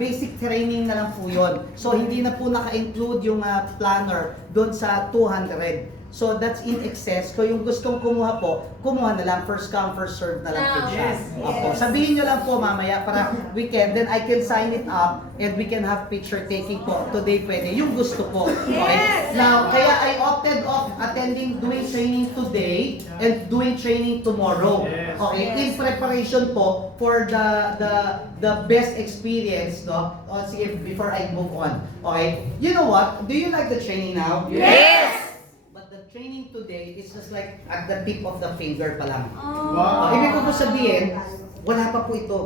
basic training na lang po yun. So, hindi na po naka-include yung planner doon sa 200. So, that's in excess. So, yung gustong kumuha po, kumuha na lang. First come, first serve na lang po siya. Opo. Sabihin nyo lang po mamaya para we can, then I can sign it up and we can have picture taking po. Today pwede. Yung gusto po. Okay? Now, kaya I opted off doing training today and doing training tomorrow. Okay? In preparation po for the best experience, no? O, sige, before I move on. Okay? You know what? Do you like the training now? Yes! Training today is just like at the tip of the finger pa lang. Wow. Ibig ko po sabihin, wala pa po ito.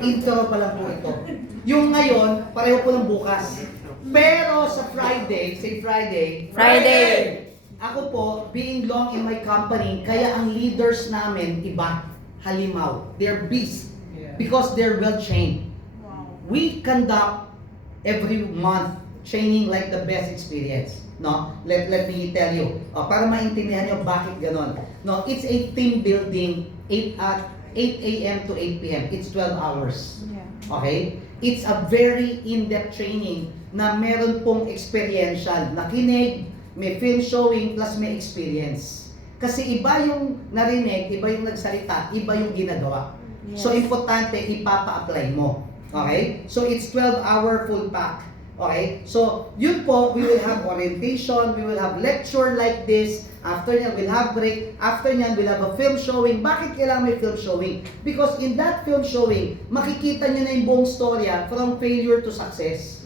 Intro pa lang po ito. Yung ngayon, pareho po ng bukas. Pero sa Friday, say Friday, ako po, being long in my company, kaya ang leaders namin, iba, halimaw. They're beasts. Because they're well trained. We conduct every month training like the best experience. No, let me tell you, para maintindihan nyo bakit ganon. No, it's a team building 8 a.m. to 8 p.m. It's 12 hours. Okay? It's a very in-depth training na meron pong experiential, nakinig, may film showing, plus may experience. Kasi iba yung narinig, iba yung nagsalita, iba yung ginagawa. So, importante, ipapa-apply mo. Okay? So, it's 12-hour full pack. Okay? So, yun po, we will have orientation, we will have lecture like this. After nyan, we'll have break. After nyan, we'll have a film showing. Bakit kailangan may film showing? Because in that film showing, makikita nyo na yung buong storya from failure to success.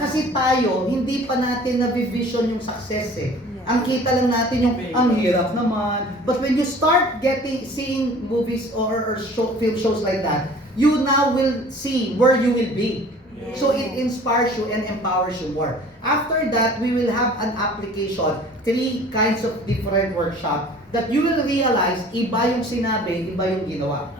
Kasi tayo, hindi pa natin na-vision yung success eh. Ang kita lang natin yung, ang hirap naman. But when you start seeing movies or film shows like that, you now will see where you will be. So it inspires you and empowers you more. After that, we will have an application, 3 kinds of different workshop that you will realize iba yung sinabi, iba yung ginawa.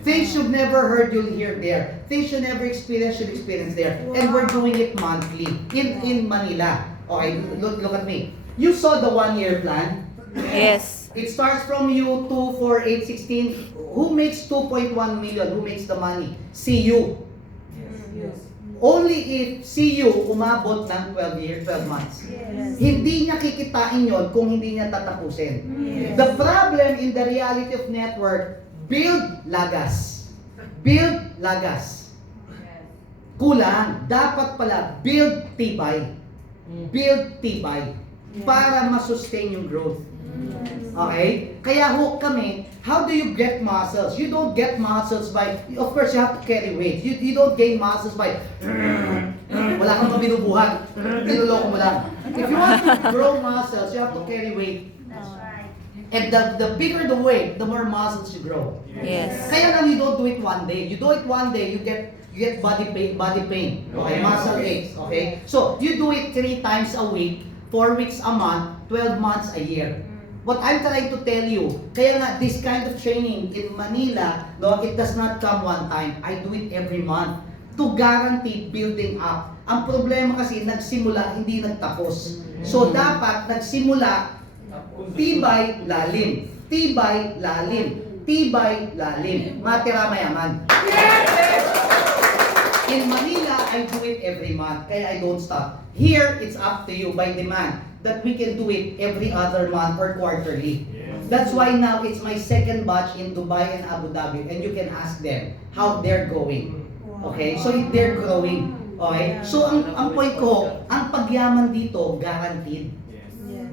Things you've never heard, you'll hear there. Things you never experienced, you'll experience there. And we're doing it monthly in Manila. Okay, look at me. You saw the 1-year plan? Yes. It starts from you, 2, 4, 8, 16. Who makes 2.1 million? Who makes the money? See you. only if CU umabot ng 12 months. Hindi niya kikitain yon kung hindi niya tatapusin. The problem in the reality of network, build lagas. Build lagas. Kulang. Dapat pala, build tibay. Build tibay. Para masustain yung growth. Okay? Kaya hook kami, how do you get muscles? You don't get muscles by, of course you have to carry weight. You don't gain muscles by, wala kang pabinubuhan. Niloloko mo lang. If you want to grow muscles, you have to carry weight. That's right. And the bigger the weight, the more muscles you grow. Yes. Kaya lang you don't do it one day. You do it one day, you get body pain. Okay, muscle aches. Okay, so you do it 3 times a week, 4 weeks a month, 12 months a year. What I'm trying to tell you, kaya nga this kind of training in Manila, no, it does not come one time. I do it every month to guarantee building up. Ang problema kasi nagsimula, hindi nagtapos. So dapat nagsimula, tibay, lalim. Tibay, lalim. Tibay, lalim. Matira mayaman. In Manila, I do it every month, kaya I don't stop. Here, it's up to you by demand that we can do it every other month or quarterly. That's why now it's my second batch in Dubai and Abu Dhabi, and you can ask them how they're going. Okay? So they're growing. Okay? So ang point ko, ang pagyaman dito guaranteed.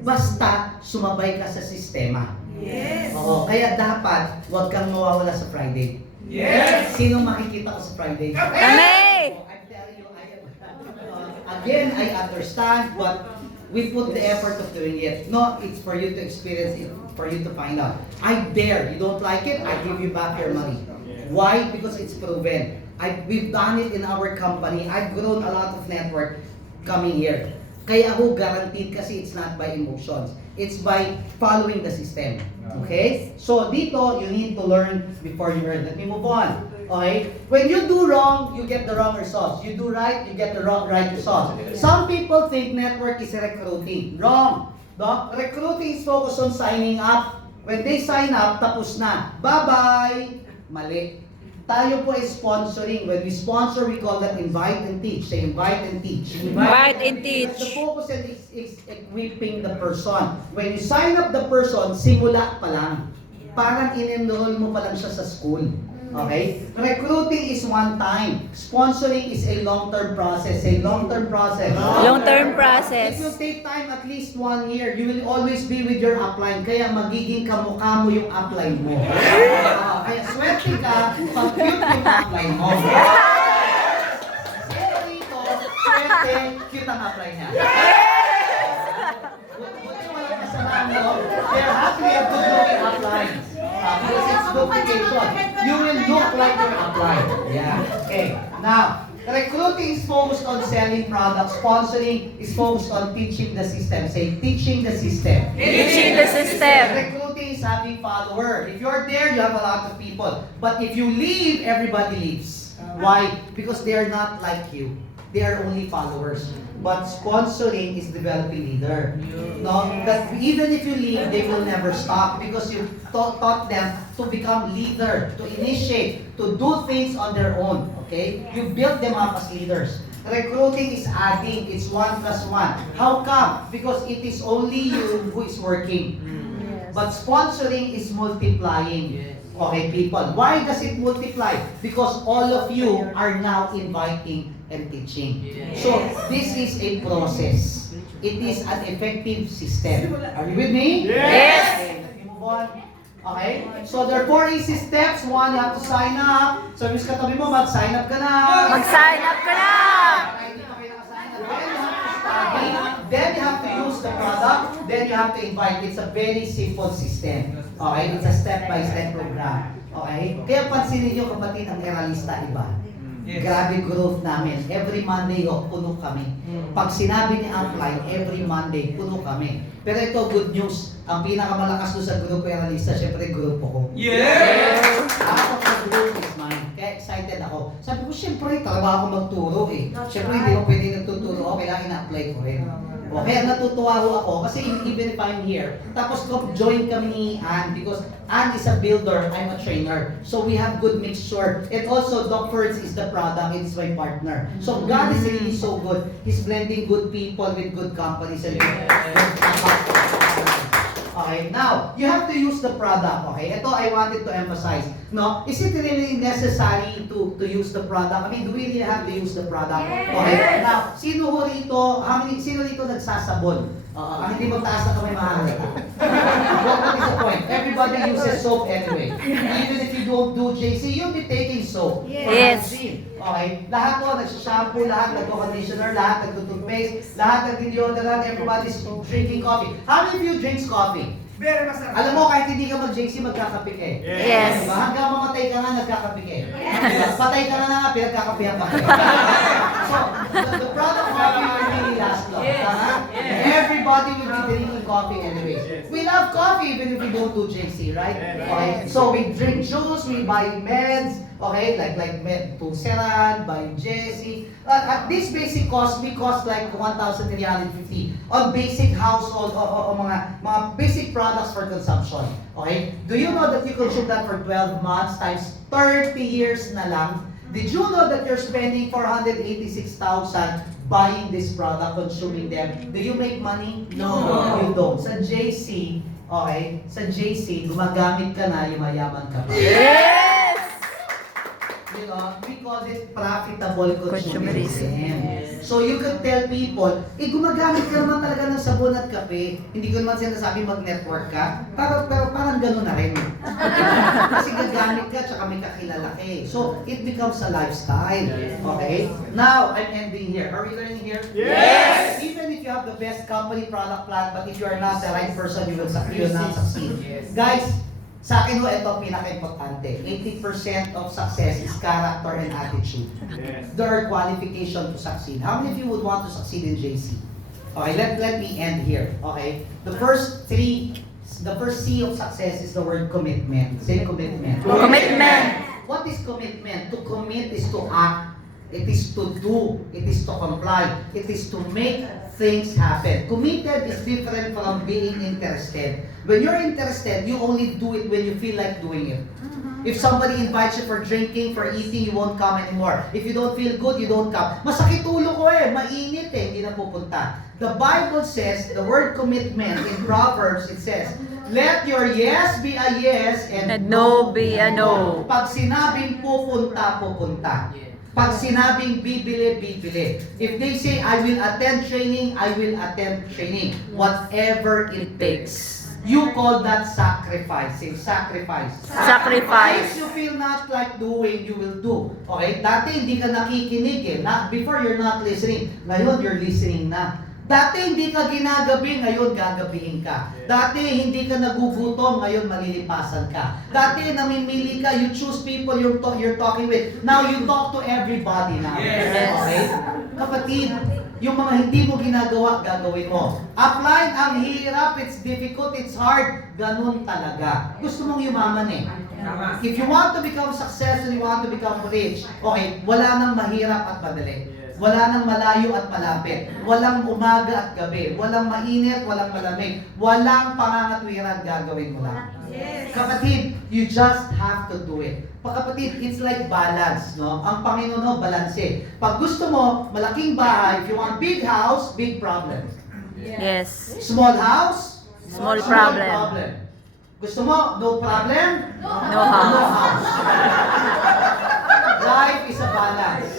Basta sumabay ka sa sistema. Yes. Oo, kaya dapat huwag kang mawawala sa Friday. Yes! Sino makikita ko sa Friday? Kami! I'm telling you, again, I understand, but we put the effort of doing it. No, it's for you to experience it, for you to find out. I dare. You don't like it, I give you back your money. Why? Because it's proven. We've done it in our company. I've grown a lot of network coming here. Kaya ako guaranteed kasi it's not by emotions. It's by following the system. Okay? So dito, you need to learn before you learn. Let me move on. Okay? When you do wrong, you get the wrong results. You do right, you get the right results. Some people think network is recruiting. Wrong. No? Recruiting is focused on signing up. When they sign up, tapos na. Bye-bye! Mali. Tayo po is sponsoring. When we sponsor, we call that invite and teach. Say invite and teach. Invite and teach. The focus is equipping the person. When you sign up the person, simula pa lang. Parang in-enroll mo pa lang siya sa school. Okay? Recruiting is one time. Sponsoring is a long-term process. A long-term process. Long-term process. It will take time at least 1 year. You will always be with your upline. Kaya magiging kamukha mo yung upline mo. Kaya swerte ka pag cute yung upline mo. Kaya rito, swerte, cute ang upline niya. Buti walang kasalanan mo. There has to be a good looking upline. Because it's duplication. You will look like your upline. Yeah. Okay. Now, recruiting is focused on selling products. Sponsoring is focused on teaching the system. Say, teaching the system. Teaching the system. Recruiting is having followers. If you're there, you have a lot of people. But if you leave, everybody leaves. Why? Because they are not like you. They are only followers. But sponsoring is developing leader. No, that even if you leave, they will never stop because you taught them to become leader, to initiate, to do things on their own. Okay, you build them up as leaders. Recruiting is adding. It's 1 + 1. How come? Because it is only you who is working. But sponsoring is multiplying. Okay, people. Why does it multiply? Because all of you are now inviting and teaching. So, this is a process. It is an effective system. Are you with me? Yes. Okay, let me move on. Okay? So, there are 4 easy steps. 1, you have to sign up. So, miss katabi mo, mag-sign up ka na. Mag-sign up ka na! Hindi pa kayo nakasign up. Then, you have to study. Then, you have to use the product. Then, you have to invite. It's a very simple system. Okay? It's a step-by-step program. Okay? Kaya pansinin nyo kapatid, ang Eralista iba. Grabe growth namin. Every Monday, puno kami. Pag sinabi ni Upline, every Monday, puno kami. Pero ito, good news. Ang pinakamalakas doon sa grupo Eralista, syempre grupo ko. Yes! Half of the group is mine. Kaya excited ako. Sabi ko, syempre, talaga ako magturo eh. Syempre, hindi ko pwede nagtuturo ako. Kailangan ina-apply ko rin. Okay, natutuwa ho ako kasi even if I'm here, tapos join kami ni Ann because Ann is a builder, I'm a trainer. So we have good mixture. And also, Doc Furz is the product, it's my partner. So God is really so good. He's blending good people with good companies and okay, now, you have to use the product, okay? Ito, I wanted to emphasize, no? Is it really necessary to use the product? I mean, do we really have to use the product? Okay, now, sino ho rito, sino rito nagsasabon? Ang hindi magtaas na kamay mahalata. What is the point? Everybody uses soap anyway. Even if you don't do JC, you'll be taking soap. Yes. Okay? Lahat po, nagsashampoo, lahat nagko-conditioner, lahat nagko-toothpaste, lahat nag-deodorant, everybody's drinking coffee. How many of you drinks coffee? Very masarap. Alam mo, kahit hindi ka mag-JC, magkakape ka eh. Yes. Diba? Hanggang mamatay ka nga, nagkakape ka eh. Patay ka na nga, pinagkakapihan ka eh. So, the product coffee will really last long. Everybody will be drinking coffee anyway. We love coffee even if we don't do JC, right? Okay? So, we drink juice, we buy meds, okay? Like Pulseran, buy Jesse. At this basic cost, we cost like 1,350 on basic household o mga basic products for consumption. Okay? Do you know that you consume that for 12 months times 30 years na lang? Did you know that you're spending 486,000 buying this product, consuming them? Do you make money? No, you don't. Sa JC, okay? Sa JC, gumagamit ka na, yumayaman ka pa. Yes! You know, we call it profitable consumerism. Consumerism. So you could tell people, gumagamit ka naman talaga ng sabon at kape. Hindi ko naman sinasabi mag-network ka. Pero parang gano'n na rin. Kasi gagamit ka, tsaka may kakilala ka eh. So it becomes a lifestyle. Okay? Now, I'm ending here. Are we learning here? Yes! Even if you have the best company product plan, but if you are not the right person, you will not succeed. Guys, sa akin ho, ito ang pinaka-importante. 80% of success is character and attitude. There are qualifications to succeed. How many of you would want to succeed in JC? Okay, let me end here. Okay? The first C of success is the word commitment. Say commitment. Commitment. What is commitment? To commit is to act. It is to do. It is to comply. It is to make things happen. Committed is different from being interested. When you're interested, you only do it when you feel like doing it. If somebody invites you for drinking, for eating, you won't come anymore. If you don't feel good, you don't come. Masakit ulo ko eh, mainit eh, hindi na pupunta. The Bible says, the word commitment in Proverbs, it says, let your yes be a yes and no be a no. Pag sinabing pupunta, pupunta. Pag sinabing bibili, bibili. If they say, I will attend training, I will attend training. Whatever it takes. You call that sacrifice. Say sacrifice. Sacrifice. If you feel not like doing, you will do. Okay? Dati hindi ka nakikinig eh. Before you're not listening. Ngayon, you're listening na. Dati hindi ka ginagabi, ngayon gagabihin ka. Dati hindi ka nagugutom, ngayon malilipasan ka. Dati namimili ka, you choose people you're talking with. Now you talk to everybody now. Okay? Kapatid, yung mga hindi mo ginagawa, gagawin mo. Upline, ang hirap, it's difficult, it's hard. Ganun talaga. Gusto mong yumaman eh. If you want to become successful, you want to become rich, okay, wala nang mahirap at madali. Wala nang malayo at malapit. Walang umaga at gabi. Walang mainit, walang malamig. Walang pangangatwiran, gagawin mo lang. Kapatid, you just have to do it. Kapatid, it's like balance, no? Ang Panginoon, balanse. Pag gusto mo, malaking bahay, if you want big house, big problem. Yes. Small house, Small problem. Gusto mo, no problem? No house. Life is a balance.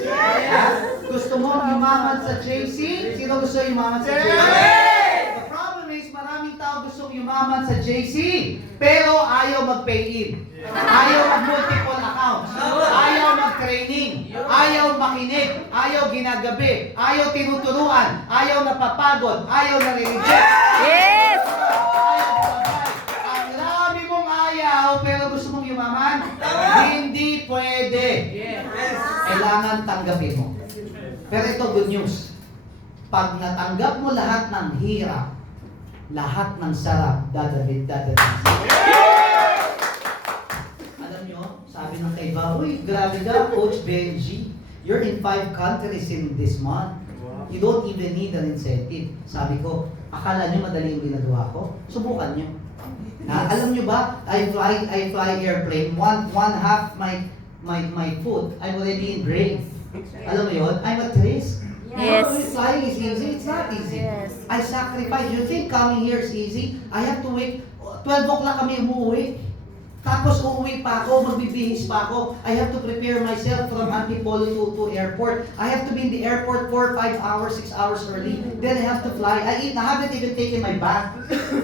Gusto mo yumaman sa JC? Sino gusto yumaman sa JC? The problem is, maraming tao gustong yumaman sa JC, pero ayaw mag-pay-in. Ayaw mag-multiple accounts. Ayaw mag-training. Ayaw makinig. Ayaw ginagabi. Ayaw tinuturuan. Ayaw napapagod. Ayaw nare-reject. Yes! Ang dami mong ayaw, pero gusto mong yumaman? Hindi pwede. Kailangan tanggapin mo. Pero ito, good news. Pag natanggap mo lahat ng hirap, lahat ng sarap, dadabit. Alam nyo, sabi ng kaiba, uy, grabe ka, Coach Benjie. You're in 5 countries in this month. you don't even need an incentive. Sabi ko, akala nyo madali yung ginagawa ko? Subukan nyo. Alam nyo ba, I fly airplane, one half my foot, I'm already in grave. Alam mo yun? I'm at risk. Yes. Flying is easy, it's not easy. Yes. I sacrifice. You think coming here is easy? I have to wait. 12 o'clock kami umuwi. Tapos uuwi pa ako, magbibihis pa ako. I have to prepare myself from Antipolo to airport. I have to be in the airport 4, 5 hours, 6 hours early. Then I have to fly. I haven't even taken my bath.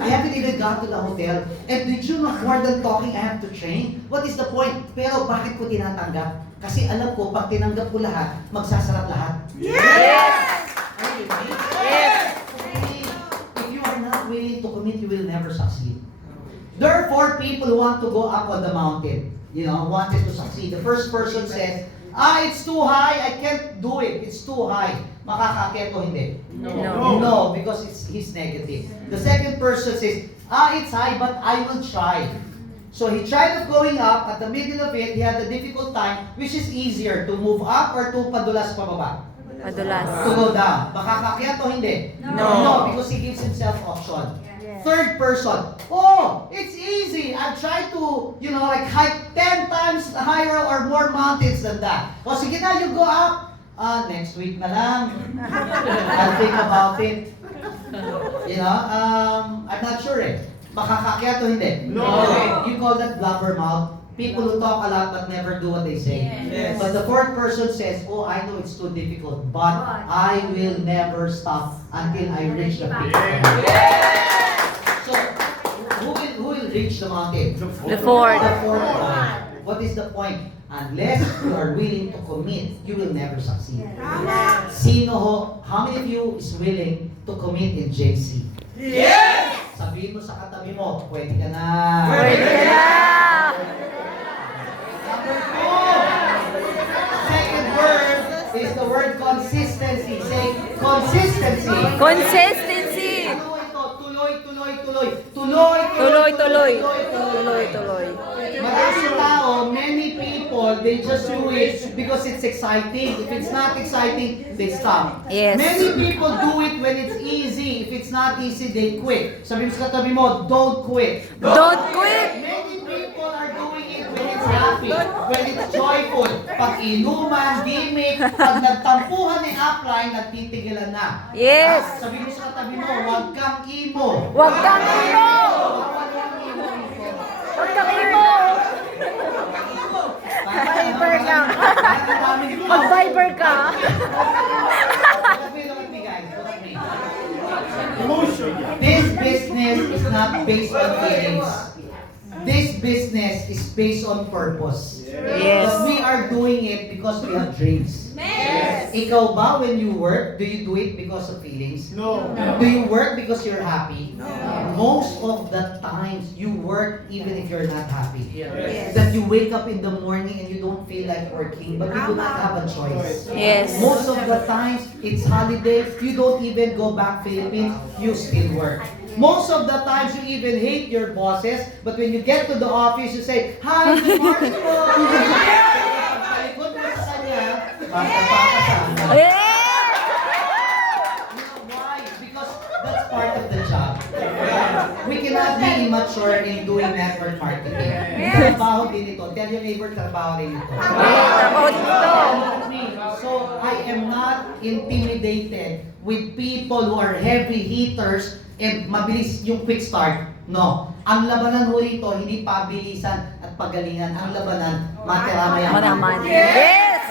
I haven't even gone to the hotel. And did you know more than talking, I have to train? What is the point? Pero bakit ko tinatanggap? Kasi alam ko, pag tinanggap ko lahat, magsasarap lahat. Yes! Are you with me? Yes! If you are not willing to commit, you will never succeed. There are 4 people who want to go up on the mountain, wanted to succeed. The first person says, it's too high, I can't do it, it's too high. Makakaakyat o hindi? No, because he's negative. The second person says, it's high, but I will try. So he tried of going up, at the middle of it, he had a difficult time, which is easier, to move up or to padulas pababa? Madulas. To go down. Makakaakyat o hindi? No, because he gives himself option. Third person, it's easy. I've tried to, hike 10 times higher or more mountains than that. O sige na, you go up. Next week na lang. I'll think about it. I'm not sure Makakakyat o hindi? No. Okay, you call that blabbermouth. People who talk a lot but never do what they say. Yes. But the fourth person says, I know it's too difficult, but I will never stop until I reach the peak. So, who will reach the mountain? The fourth. The fourth one. What is the point? Unless you are willing to commit, you will never succeed. Sino ho? How many of you is willing to commit in JC? Yes! Sabihin mo sa katabi mo, pwede ka na. Pwede ka na! Number 2. Second word is the word consistency. Say, consistency. Consistency! Ano ito? Tuloy. Tuloy. Maraming tao, many people, they just do it because it's exciting. If it's not exciting, they stop. Yes. Many people do it when it's easy. If it's not easy, they quit. Sabi mo sa katabi mo, don't quit. Don't quit! Many people are doing it when it's happy, when it's joyful. Pag inuman, gimmick, pag nagtampuhan ni upline, nagtitigilan na. Yes. Sabi mo sa katabi mo, huwag kang imo. Huwag kang imo! Huwag kang imo! Viber ka. Mag-Viber ka. Look at me, guys. Look at me. This business is not based on feelings. This business is based on purpose. Yes. But we are doing it because we have dreams. Yes. Ikaw ba, when you work, do you do it because of feelings? No. Do you work because you're happy? No. Most of the times, you work even if you're not happy. Yes. That you wake up in the morning and you don't feel like working, but you do not have a choice. Yes. Most of the times, it's holiday, you don't even go back Philippines, you still work. Most of the times, you even hate your bosses, but when you get to the office, you say, "Hi, good morning po." Pagpalikod mo sa kanya, baka sa Yeah! You know why? Because that's part of the job. We cannot be immature in doing network marketing. Trabaho din ito. Tell your neighbor, trabaho rin ito. Trabaho din ito. So, I am not intimidated with people who are heavy hitters and mabilis yung quick start. No. Ang labanan ho rito, hindi pabilisan at pagalingan. Ang labanan, matira-mayaman. Manaman. Yes!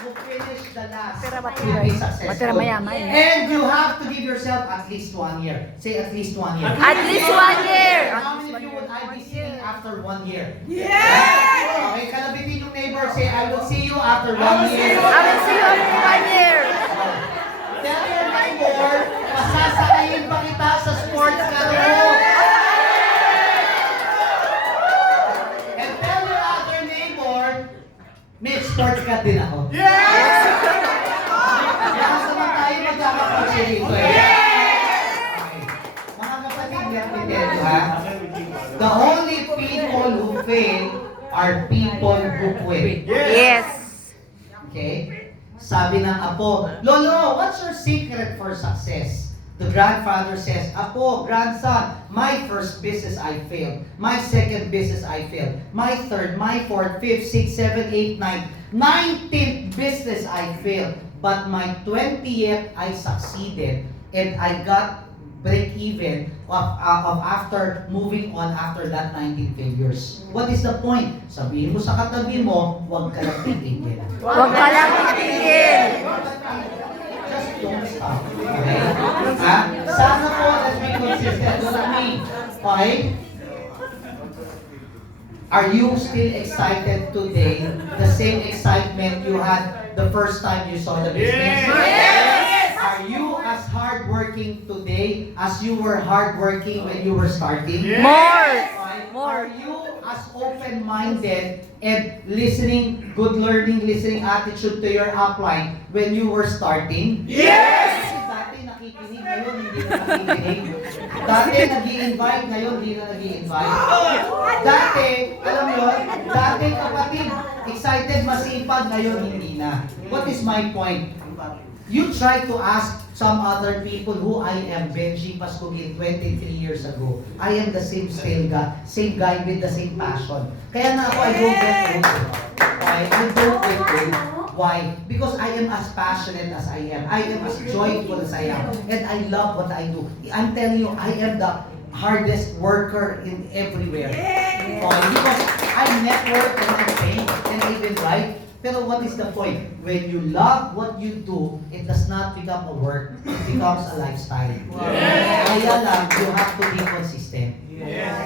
Who finished the last Matira will be successful. Matira-mayaman. And you have to give yourself at least 1 year. Say at least 1 year. At least 1 year! How many of you would I be seeing after 1 year? Yeah! Okay, kalabitin yung neighbor. Say, I will see you after 1 year. I will see you after 1 year! Tell your neighbor, pasasakayin pa kita sa sports car mo. And tell your other neighbor, may sports car din ako. Yes! Kaya naman tayo magkakapatid dito eh. Okay. Mga kapatid, yan ha? The only people who fail are people who quit. Yes! Okay? Sabi ng apo, Lolo, what's your secret for success? The grandfather says, Apo, grandson, my first business I failed. My second business I failed. My third, my fourth, fifth, sixth, seventh, eighth, ninth, 19th business I failed. But my 20th I succeeded. And I got break even of after moving on after that 19 failures. What is the point? Sabihin mo sa katabi mo, huwag ka lang titigil. Huwag ka lang titigil. Just don't stop. Okay? Ha? Sana po, let's be consistent. Look at me. Okay? Are you still excited today? The same excitement you had the first time you saw the business? Yes! Are you as hardworking today as you were hardworking when you were starting? More! Are you as open-minded and listening, good learning, listening attitude to your upline when you were starting? Yes! Kasi dati nakikinig, ngayon hindi na nakikinig. Dati nag-i-invite, ngayon hindi na nag-i-invite. Dati, alam mo yun, dati kapatid, excited, masipag, ngayon hindi na. What is my point? You try to ask some other people who I am, Benjie Pazcoguin, 23 years ago. I am the same guy with the same passion. Kaya na ako, I don't get old. Okay? I don't get old. Why? Because I am as passionate as I am. I am as joyful as I am. And I love what I do. I'm telling you, I am the hardest worker in everywhere. Okay? Because I network and I think and I even write. Pero what is the point? When you love what you do, it does not become a work. It becomes a lifestyle. Kaya lang, you have to be consistent.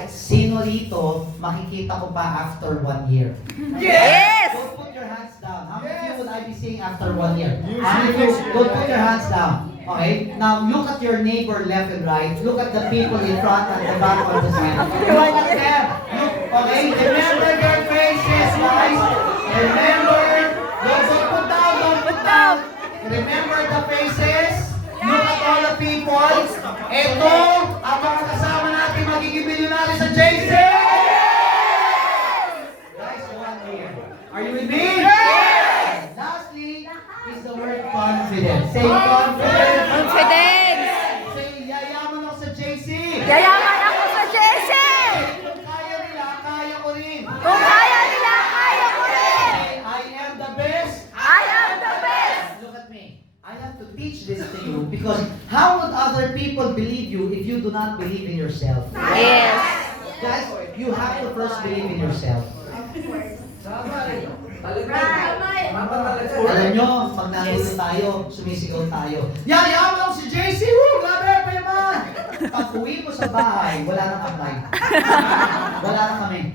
Sino rito, makikita ko pa after 1 year? Yes! Don't put your hands down. How many of you would I be seeing after 1 year? How many of you, don't put your hands down. Okay? Now, look at your neighbor left and right. Look at the people in front and the back of the side. Look at them. Look, okay? Remember their faces, guys. Remember. Don't put down, don't put down. Remember the faces. Look at all the people. Ito, ang mga kasama natin magiging milyonary sa JC! Guys, 1 year. Are you with me? Yes! Lastly, is the word confidence. Say confidence. Confidence! Say, yayaman ako sa JC. Yayaman ako sa JC! Kung kaya nila, kaya ko rin. Kung kaya nila, kaya ko rin! Say, I am the best. I am the best! Look at me. I have to teach this to you because how would other people believe you if you do not believe in yourself? Yes! Guys, you have to first believe in yourself. Alam nyo, pag nandito tayo, sumisigaw tayo. Yayaman ako si JC! Woo! Grabe pa yaman! Pag uwi mo sa bahay, wala nang apply. Wala na kami.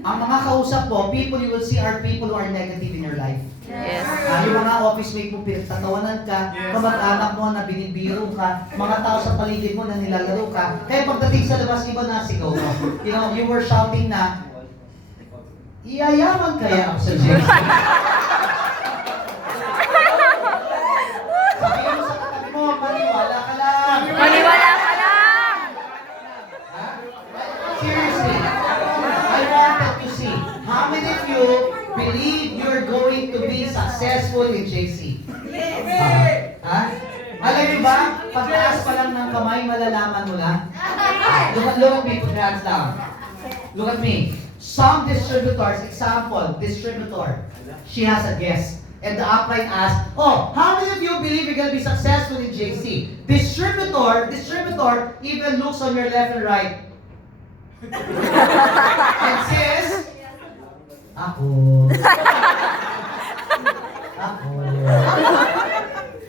Ang mga kausap ko, people you will see are people who are negative in your life. Yes. Yung mga office mate mo, pinagtatawanan ka, kamag-anak mo na binibiro ka, mga tao sa paligid mo na nilalaro ka. Kaya pagdating sa labas, iba nasigaw mo. You know, you were shouting na, iyayaman kaya ako sa JC. Sabihin mo sa katabi mo, maniwala ka lang. Maniwala ka lang! Ha? Seriously, I wanted to see how many of you believe you're going to be successful in JC? Ha? Alam niyo ba, pagtaas pa lang ng kamay, malalaman mo na. Look at me, put your hands down. Look at me. Some distributors, example, distributor, she has a guest. And the upline asks, oh, how many of you believe you're going to be successful in JC? Distributor even looks on your left and right. And says, ako.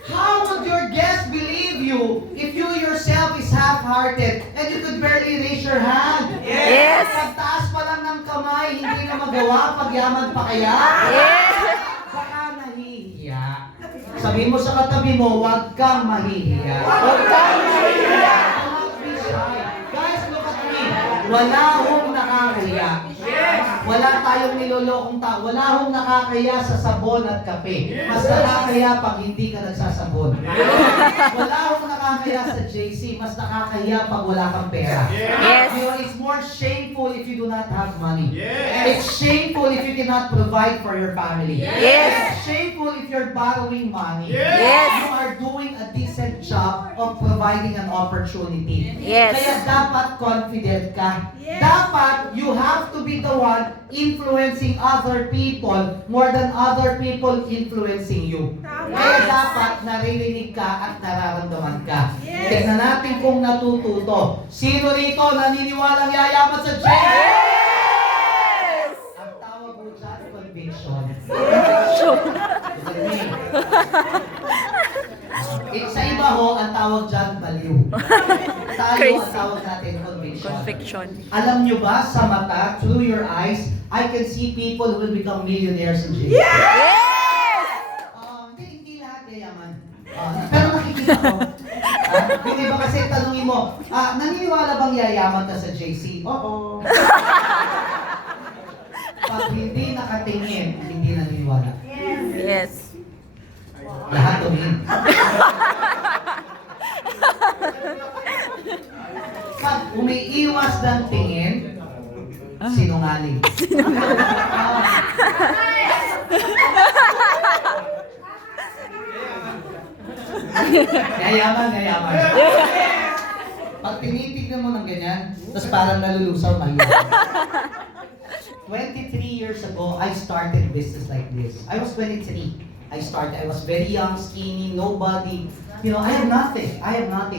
How would your guest believe you if you yourself is half-hearted and you could barely raise your hand? Yes! Pagtaas pa lang ng kamay, hindi na magawa, pagyaman pa kaya? Yes! Baka nahihiya. Sabihin mo sa katabi mo, huwag kang mahihiya. Huwag kang mahihiya! Don't be shy. Guys, look at me. Wala hong nakakahiya. Wala tayong nilolokong tao. Wala hong nakakahiya sa sabon at kape. Mas nakakahiya pag hindi ka nagsasabon. Wala hong nakakahiya sa JC. Mas nakakahiya pag wala kang pera. Yes. You know, it's more shameful shameful if you do not have money. It's shameful if you cannot provide for your family. Yes. It's shameful if you're borrowing money. Yes. You are doing a decent job of providing an opportunity. Yes. Kaya dapat confident ka. Dapat you have to be the one influencing other people more than other people influencing you. Kaya dapat naririnig ka at nararamdaman ka. Tingnan natin kung natututo. Sino rito naniniwalang yayaman sa Diyos? Yes! Ang tawag mo dyan, conviction. Sa iba ho, ang tawag dyan, baliw. Tayo, ang Crazy. tawag natin, conviction. Conviction. Alam nyo ba, sa mata, through your eyes, I can see people who will become millionaires in jail. Yes! Hindi lahat yayaman. Pero nakikita ko. Hindi ba kasi tanungin mo, naniniwala bang yayaman ka sa JC? Oo. Pag hindi nakatingin, hindi naniniwala. Yes. Lahat tumingin. Pag umiiwas ng tingin, sinungaling. Yayaman. Pag tinitignan mo ng ganyan, tapos parang nalulusaw, mahiya. 23 years ago, I started business like this. I was 23. I was very young, skinny, nobody. You know, I have nothing.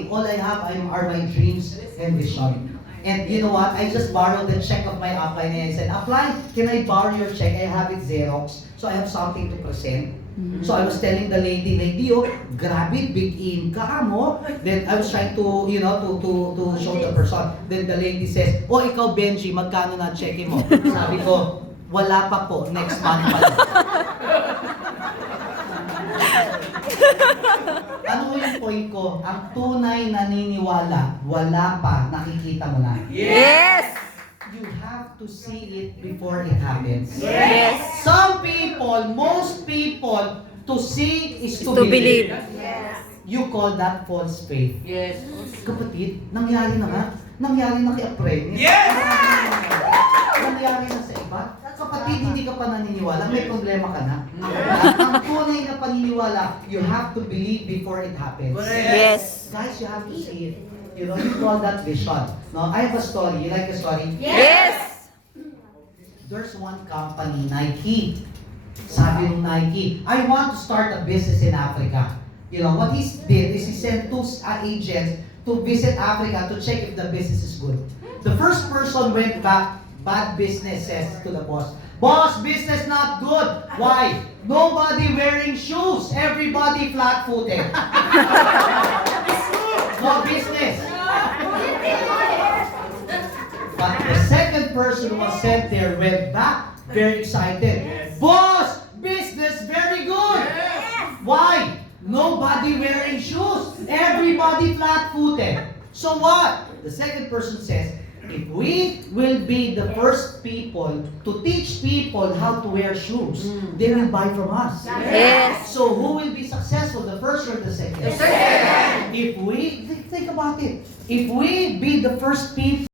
All I have are my dreams and vision. And you know what? I just borrowed the check of my upline and I said, upline, can I borrow your check? I have it Xerox. So I have something to present. So I was telling the lady, oh, grabe, big income, oh. Then I was trying to, you know, to show the person. Then the lady says, oh, ikaw Benjie, magkano na check mo? Sabi ko, wala pa po, next month pa lang. Ano yung point ko? Ang tunay naniniwala, wala pa, nakikita mo na. Yes! You have to see it before it happens. Yes! Some people, most people, to see is to, To believe. You call that false faith. Yes. Kapatid, nangyari na nga. Nangyari na kay Apren. Nangyari na sa iba. Kapatid, hindi ka pa naniniwala. May problema ka na. Ang tunay na paniniwala, you have to believe before it happens. Yes. Guys, you have to see it. You know, you call that vision. No, I have a story. You like a story? Yes! There's one company, Nike. Sabi ng Nike, I want to start a business in Africa. You know, what he did is he sent two agents to visit Africa to check if the business is good. The first person went back, bad business, says to the boss, boss, business not good. Why? Nobody wearing shoes. Everybody flat-footed. No business. But the second person who was sent there went back very excited. Boss, business very good. Why? Nobody wearing shoes. Everybody flat-footed. So what? The second person says, if we will be the first people to teach people how to wear shoes, they will buy from us. Yes. So who will be successful, the first or the second? The second. If we, think about it. If we be the first people